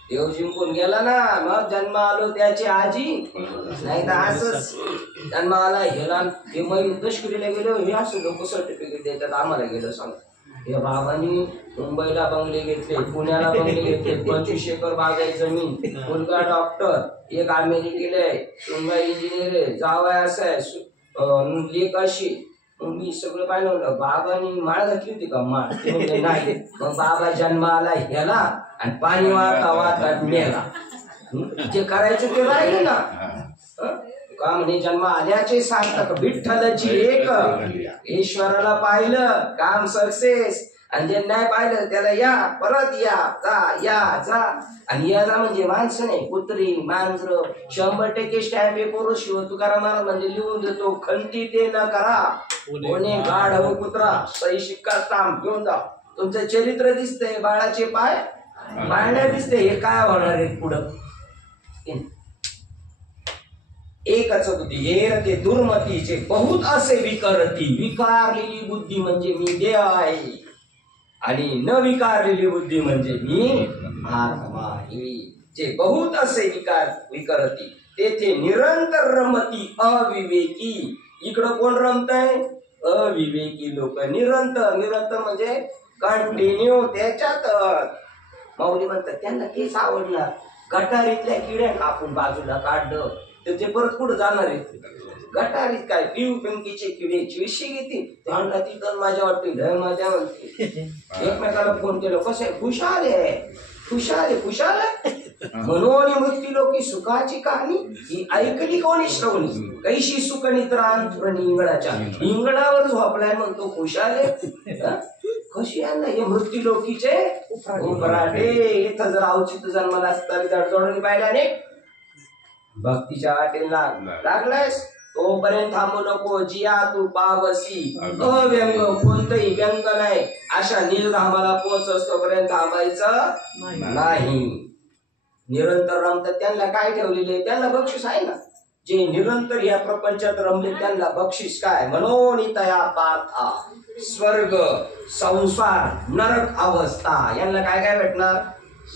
देव जिंकून गेला ना, मग जन्म आलो त्याची आजी. नाही तर असंच जन्म आला हेला. हे मग दशकरीला गेलो, हे असं लोक सर्टिफिकेट देतात आम्हाला. गेलं सांग या बाबांनी मुंबईला बंगले घेतले, पुण्याला बंगले घेतले, 25 एकर बागायत जमीन, मुलगा डॉक्टर, एक अमेरिकेला आहे, सुनबाई इंजिनियर आहे, जावई असं आहे, लेक अशी. मग मी सगळं पाहिलं. बाबांनी माळ घातली होती का? माळ नाही. मग बाबा जन्म आला ह्याला आणि पाणी वाहता वाहता मेला. जे करायचं ते राहिले ना. का म्हणे जन्म आल्याचे सांगतात विठ्ठलची एक. ईश्वराला पाहिलं काम सक्सेस, आणि जे नाही पाहिलं त्याला या परत या जा या जा. आणि याला म्हणजे माणसं नाही, कुत्री मांजर. 100% स्टॅम्प पेपर शिव तुकाराम महाराज म्हणजे लिहून देतो, खंती ते न करा कोणी गाढव कुत्रा सही शिक्का स्टाम्प घेऊन जा. तुमचं चरित्र दिसतंय, बाळाचे पाय मांड्या दिसते. हे काय होणार आहे पुढं? एकच बुद्धी हेर ते दुर्मतीचे बहुत असे विकारती. विकारलेली बुद्धी म्हणजे मी देव आहे, आणि न विकारलेली बुद्धी म्हणजे मी आत्मा आहे. जे बहुत असे विकारती तेथे निरंतर रमती अविवेकी. इकडं कोण रमतय? अविवेकी लोक. निरंतर, निरंतर म्हणजे कंटिन्यू त्याच्यात. माऊली म्हणतात त्यांना तेच आवडणार. गटारीतल्या किड्या कापून बाजूला काढलं तर ते परत कुठं जाणार आहे? गटारीत काय पिऊ पिंकीचे किड्याची विषय घेते. त्यांना तिथं माझ्या वाटते धर माझ्या म्हणते. एकमेकाला फोन केलं, कसं आहे? खुशाल आहे, खुशाल आहे, खुशाल आहे. म्हणून मृत्यू लोकी सुखाची कहाणी ही ऐकली कोणी श्रवणी. कैशी सुख निद्रांतुरणी इंगळाच्या. इंगळावर झोपलाय म्हणतो खुशाल आहे. कशी यांना हे मृत्यू लोकीचे उपराटे. इथं जर औचित्य जन्माला असता जडजोडून पाहिल्याने भक्तीच्या वाटेला लागलायस तोपर्यंत थांबू नको. जिया तू पावसी अव्यंग, कोणतंही व्यंग नाही अशा निर्धामाला पोहोचस तोपर्यंत थांबायचं नाही. निरंतर रमतात त्यांना काय ठेवलेले? त्यांना बक्षीस आहे ना. जे निरंतर या प्रपंचात रमले त्यांना बक्षीस काय? म्हणून तया पार्था स्वर्ग संसार नरक अवस्था. यांना काय काय भेटणार?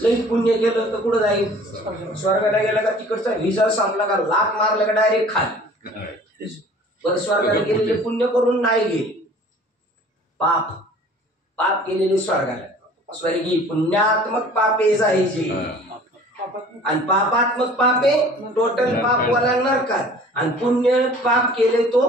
लई पुण्य केलं तर कुठं जाईल? स्वर्गाला गेला का तिकडचा व्हिसा संपला का लाख मारला का डायरेक्ट खाली. वर स्वर्गाला गेलेले पुण्य करून नाही गेले, पाप पाप केलेले स्वर्गाला. स्वर्गी पुण्यात्मक पापे जायचे आणि पापात्मक पापे टोटल पापवाला नरकात, आणि पुण्य पाप केले तो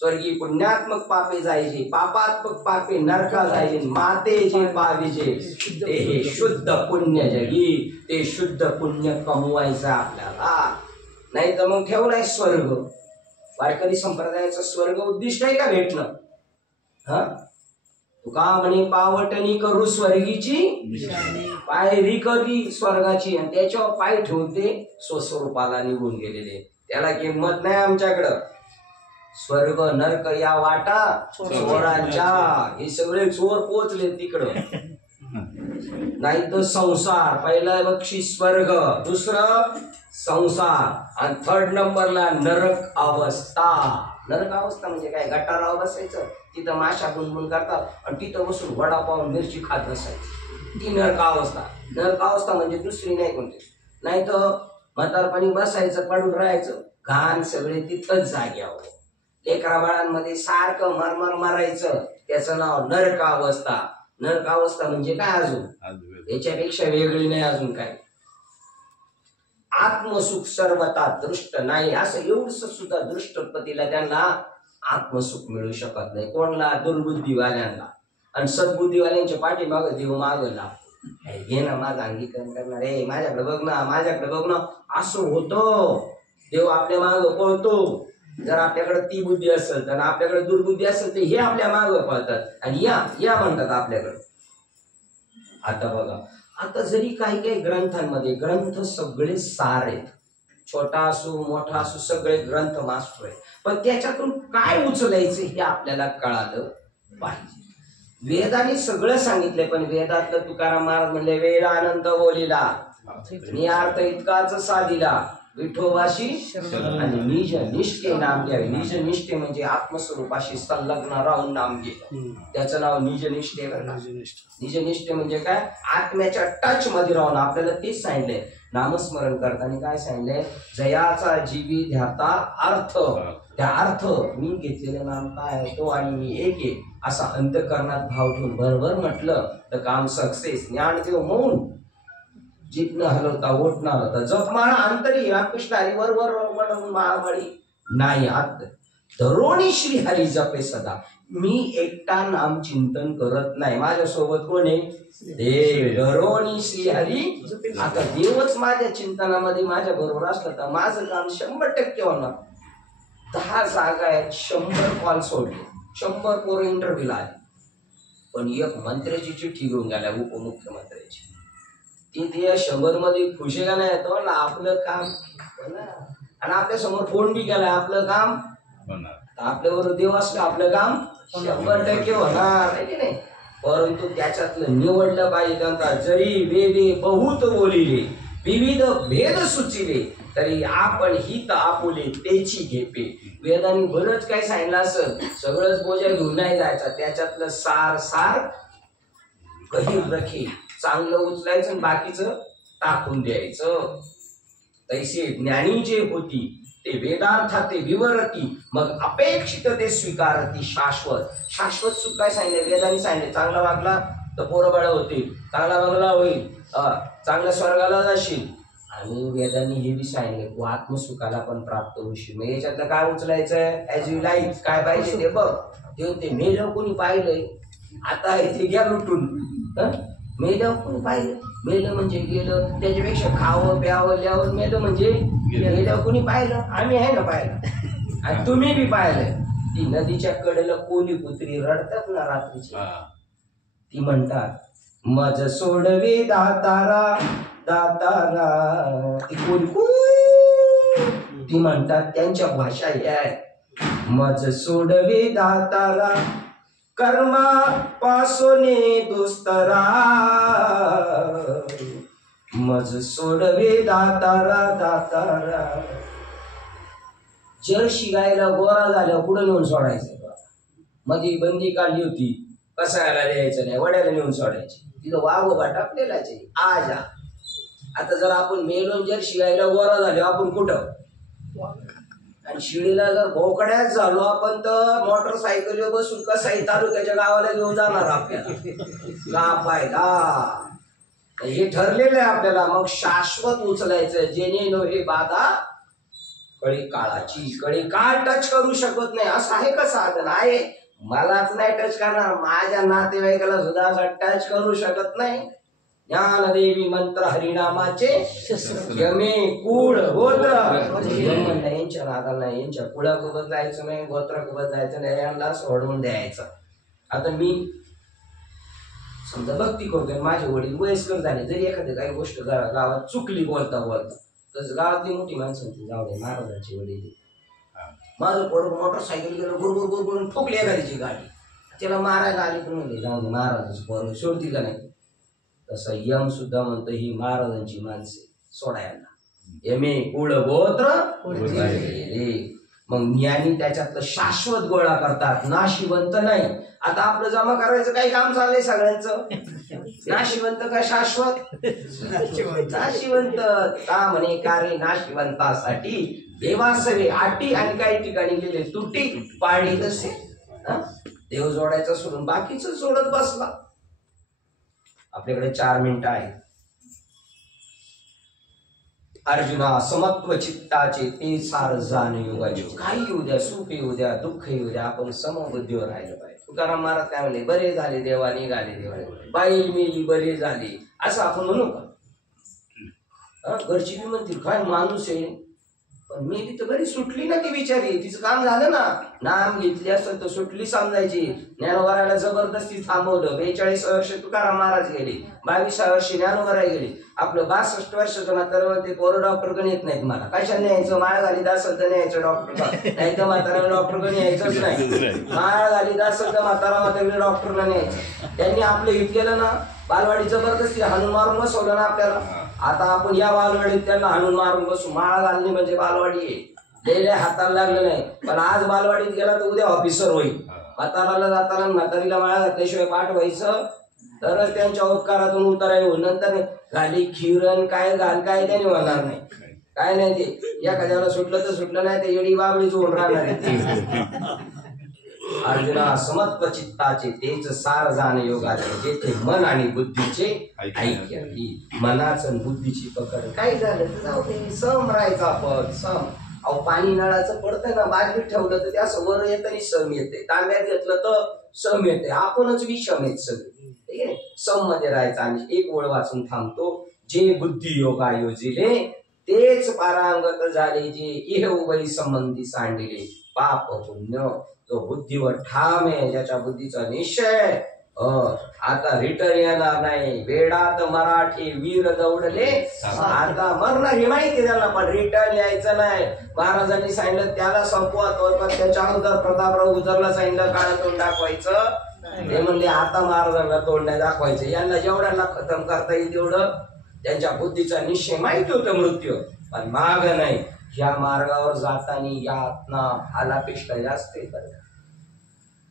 स्वर्गी. पुण्यात्मक पापे जायचे, पापात्मक पापे नरका जायचे. माते जे पाविजे ते हे शुद्ध पुण्य जगी. ते शुद्ध पुण्य कमवायचं आपल्याला. नाही तर मग ठेवलाय स्वर्ग. वारकरी संप्रदायाचं स्वर्ग उद्दिष्ट आहे का भेटणं? हा तुका म्हणे पावटणी करू स्वर्गीची पायरी करी स्वर्गाची, आणि त्याच्यावर पाय ठेवून ते स्वस्वरूपाला निघून गेलेले. त्याला किंमत नाही आमच्याकडं. स्वर्ग नरक या वाटा चोरांच्या. हे सगळे चोर पोचले तिकडं. नाही तर संसार. पहिला बक्षीस स्वर्ग, दुसरं संसार, आणि 3rd नंबरला नरक अवस्था. नरक अवस्था म्हणजे काय? गटारावर बसायचं, तिथं माशा बुनबुन करतात आणि तिथं बसून वडापाव मिरची खात बसायचं. ती नरक अवस्था. नरक अवस्था म्हणजे दुसरी नाही कोणती. नाही तर म्हातारपणी बसायचं, पडून राहायचं, घाण सगळे तिथंच जाग्यावर. लेकरा बाळांमध्ये सारखं मरमर मारायचं, त्याचं नाव नरक अवस्था. नरक अवस्था म्हणजे काय अजून याच्यापेक्षा वेगळी नाही अजून काय. आत्मसुख सर्वता दृष्ट नाही, असं एवढस सुद्धा दृष्टपतीला त्यांना आत्मसुख मिळू शकत नाही. कोणला? दुर्बुद्धीवाल्यांना. आणि सद्बुद्धीवाल्यांच्या पाठीमाग देव मागला, घे ना माझं अंगीकरण करणार, रे माझ्याकडे बघ ना, माझ्याकडे बघ ना, असं होतं. देव आपल्या माग पळतो. जर आपल्याकडे ती बुद्धी असेल तर, आपल्याकडे दुर्बुद्धी असेल तर हे आपल्या माग पळतात आणि या या म्हणतात आपल्याकडे. आता बघा, आता जरी काही काही ग्रंथांमध्ये, ग्रंथ सगळे सार आहेत, छोटा असो मोठा असो सगळे ग्रंथ मास्टर आहेत, पण त्याच्यातून काय उचलायचं हे आपल्याला कळालं पाहिजे. वेदाने सगळं सांगितलंय, पण वेदातलं तुकाराम महाराज म्हणले, वेद अनंत बोलिला मी अर्थ इतकाच साधिला विठोबाशी आणि निज निष्ठे नाम घ्यावे. निज निष्ठे म्हणजे आत्मस्वरूपाशी संलग्न राहून नाम घे, त्याचं नाव निज निष्ठे. निज निष्ठे म्हणजे काय? आत्म्याच्या टच मध्ये राहून. आपल्याला तेच सांगितलंय नामस्मरण करताना, काय सांगितलंय? जयाचा जीवी ध्याता अर्थ. त्या अर्थ मी घेतलेलं नाम काय आहे तो, आणि मी एक आहे असा अंतःकरणात भाव ठेवून भरभर म्हटलं तर काम सक्सेस. ज्ञानदेव मौन जिथनं हलवता ओटणार होता. जपमाळा अंतरी रामकृष्ण हरी वर वर महामाळी नाही आत धरोणी श्री हरी जपे सदा. मी एकटा नाम चिंतन करत नाही, माझ्यासोबत कोण आहे? देव. धरोणी श्री हरी. आता देवच माझ्या चिंतनामध्ये माझ्या बरोबर असलं तर माझं काम 100% होणार. 10 जागा आहेत, 100 कॉल सोडले, 100 पोरं इंटरव्ह्यूला आले, पण एक मंत्र्याची चिठ्ठी घेऊन गेल्या, उपमुख्यमंत्र्याची. ती 100 मध्ये खुशी का नाही तो आपलं काम, आणि आपल्या समोर फोन बी केलाय आपलं काम, आपल्याबरोबर देव असलं आपलं काम 100% होणार आहे की नाही. परंतु त्याच्यातलं निवडलं पाहिजे त्यांचा. जरी वेदे बहुत बोलिले विविध भेद सुचिले तरी आपण हित आपुले त्याची घेपे. वेदांनी बरंच काय सांगितलं असं, सगळंच बोजा घेऊन नाही जायचा, त्याच्यातलं सार सार गहीर रखे, चांगलं उचलायचं आणि बाकीचं टाकून द्यायचं. तैसे ज्ञानी जे होती ते वेदार्थात ते विवरती, मग अपेक्षित ते स्वीकारती शाश्वत. शाश्वत सुख काय सांगितलं? वेदांनी सांगितले, चांगला वागला तर पोरं बाळ होतील, चांगला बंगला होईल, चांगल्या स्वर्गाला जाशील. आणि वेदांनी हे बी सांगितले तू आत्मसुखाला पण प्राप्त होशील. मग याच्यातलं काय उचलायचं? ऍज यू लाईफ काय पाहिजे ते बघ. ते मेलं कोणी पाहिलंय? आता इथे घ्या लुटून. मेलं कोणी पाहिलं? मेलं म्हणजे गेलं, त्याच्यापेक्षा खावं प्यावं ल्यावं. मेलं म्हणजे गेलं कोणी पाहिलं? आम्ही आहे ना पाहिलं, आणि तुम्ही बी पाहिलं. ती नदीच्या कडेला कोली कुत्री रडतात ना रात्रीची, ती म्हणतात मज सोडवे दातारा दातारा. ती कोली ती म्हणतात, त्यांच्या भाषा या आहे, मज सोडवे दातारा कर्मा पासोने दुस्तरा. मज सोडवे दातारा दातारा. जर शिगायला गोरा झाल्यावर पुढे नेऊन सोडायचं. मध्ये बंदी काढली होती, कसायला द्यायचं नाही, वड्याला नेऊन सोडायची. तिथं वाघोबा टाकलेलाच आहे आज. आता जर आपण मेलोन जर शिगायला गोरा झालो आपण कुठं, आणि शिडीला जर भोकड्याच झालो आपण तर मोटरसायकलीवर बसून कसाही तालुक्याच्या गावाला घेऊन जाणार आपल्याला पाहिला. हे ठरलेलं आहे आपल्याला. मग शाश्वत उचलायचं, जेणे नो हे बाधा कळी काळाची. कळी काळ टच करू शकत नाही असं आहे का साधन? आहे, मलाच नाही टच करणार, माझ्या नातेवाईकाला सुद्धा असं टच करू शकत नाही. ज्ञानदेवी मंत्र हरिनामाचे यमे कुळ गोत्र. यांच्या नादाला नाही, यांच्या कुळासोबत जायचं नाही, गोत्रासोबत जायचं नाही, यांना सोडून द्यायचं. आता मी समजा भक्ती करतोय, माझे वडील वयस्कर झाले, जरी एखादी काही गोष्ट गावात चुकली बोलता बोलता, तर गावातली मोठी माणसं जाऊ दे महाराजांची वडील, माझं पोरं मोटरसायकल गेलं गुरगुर गुरगुरून ठोकली एखाद्याची गाडी, त्याला मारायला आली पण म्हणजे जाऊ दे महाराजांची पोरं सोडती का नाही. तसं यम सुद्धा म्हणतो ही महाराजांची माणसे सोडायला. यमे कुळ गोत्र. मग ज्ञानी त्याच्यातलं शाश्वत गोळा करतात, नाशिवंत नाही. आता आपलं जमा करायचं काही काम चाललंय सगळ्यांचं. नाशिवंत का शाश्वत? नाशिवंत का म्हणे कार्य नाशिवंतासाठी देवासवे आटी, आणि काही ठिकाणी गेले तुटी पाळली तसे. देव जोडायचं सोडून बाकीच जोडत बसला. आपल्याकडे 4 मिनिटं आहेत. अर्जुना समत्व चित्ताचे ते सार जाण योगाचे. काही येऊ द्या, सुख येऊ द्या, दुःख येऊ द्या, आपण समबुद्धीवर राहिलं पाहिजे. तुकाराम महाराज काय म्हणले, बरे झाले देवा निघाले देवाने, बाई मेली बरे झाले, असं आपण म्हणू का? घरची बी म्हणतील काय माणूस आहे, पण मेली तर बरी सुटली ना ती बिचारी, तिचं काम झालं ना. नाम घेतली असत तर सुटली समजायची. ज्ञानोबराला जबरदस्ती थांबवलं. 42 वर्ष तुकाराम महाराज गेले, 22 वर्ष ज्ञानोबराय गेले. आपलं 62 वर्षाचं म्हातारा ते पोरं डॉक्टर कडे येत नाहीत. मला कशाला न्यायचं, माळ घालीत असेल तर न्यायचं डॉक्टर, नाही तर म्हातारा डॉक्टर कडे यायचंच नाही. माळ घालीत असेल तर म्हातारा डॉक्टरला न्यायचं. त्यांनी आपलं हित केलं ना. बालवाडी जबरदस्ती हाणून मारून बसवलं ना आपल्याला. आता आपण या बालवाडीत त्यांना हाणून मारून बसू. माळ घालणे म्हणजे बालवाडी आहे, गेल्या हाताला लागलं नाही. पण आज बालवाडीत गेला तर उद्या ऑफिसर होईल. म्हाताराला जाताना म्हातारीला माळा घातल्याशिवाय पाठवायचं तर त्यांच्या उपकारातून उतराय होईल. नंतर घाली खिरण काय घाल काय त्याने होणार नाही, काय नाही. ते एखाद्याला सुटलं तर सुटलं, नाही ते येडी बाबळी जोडून राहणार आहे. अर्जुना समत्व चित्ताचे तेच सार जाण योगाचे. जेथे मन आणि बुद्धीचे ऐक्य. मनाचं आणि बुद्धीची पकड. काय झालं तर जाऊ दे, सम राहायचा आपण. सम अहो पाणी नळाचं पडतंय ना, बाजूत ठेवलं तर त्या समोर येत आणि सम येते. तांब्यात घेतलं तर सम येते. आपणच विषम आहेत सगळे. ठीक आहे, सम मध्ये राहायचं. आणि एक ओळ वाचून थांबतो. जे बुद्धी योगा योजिले तेच पारांगत झाले. जे इह उभय संबंधी सांडिले पाप पुण्य. जो बुद्धीवर ठाम आहे, ज्याच्या बुद्धीचा निश्चय, आता रिटर्न येणार नाही. वेडात मराठी वीर दौडले, आता मरणार हे माहिती त्याला, पण रिटर्न यायचं नाही. महाराजांनी सांगितलं त्याला संपवा, पण त्याच्या अगोदर प्रतापराव गुजरला सांगितलं काळं तोंड दाखवायचं. ते म्हणले आता महाराजांना तोंड नाही दाखवायचं. यांना जेवढ्यांना खतम करता येईल तेवढं. त्यांच्या बुद्धीचा निश्चय माहिती होतं मृत्यू, पण माग नाही. ह्या मार्गावर जाताना यातना आलापेक्षा जास्त आहे.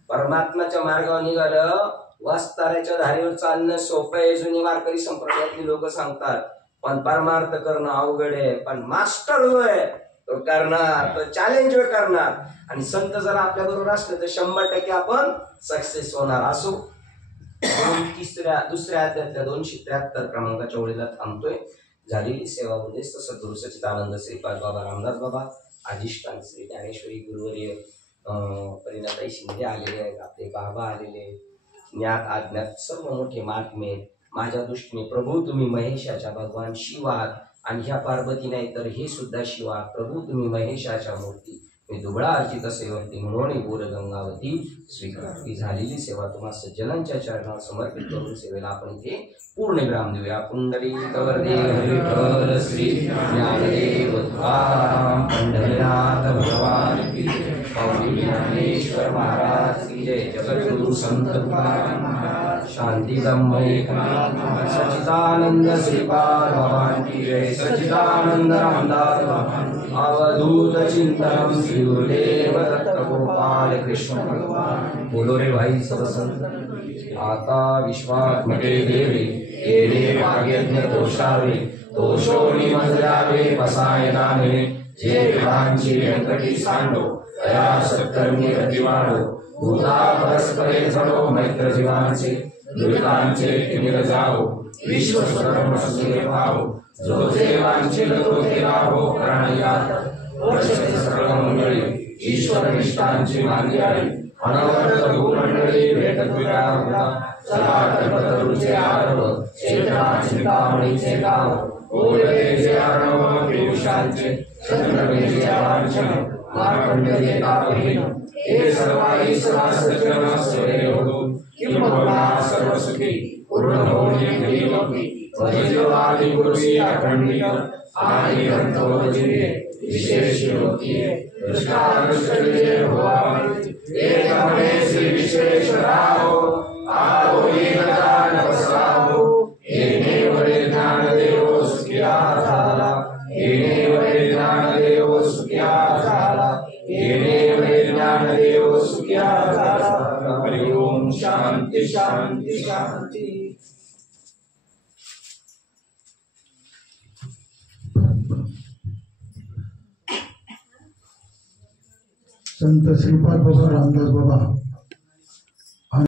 परमात्माच्या मार्गावर निघालं, वास्ताऱ्याच्या धारेवर चालणं सोपं आहे. जुनी वारकरी संप्रदायातली लोक सांगतात, पण परमार्थ करणं अवघड आहे. पण मास्टर जो आहे तो करणार, तो चॅलेंज करणार. आणि संत जर आपल्या बरोबर असले तर 100% आपण सक्सेस होणार. असो दुसऱ्या अध्यायातल्या 273 क्रमांकाच्या ओळीला थांबतोय. झालेली सेवा उद्देश सद्गुरु सच्चिदानंद श्रीपाद बाबा रामदास बाबा, अधिष्ठान श्री ज्ञानेश्वरी गुरुवर्य परिणाताई शिंदे आलेले आहेत, आपले बाबा आलेले, ज्ञात अज्ञात सर्व मोठे महात्मे. माझ्या दृष्टीने प्रभू तुम्ही महेशाच्या भगवान शिवात, आणि ह्या पार्वती नाही तर हे सुद्धा शिवा. प्रभू तुम्ही महेशाच्या मूर्ती, मी दुबळा अर्चित सेवंती म्हणून बोर गंगावती स्वीकारती. झालेली सेवा तुम्हा सज्जनांच्या चरणात समर्पित करून सेवेला आपण इथे पूर्ण विराम देऊया. पुंडलिक श्री ज्ञानदेव पंढरीनाथ भगवान की जय. स्वामी ज्ञानेश्वर महाराज की जय. जगद्गुरु संत तुकाराम महाराज, शांतिदम सच्चिदानंद श्रीपाद भगवान की जय. सच्चिदानंद रामदास भगवान, अवधूत चिंतन श्री गुरुदेव दत्त गोपाल कृष्ण भगवान. बोलो रे भाई सब संत. आता विश्वात्मके देवी येणे भाग्यज्ञ तोषावे, तोषोनी मजलावे पसायनाने. जे विधांची व्यंकटी सांडो, तया सत्कर्मी गतिवाडो. भूता परस्परे जडो मैत्र जीवांचे, दुरितांचे निरजाओ. विश्व स्वधर्म सुखे भावो, जो जे वांछिल तो ते लाभो. प्राणयात वर्षते सर्व मंडळी, ईश्वर निष्ठांची मार्गी आली. अनवर्त भूमंडळी भेटत विरामता. चला कल्पतरूचे आरव, चेतना चिंतामणीचे गाव. ओढते जे अर्णव पियुषांचे, चंद्रमेचे वांछन. मार्कंडेय तापहीन, हे सर्वाई सदा सज्जन सेवे होतो. किंबहुना सर्व सुखी पूर्ण होणे लोकी. वैजवादी गुरुची अखंडित, आणि ग्रंथोजिने विशेष होती. दृष्टानुष्ठिये होवावी, एकमने श्री विश्वेश्वराहो. आओ एकदान बसावो, येणे वरे ज्ञानदेव सुखिया झाला. येणे वरे ज्ञानदेव सुखिया झाला. येणे वरे ज्ञानदेव सुखिया झाला. हरि ओम. शांती शांती शांती. संत श्रीपाद बाबा रामदास बाबा